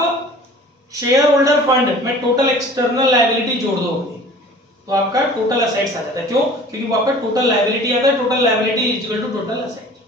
शेयर होल्डर फंड में टोटल एक्सटर्नल लायबिलिटी जोड़ दोगे तो आपका टोटल असेट्स आ जाता है। क्यों? क्योंकि वो आपका टोटल लायबिलिटी आता है, total liability is equal to total asset,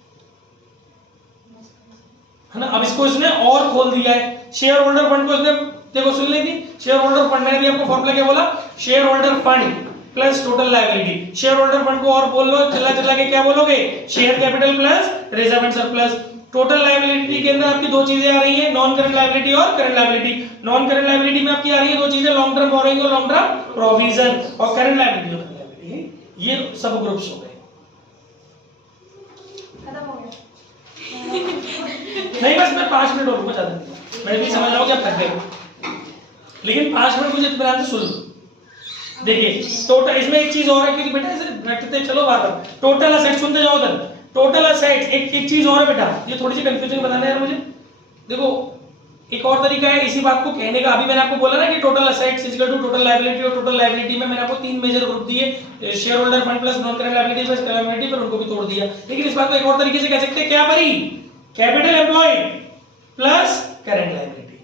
है ना। अब इसको इसने और खोल दिया है, शेयर होल्डर फंड को इसने, देखो सुन लेंगे, शेयर होल्डर फंड मैंने भी आपको फॉर्मूला क्या बोला, share holder fund plus total liability. Share holder fund को और बोल लो, चला चला के क्या बोलोगे, share capital plus reserve and surplus. Total liability के अंदर आपकी दो चीजें आ रही हैं, नॉन करंट लायबिलिटी और current liability. Non current liability में आपकी आ रही है दो चीजें, लॉन्ग टर्म बोरोइंग और लॉन्ग टर्म प्रोविजन, और करंट लायबिलिटी और करंट लायबिलिटी, ये सब ग्रुप्स हो गए। खत्म हो गया। नहीं बस मैं 5 मिनट और रुको, ज्यादा नहीं, मैं भी समझ रहा हूं कि आप थक गए, लेकिन 5 मिनट मुझे इत्मीनान से सुन लो। देखिए टोटल, इसमें एक चीज और है, क्योंकि बेटा ऐसे बैठते चलो बार-बार, टोटल असेट सुनते जाओ उधर, टोटल असेट्स, एक चीज और है बेटा, ये थोड़ी सी कंफ्यूजन बताना है मुझे। देखो एक और तरीका है इसी बात को कहने का, अभी मैंने आपको बोला ना कि total assets is equal to total liability, और टोटल लायबिलिटी में मैंने आपको 3 मेजर ग्रुप दिए, share holder fund plus non current liability plus current liability, पर उनको भी तोड़ दिया। लेकिन इस बात को एक और तरीके से कह सकते हैं, क्या परी, capital employed plus current liability,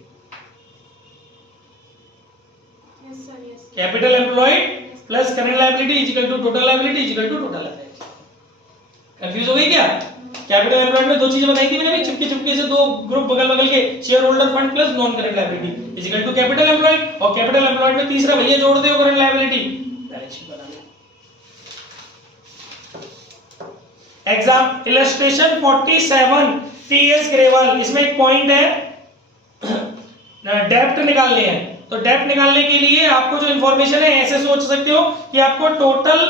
yes sir, yes. Capital employed plus current liability is equal to total liability is equal to total assets. Confuse हो गई क्या? कैपिटल एम्प्लॉयड में दो चीजें बताई थी मैंने, चुपके चुपके से दो ग्रुप बगल बगल के, share holder fund plus non current liability is equal to capital employed, और कैपिटल एम्प्लॉयड में तीसरा भैया जोड़ दे करंट लायबिलिटी, बैलेंस शीट बना लो। एग्जाम इलस्ट्रेशन 47 टीएस ग्रेवाल, इसमें एक पॉइंट है, डेब्ट निकालने हैं, तो डेब्ट निकालने के लिए आपको जो इंफॉर्मेशन है ऐसे सोच सकते हो कि आपको टोटल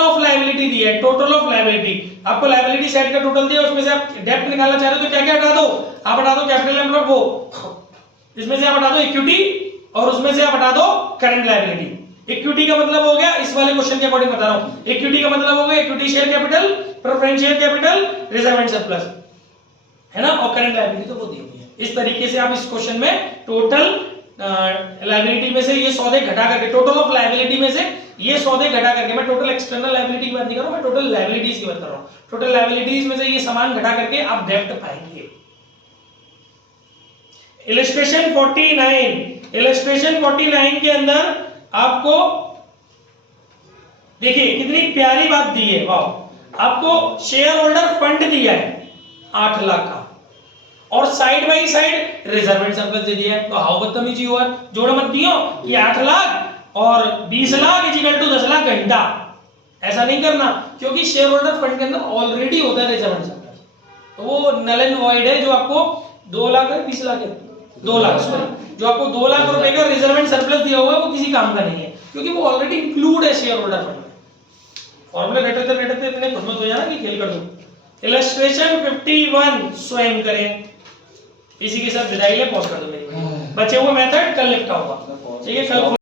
ऑफ लायबिलिटी दिया है, टोटल ऑफ लायबिलिटी, आपको लायबिलिटी साइड का टोटल दिया, उसमें से आप डेब्ट निकालना चाह रहे हो तो क्या क्या हटा दो, आप हटा दो कैपिटल एम्प्लॉयड को, इसमें से आप हटा दो इक्विटी, और उसमें से आप हटा दो करंट लायबिलिटी। इक्विटी का मतलब हो गया, इस वाले क्वेश्चन के अकॉर्डिंग बता रहा हूं, इक्विटी का मतलब हो गया equity share capital, preference share capital, reserve and surplus, है ना, और करंट लायबिलिटी तो वो दी हुई है। इस तरीके से आप इस क्वेश्चन में टोटल लायबिलिटी में से ये सौदे घटा करके, टोटल ऑफ लायबिलिटी में से ये सौदे घटा करके, मैं टोटल एक्सटर्नल लायबिलिटी की बात नहीं कर रहा हूं, मैं टोटल लायबिलिटीज की बात कर रहा हूं, टोटल लायबिलिटीज में से ये सामान घटा करके आप डेब्ट पाएंगे। इलस्ट्रेशन 49, इलस्ट्रेशन 49 के अंदर आपको देखिए कितनी प्यारी बात दी है, वाह, आपको शेयर होल्डर फंड दिया है 8 लाख का, और side by side reserve and surplus दे दिया है, तो हाउ बदतमीजी हुआ, जोड़ मत दियो कि 8 लाख और 20 lakh is equal to 10 lakh घंटा, ऐसा नहीं करना, क्योंकि शेयर होल्डर फंड के अंदर ऑलरेडी होता है रिजर्व एंड सरप्लस, तो वो नल एंड वॉइड है, जो आपको 2 लाख है, 20 लाख है, 2 लाख सॉरी, जो आपको 2 लाख रुपए का रिजर्व एंड सरप्लस दिया हुआ है वो किसी काम का नहीं है, क्योंकि वो ऑलरेडी इंक्लूड है शेयर होल्डर फंड में। फॉर्मूला रटते इतने खुद मत हो जाना कि खेल कर दो। इलस्ट्रेशन 51 स्वयं करें, इसी के साथ विदाई ले, पॉज कर दो मेरी। बचे हुए मेथड कल निपटा होगा, ठीक है कल